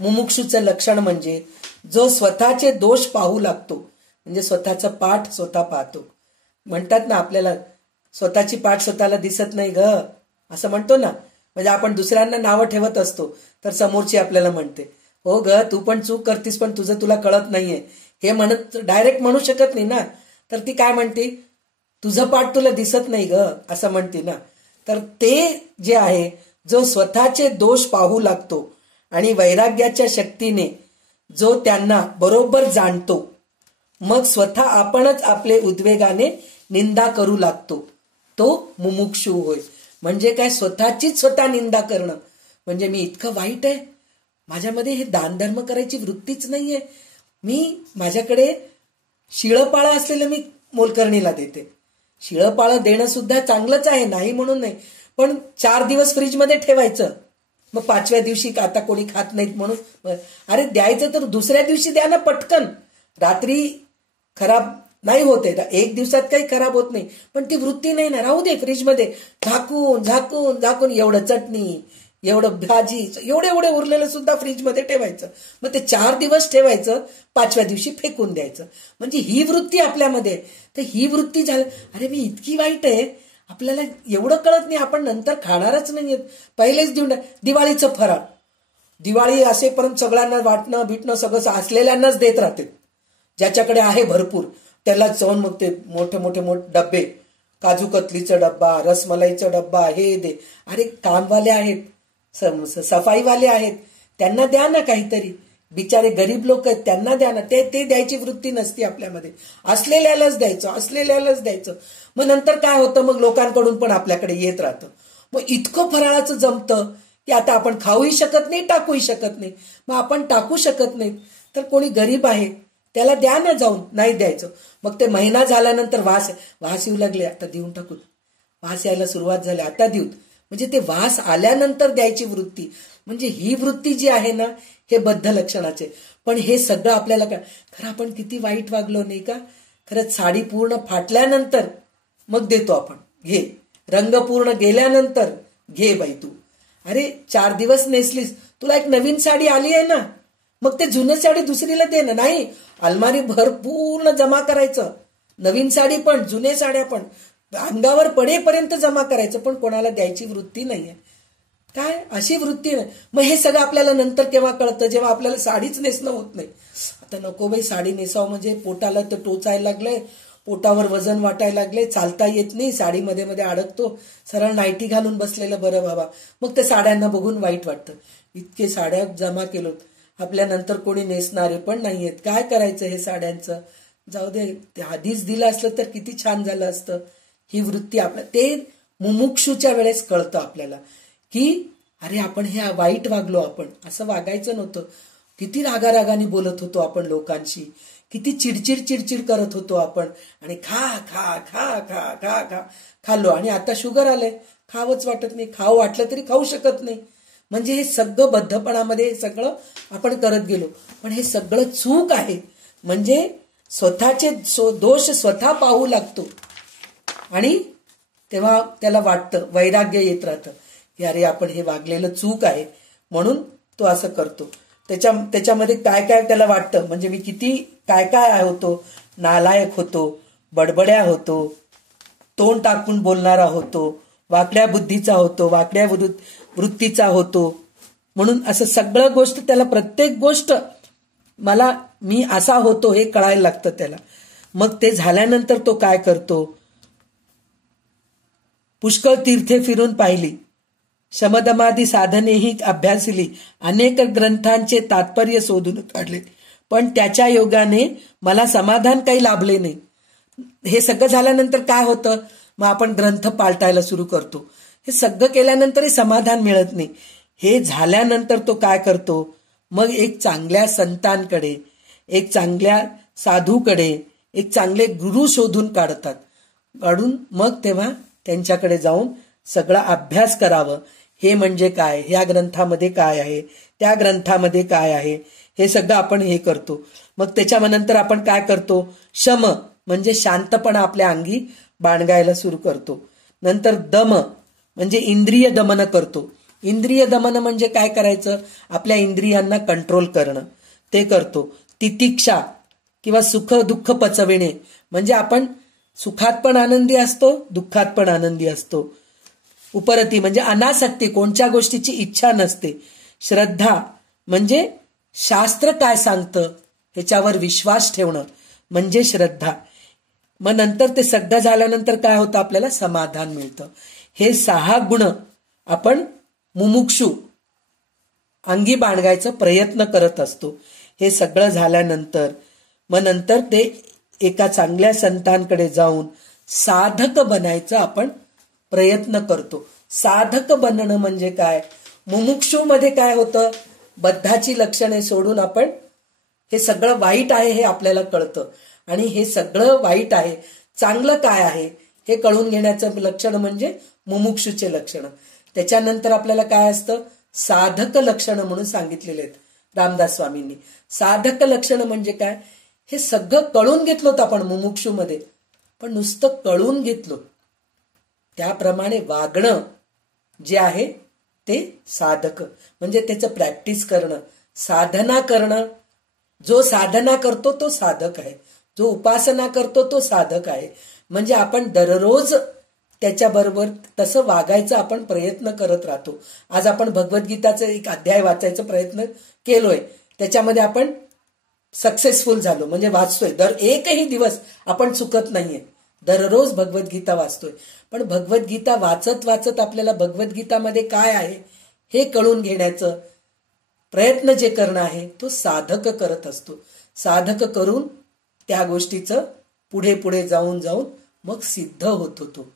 मुमुक्षूचं लक्षण म्हणजे जो स्वतःचे दोष पाहू लागतो, म्हणजे स्वतःचा पाठ स्वतः पाहतो. म्हणतात ना आपल्याला स्वतःची पाठ स्वतःला दिसत नाही ग असं म्हणतो ना. म्हणजे आपण दुसऱ्यांना नावं ठेवत असतो तर समोरची आपल्याला म्हणते हो ग तू पण चूक करतीस पण तुला कळत नाहीये हे म्हणत डायरेक्ट म्हणू शकत नाही ना. तर ती काय म्हणते तुझं पाठ तुला दिसत नाही ग असं म्हणते ना. तर ते जे आहे जो स्वतःचे दोष पाहू लागतो आणि वैराग्याच्या शक्तीने जो त्यांना बरोबर जाणतो मग स्वतः आपणच आपले उद्वेगाने निंदा करू लागतो तो मुमुक्षू होय. म्हणजे काय स्वतःचीच स्वतः निंदा करणं म्हणजे मी इतकं वाईट आहे, माझ्यामध्ये हे दानधर्म करायची वृत्तीच नाहीये, मी माझ्याकडे शिळपाळा असलेलं मी मोलकरणीला देते. शिळपाळं देणं सुद्धा चांगलंच आहे नाही म्हणून नाही, पण 4 दिवस फ्रीजमध्ये ठेवायचं मग 5व्या दिवशी आता कोणी खात नाहीत म्हणून अरे द्यायचं तर दुसऱ्या दिवशी द्या ना पटकन. रात्री खराब नाही होते 1 दिवसात काही खराब होत नाही पण ती वृत्ती नाही ना राहू दे फ्रीजमध्ये झाकून झाकून झाकून एवढं चटणी एवढं भाजी एवढे एवढे उरलेलं सुद्धा फ्रीजमध्ये ठेवायचं. मग ते 4 दिवस ठेवायचं, 5व्या दिवशी फेकून द्यायचं. म्हणजे ही वृत्ती आपल्यामध्ये. तर ही वृत्ती झाली, अरे मी इतकी वाईट आहे, आपल्याला एवढं कळत नाही, आपण नंतर खाणारच नाहीये, पहिलेच देऊन. दिवाळीचं फराळ, दिवाळी असेपर्यंत सगळ्यांना वाटणं बिटणं सगळं असलेल्यांनाच देत राहते. ज्याच्याकडे आहे भरपूर त्यालाच जाऊन मग ते मोठे मोठे डब्बे, काजू कतलीचा डब्बा, रसमलाईचा डब्बा, हे दे. अरे कामवाले आहेत, सफाईवाले आहेत, त्यांना द्या ना काहीतरी. बिचारे गरीब लोक आहेत, त्यांना द्या ना. ते द्यायची वृत्ती नसती आपल्यामध्ये. असलेल्यालाच द्यायचं. मग नंतर काय होतं, मग लोकांकडून पण आपल्याकडे येत राहतं. मग इतकं फराळाचं जमतं की आता आपण खाऊही शकत नाही, टाकूही शकत नाही. मग आपण टाकू शकत नाही तर कोणी गरीब आहे त्याला द्या ना जाऊन. नाही द्यायचं. मग ते महिना झाल्यानंतर वास येऊ लागले, आता देऊन टाकू. वास यायला सुरुवात झाली, आता देऊ. म्हणजे ते वास आल्यानंतर द्यायची वृत्ती. म्हणजे ही वृत्ती जी आहे ना, हे बद्ध लक्षणाचे. पण हे सगळं आपल्याला खरं आपण किती वाईट वागलो नाही का. खरंच साडी पूर्ण फाटल्यानंतर मग देतो आपण, घे. रंग पूर्ण गेल्यानंतर घे बाई तू. अरे 4 दिवस नेसलीस, तुला एक नवीन साडी आली आहे ना, मग ते जुनी साडी दुसरीला दे ना. नाही, अलमारी भर पूर्ण जमा करायचं. नवीन साडी पण, जुने साड्या पण अंगावर पडेपर्यंत जमा करायचं. पण कोणाला द्यायची वृत्ती नाहीये. काय अशी वृत्ती नाही. मग हे सगळं आपल्याला नंतर केव्हा कळतं, जेव्हा आपल्याला साडीच नेसणं होत नाही. आता नको बाई साडी नेसावं, म्हणजे पोटाला तर टोचायला लागलंय, पोटावर वजन वाटायला लागले, चालता येत नाही, साडीमध्ये मध्ये अडकतो, सरळ नाईटी घालून बसलेलं बरं बाबा. मग ते साड्यांना बघून वाईट वाटतं. इतके साड्या जमा केलोत, आपल्या नंतर कोणी नेसणारे पण नाहीयेत. काय करायचं हे साड्यांचं, जाऊ दे, ते आधीच दिलं असलं तर किती छान झालं असतं. ही वृत्ती आपल्या ते मुमुक्षूच्या वेळेस कळतं आपल्याला की अरे आपण हे वाईट वागलो, आपण असं वागायचं नव्हतं. किती रागारागाने बोलत होतो आपण लोकांशी, किती चिडचिड करत होतो आपण. आणि खा खा खा खा खा खा खाल्लो. आणि आता शुगर आलंय, खावंच वाटत नाही, खावं वाटलं तरी खाऊ शकत नाही. म्हणजे हे सगळं बद्धपणामध्ये हे सगळं आपण करत गेलो. पण हे सगळं चूक आहे. म्हणजे स्वतःचे दोष स्वतः पाहू लागतो आणि तेव्हा त्याला वाटतं, वैराग्य येत राहतं की अरे आपण हे वागलेलं चूक आहे, म्हणून तो असं करतो. त्याच्यामध्ये काय काय त्याला वाटतं, म्हणजे मी किती काय काय होतो, नालायक होतो, बडबड्या होतो, तोंड टाकून बोलणारा होतो, वाकड्या बुद्धीचा होतो, वाकड्या वृत्तीचा होतो. म्हणून असं सगळं गोष्ट त्याला, प्रत्येक गोष्ट मी असा होतो हे कळायला लागतं त्याला. मग ते झाल्यानंतर तो काय करतो, पुष्कळ तीर्थे फिरून पाहिली, शमदमादी साधनेही अभ्यासली, अनेक ग्रंथांचे तात्पर्य शोधून काढले, पण त्याच्या योगाने मला समाधान काही लाभले नाही. हे सगळं झाल्यानंतर काय होतं, मग आपण ग्रंथ पालटायला सुरू करतो. हे सगळं केल्यानंतरही समाधान मिळत नाही. हे झाल्यानंतर तो काय करतो, मग एक चांगल्या संतांकडे, एक चांगल्या साधूकडे, एक चांगले गुरु शोधून काढून मग तेव्हा त्यांच्याकडे जाऊन सगळा अभ्यास करावं. हे म्हणजे काय, ह्या ग्रंथामध्ये काय आहे, त्या ग्रंथामध्ये काय आहे, हे सगळं आपण हे करतो. मग त्याच्यानंतर आपण काय करतो, शम म्हणजे शांतपणा आपल्या अंगी बाळगायला सुरू करतो. नंतर दम म्हणजे इंद्रिय दमन करतो. इंद्रिय दमन म्हणजे काय करायचं, आपल्या इंद्रियांना कंट्रोल करणं, ते करतो. तितिक्षा किंवा सुख दुःख पचविणे म्हणजे आपण सुखात पण आनंदी असतो, दुःखात पण आनंदी असतो. उपरती म्हणजे अनासक्ती, कोणत्या गोष्टीची इच्छा नसते. श्रद्धा म्हणजे शास्त्र काय सांगतं ह्याच्यावर विश्वास ठेवणं म्हणजे श्रद्धा. मग नंतर ते सगळं झाल्यानंतर काय होतं, आपल्याला समाधान मिळतं. हे 6 गुण आपण मुमुक्षू अंगी बाळगायचा प्रयत्न करत असतो. हे सगळं झाल्यानंतर मग नंतर ते एका चांगल्या संतांकडे जाऊन साधक बनायचं आपण प्रयत्न करतो. साधक बनणं म्हणजे काय, मुमुक्षू मध्ये काय होतं, बद्धाची लक्षणे सोडून आपण हे सगळं वाईट आहे हे आपल्याला कळतं. आणि हे सगळं वाईट आहे, चांगलं काय आहे हे कळून घेण्याचं लक्षण म्हणजे मुमुक्षूचे लक्षण. त्याच्यानंतर आपल्याला काय असतं, साधक लक्षण म्हणून सांगितलेले आहेत रामदास स्वामींनी. साधक लक्षण म्हणजे काय, हे सगळं कळून घेतलं होतं आपण मुमुक्षू मध्ये, पण नुसतं कळून घेतलो त्याप्रमाणे वागणं जे आहे ते साधक, म्हणजे त्याचं प्रॅक्टिस करणं, साधना करणं. जो साधना करतो तो साधक आहे, जो उपासना करतो तो साधक आहे. म्हणजे आपण दररोज त्याच्याबरोबर तसं वागायचा आपण प्रयत्न करत राहतो. आज आपण भगवद्गीताचं एक अध्याय वाचायचा प्रयत्न केलोय, त्याच्यामध्ये आपण सक्सेसफुल झालो, म्हणजे वाचतोय. दर एकही दिवस आपण चुकत नाहीये, दररोज भगवद्गीता वाचतोय. पण भगवद्गीता वाचत वाचत आपल्याला भगवद्गीतामध्ये काय आहे हे कळून घेण्याचं प्रयत्न जे करणं आहे तो साधक करत असतो. साधक करून त्या गोष्टीचं पुढे पुढे जाऊन जाऊन मग सिद्ध होत होतो.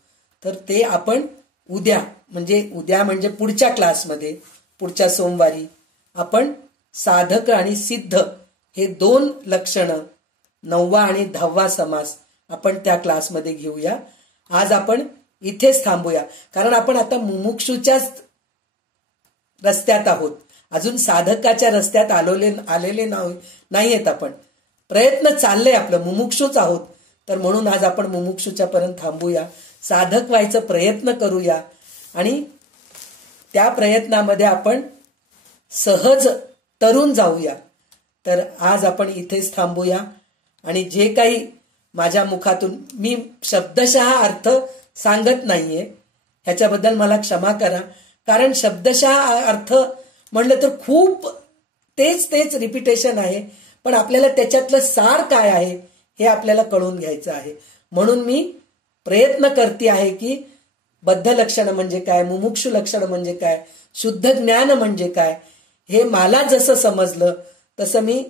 तर ते आपण उद्या म्हणजे पुढच्या क्लासमध्ये, पुढच्या सोमवारी आपण साधक आणि सिद्ध हे 2 लक्षणं, 9वा आणि 10वा समास आपण त्या क्लासमध्ये घेऊया. आज आपण इथेच थांबूया, कारण आपण आता मुमुक्षूच्याच रस्त्यात आहोत, अजून साधकाच्या रस्त्यात आलेले नाहीयेत. आपण प्रयत्न चाललंय आपलं, मुमुक्षूच आहोत. तर म्हणून आज आपण मुमुक्षूच्या पर्यंत थांबूया, साधक व्हायचा प्रयत्न करूया आणि त्या प्रयत्नामध्ये आपण सहज तरून जाऊया. तर आज आपण इथेच थांबूया. आणि जे काही माझ्या मुखातून मी शब्दशः अर्थ सांगत नाहीये, ह्याच्याबद्दल मला क्षमा करा. कारण शब्दशः अर्थ म्हणलं तर खूप तेच रिपिटेशन आहे, पण आपल्याला त्याच्यातलं सार काय आहे हे आपल्याला कळून घ्यायचं आहे. म्हणून मी प्रयत्न करते आहे की बद्ध लक्षण म्हणजे काय, मुमुक्षु लक्षण म्हणजे काय, शुद्ध ज्ञान म्हणजे काय, हे मला जसं समजलं तसं मी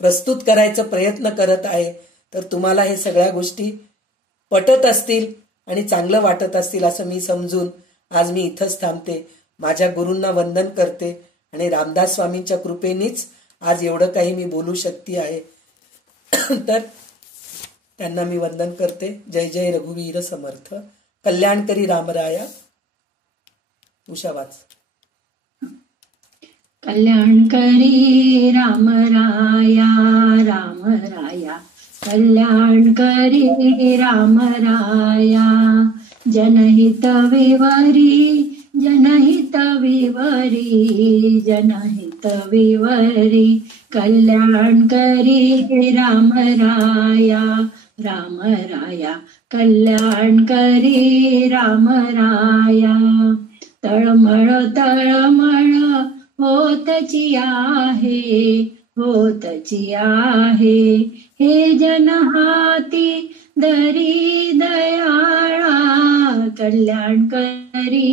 प्रस्तुत करायचा प्रयत्न करत आहे. तर तुम्हाला हे सगळ्या गोष्टी पटत असतील आणि चांगलं वाटत असतील असं मी समजून आज मी इथंच थांबते. माझ्या गुरूंना वंदन करते आणि रामदास स्वामींच्या कृपेनीच आज एवढं काही मी बोलू शकते आहे. तर त्यांना मी वंदन करते. जय जय रघुवीर समर्थ. कल्याणकरी रामराया. उषा वाच. कल्याणकरी रामराया रामराया, कल्याणकरी रामराया, जनहित विवरी जनहित विवरी जनहित विवरी, कल्याणकरी रामराया रामराया, कल्याणकरी रामराया. तळमळ तळमळ होतची आहे हे जन हाती दरी दयाळा, कल्याणकरी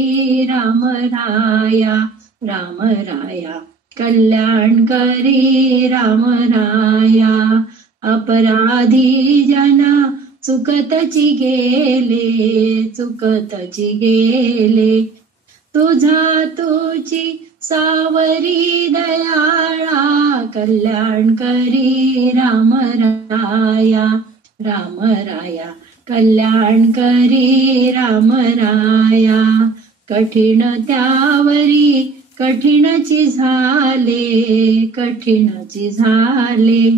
रामराया रामराया, कल्याणकरी रामराया. अपराधी जन चुकतची गेले, तुझी सावरी दयाळा, कल्याणकरी रामराया रामराया, कल्याणकरी रामराया. कठीण त्यावरी कठीणची झाले,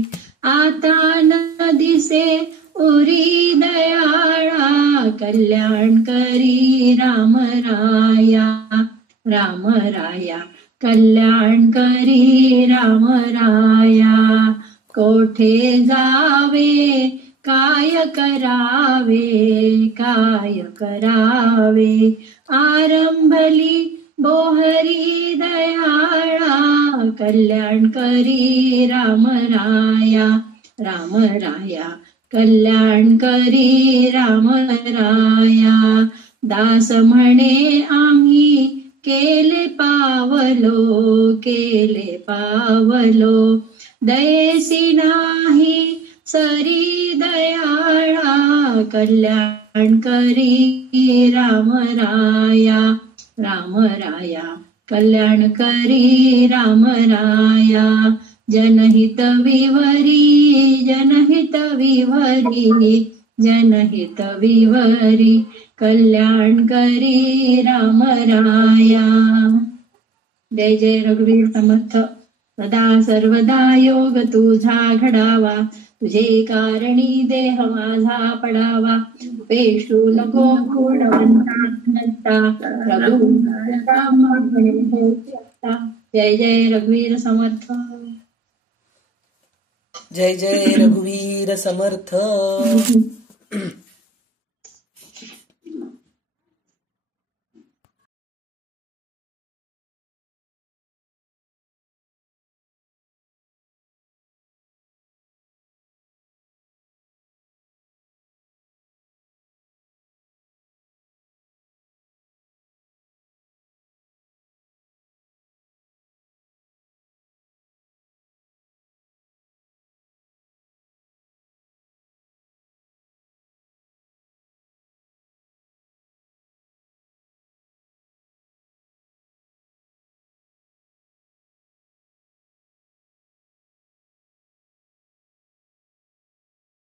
आता न दिसे उरी दयाळा, कल्याणकरी रामराया रामराया, कल्याणकरी रामराया. कोठे जावे काय करावे, आरंभली बोहरी दयाळा, कल्याणकरी रामराया रामराया, कल्याणकरी रामराया. दास म्हणे आम्ही केले पावलो, दयेसी नाही सरी दयाळा, कल्याणकरी रामराया रामराया, कल्याणकरी रामराया. जनहित विवरी, कल्याणकरी रामराया. जय जय रघुवीर समर्थ. सदा सर्वदा योग तुझा घडावा, तुझे कारणी देह माझा पडावा पेशू नको गुणवंता रघुराम जय जय रघुवीर समर्थ. जय जय रघुवीर समर्थ.